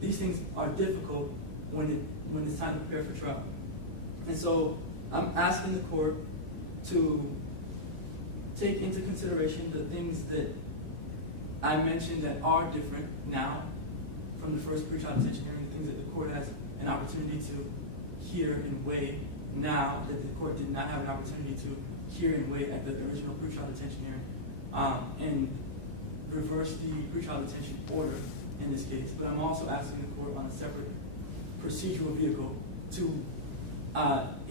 These things are difficult when it's time to prepare for trial. And so I'm asking the court to take into consideration the things that I mentioned that are different now from the first pretrial detention hearing, the things that the court has an opportunity to hear and weigh now that the court did not have an opportunity to hear and weigh at the original pretrial detention hearing, and reverse the pretrial detention order in this case. But I'm also asking the court on a separate procedural vehicle to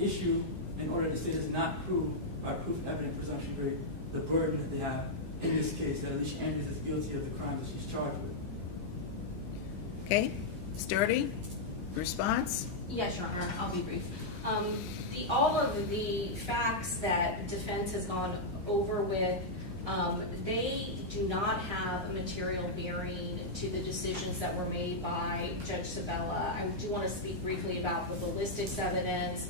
issue an order the state does not prove by proof evident presumption grade the burden that they have in this case, that Alicia Andrews is guilty of the crimes that she's charged with. Okay, Sturdy, response? Yes, Your Honor, I'll be brief. All of the facts that defense has gone over with, they do not have a material bearing to the decisions that were made by Judge Sabella. I do want to speak briefly about the ballistics evidence,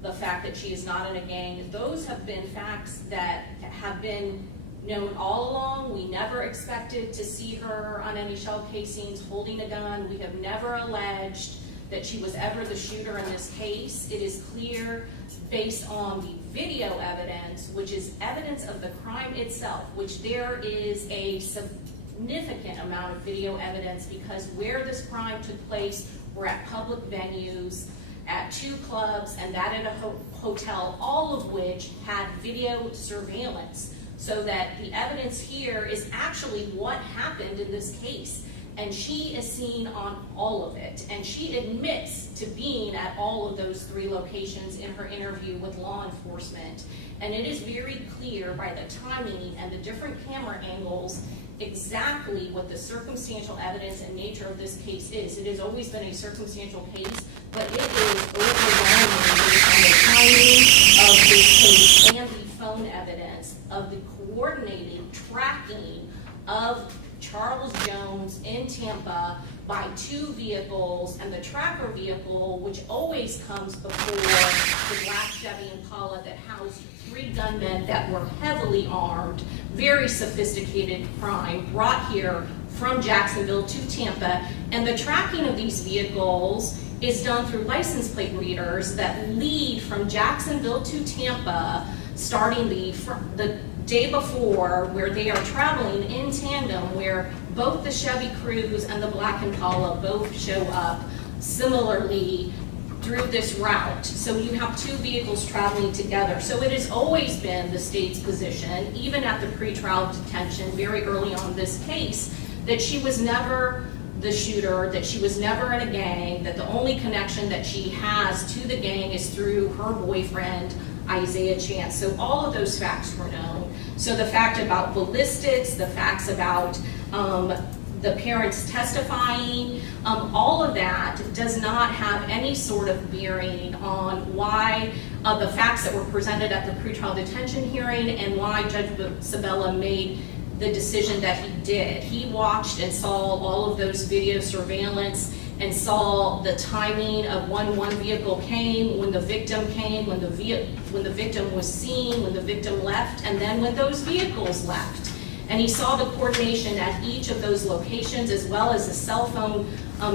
the fact that she is not in a gang. Those have been facts that have been known all along. We never expected to see her on any shell casings holding a gun. We have never alleged that she was ever the shooter in this case. It is clear based on the video evidence, which is evidence of the crime itself, which there is a significant amount of video evidence because where this crime took place were at public venues, at 2 clubs, and that in a hotel, all of which had video surveillance. So that the evidence here is actually what happened in this case. And she is seen on all of it. And she admits to being at all of those 3 locations in her interview with law enforcement. And it is very clear by the timing and the different camera angles exactly what the circumstantial evidence and nature of this case is. It has always been a circumstantial case, but it is overwhelming based on the timing of this case and the phone evidence of the coordinated tracking of Charles Jones in Tampa by 2 vehicles, and the tracker vehicle, which always comes before the black Chevy Impala that housed 3 gunmen that were heavily armed, very sophisticated crime brought here from Jacksonville to Tampa. And the tracking of these vehicles is done through license plate readers that lead from Jacksonville to Tampa, starting the day before, where they are traveling in tandem, where both the Chevy Cruze and the Black Impala both show up similarly through this route. So you have 2 vehicles traveling together. So it has always been the state's position, even at the pretrial detention very early on in this case, that she was never the shooter, that she was never in a gang, that the only connection that she has to the gang is through her boyfriend, Isaiah Chance. So all of those facts were known. So the fact about ballistics, the facts about the parents testifying, all of that does not have any sort of bearing on why the facts that were presented at the pretrial detention hearing and why Judge Sabella made the decision that he did. He watched and saw all of those video surveillance and saw the timing of when one vehicle came, when the victim came, when the victim was seen, when the victim left, and then when those vehicles left. And he saw the coordination at each of those locations, as well as the cell phone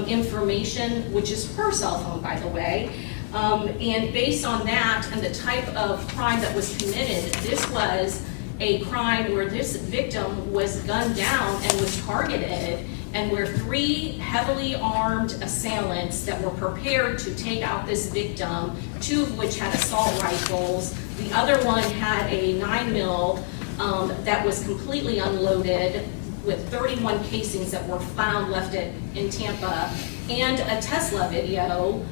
information, which is her cell phone, by the way. And based on that and the type of crime that was committed, this was a crime where this victim was gunned down and was targeted, and where 3 heavily armed assailants that were prepared to take out this victim, 2 of which had assault rifles, the other one had a 9mm that was completely unloaded with 31 casings that were found left in Tampa, and a Tesla video,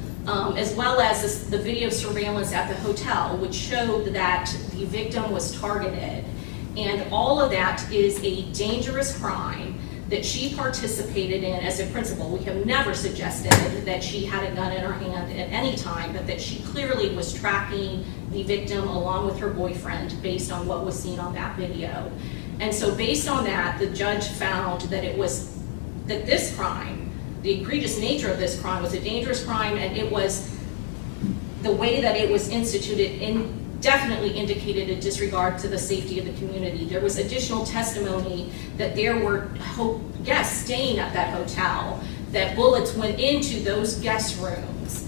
as well as the video surveillance at the hotel, which showed that the victim was targeted. And all of that is a dangerous crime that she participated in as a principal. We have never suggested that she had a gun in her hand at any time, but that she clearly was tracking the victim along with her boyfriend based on what was seen on that video. And so based on that, the judge found that that this crime, the egregious nature of this crime, was a dangerous crime, and it was the way that it was instituted definitely indicated a disregard to the safety of the community. There was additional testimony that there were guests staying at that hotel, that bullets went into those guest rooms.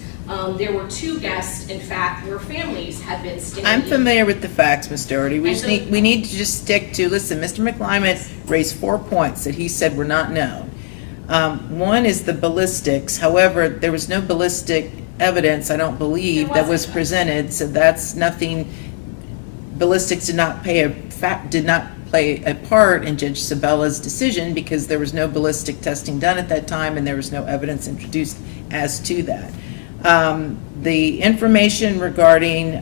There were 2 guests, in fact, where families had been staying. I'm familiar with the facts, Ms. Doherty. We need to just stick to, listen, Mr. McClymonds raised 4 points that he said were not known. One is the ballistics. However, there was no ballistic evidence, I don't believe, that was presented, so that's nothing. Ballistics did not play a part in Judge Sabella's decision because there was no ballistic testing done at that time and there was no evidence introduced as to that. The information regarding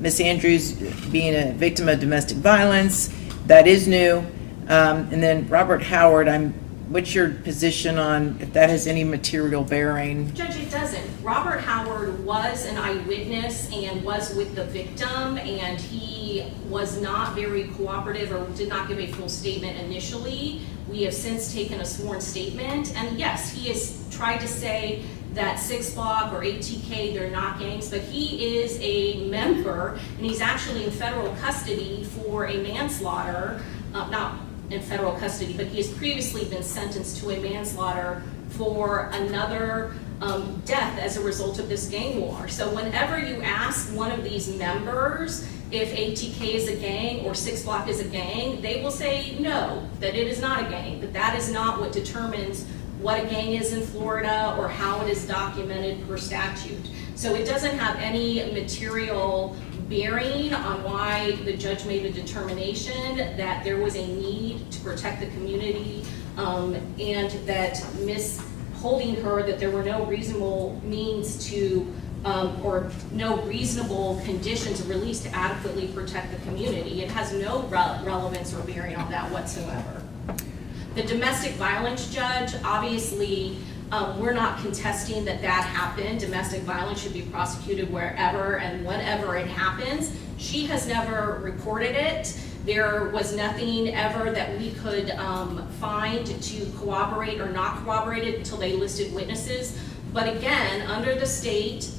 Ms. Andrews being a victim of domestic violence, that is new. And then Robert Howard, I'm what's your position on if that has any material bearing? Judge, it doesn't. Robert Howard was an eyewitness and was with the victim, and he was not very cooperative or did not give a full statement initially. We have since taken a sworn statement, and yes, he has tried to say that 6 Block or ATK, they're not gangs, but he is a member, and he's actually in federal custody for a manslaughter, not in federal custody, but he has previously been sentenced to a manslaughter for another death as a result of this gang war. So whenever you ask one of these members if ATK is a gang or 6 Block is a gang, they will say no, that it is not a gang, but that is not what determines what a gang is in Florida or how it is documented per statute. So it doesn't have any material bearing on why the judge made a determination that there was a need to protect the community, and that holding her that there were no reasonable means to or no reasonable conditions of release to adequately protect the community. It has no relevance or bearing on that whatsoever. The domestic violence judge, obviously, we're not contesting that that happened. Domestic violence should be prosecuted wherever and whenever it happens. She has never reported it. There was nothing ever that we could find to corroborate or not corroborate it until they listed witnesses. But again, under the state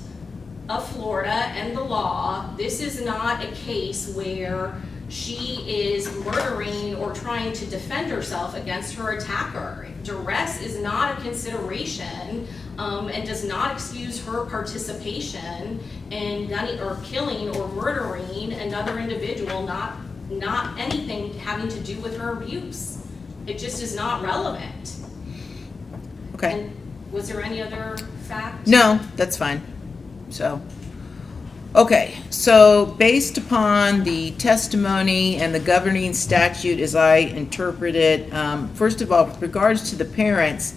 of Florida and the law, this is not a case where she is murdering or trying to defend herself against her attacker. Duress is not a consideration and does not excuse her participation in gunning or killing or murdering another individual, not anything having to do with her abuse. It just is not relevant. Okay. And was there any other fact? No, that's fine. So, okay, so based upon the testimony and the governing statute as I interpret it, first of all, with regards to the parents,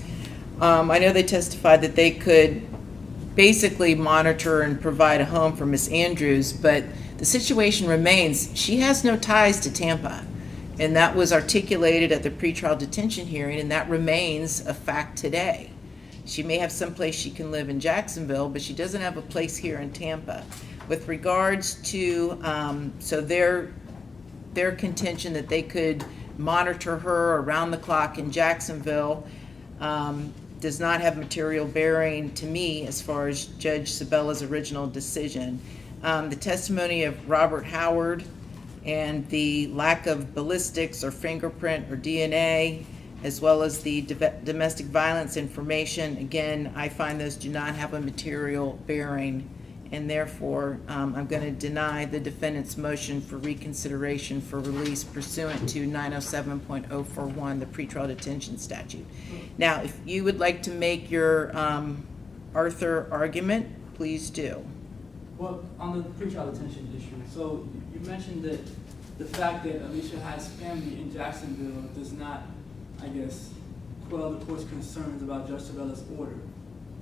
I know they testified that they could basically monitor and provide a home for Miss Andrews, but the situation remains, she has no ties to Tampa. And that was articulated at the pretrial detention hearing, and that remains a fact today. She may have someplace she can live in Jacksonville, but she doesn't have a place here in Tampa. With regards to, so their contention that they could monitor her around the clock in Jacksonville does not have material bearing to me as far as Judge Sabella's original decision. The testimony of Robert Howard and the lack of ballistics or fingerprint or DNA, as well as the domestic violence information, again, I find those do not have a material bearing, and therefore I'm going to deny the defendant's motion for reconsideration for release pursuant to 907.041, the pretrial detention statute. Now, if you would like to make your Arthur argument, please do. Well, on the pretrial detention issue, so you mentioned that the fact that Alicia has family in Jacksonville does not, I guess, quell the court's concerns about Judge Sabella's order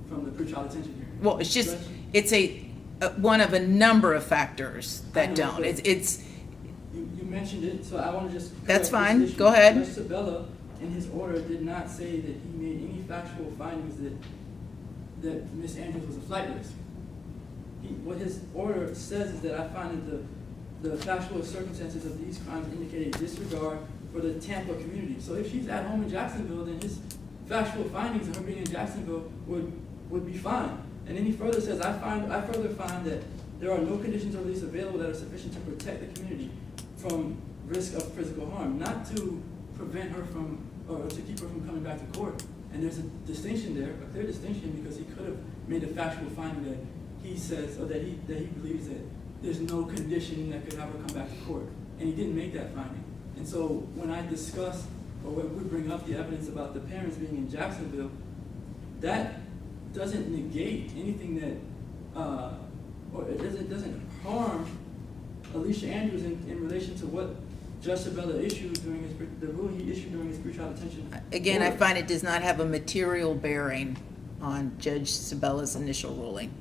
from the pretrial detention hearing. Well, it's just, it's one of a number of factors that I know, don't. but It's You mentioned it, so I want to just. That's correct fine. this issue. Go ahead. Judge Sabella, in his order, did not say that he made any factual findings that Ms. Andrews was a flight risk. What his order says is that I find that the factual circumstances of these crimes indicate a disregard for the Tampa community. So if she's at home in Jacksonville, then his factual findings of her being in Jacksonville would be fine. And then he further says, I further find that there are no conditions of release available that are sufficient to protect the community from risk of physical harm, not to prevent her from, or to keep her from coming back to court. And there's a distinction there, a clear distinction, because he could have made a factual finding that he says, or that he believes that there's no condition that could have her come back to court. And he didn't make that finding. And so when I discuss, or when we bring up the evidence about the parents being in Jacksonville, that doesn't negate anything that, or it doesn't harm Alicia Andrews in relation to what Judge Sabella issued during the ruling he issued during his pretrial detention. again, I find it does not have a material bearing on Judge Sabella's initial ruling.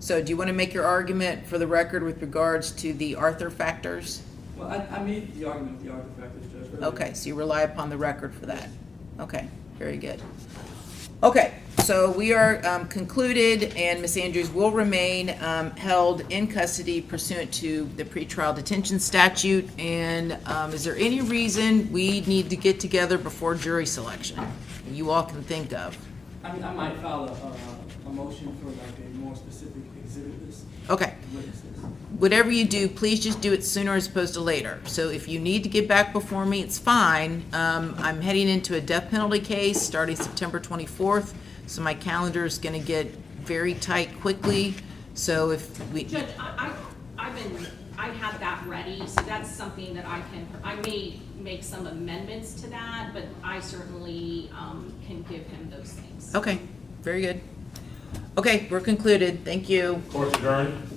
So do you want to make your argument for the record with regards to the Arthur factors? Well, I made the argument with the Arthur factors, Judge. earlier. Okay, so you rely upon the record for that. Okay. Very good. Okay, so we are concluded, and Ms. Andrews will remain held in custody pursuant to the pretrial detention statute. And is there any reason we need to get together before jury selection you all can think of? I mean, I might file a motion for like a more specific exhibit list. Okay. Witness list. Whatever you do, please just do it sooner as opposed to later. So if you need to get back before me, it's fine. I'm heading into a death penalty case starting September 24th, so my calendar is going to get very tight quickly. So if we... Judge, I had that ready, so that's something that I may make some amendments to that, but I certainly can give him those things. Okay, very good. Okay, we're concluded. Thank you. Court adjourned.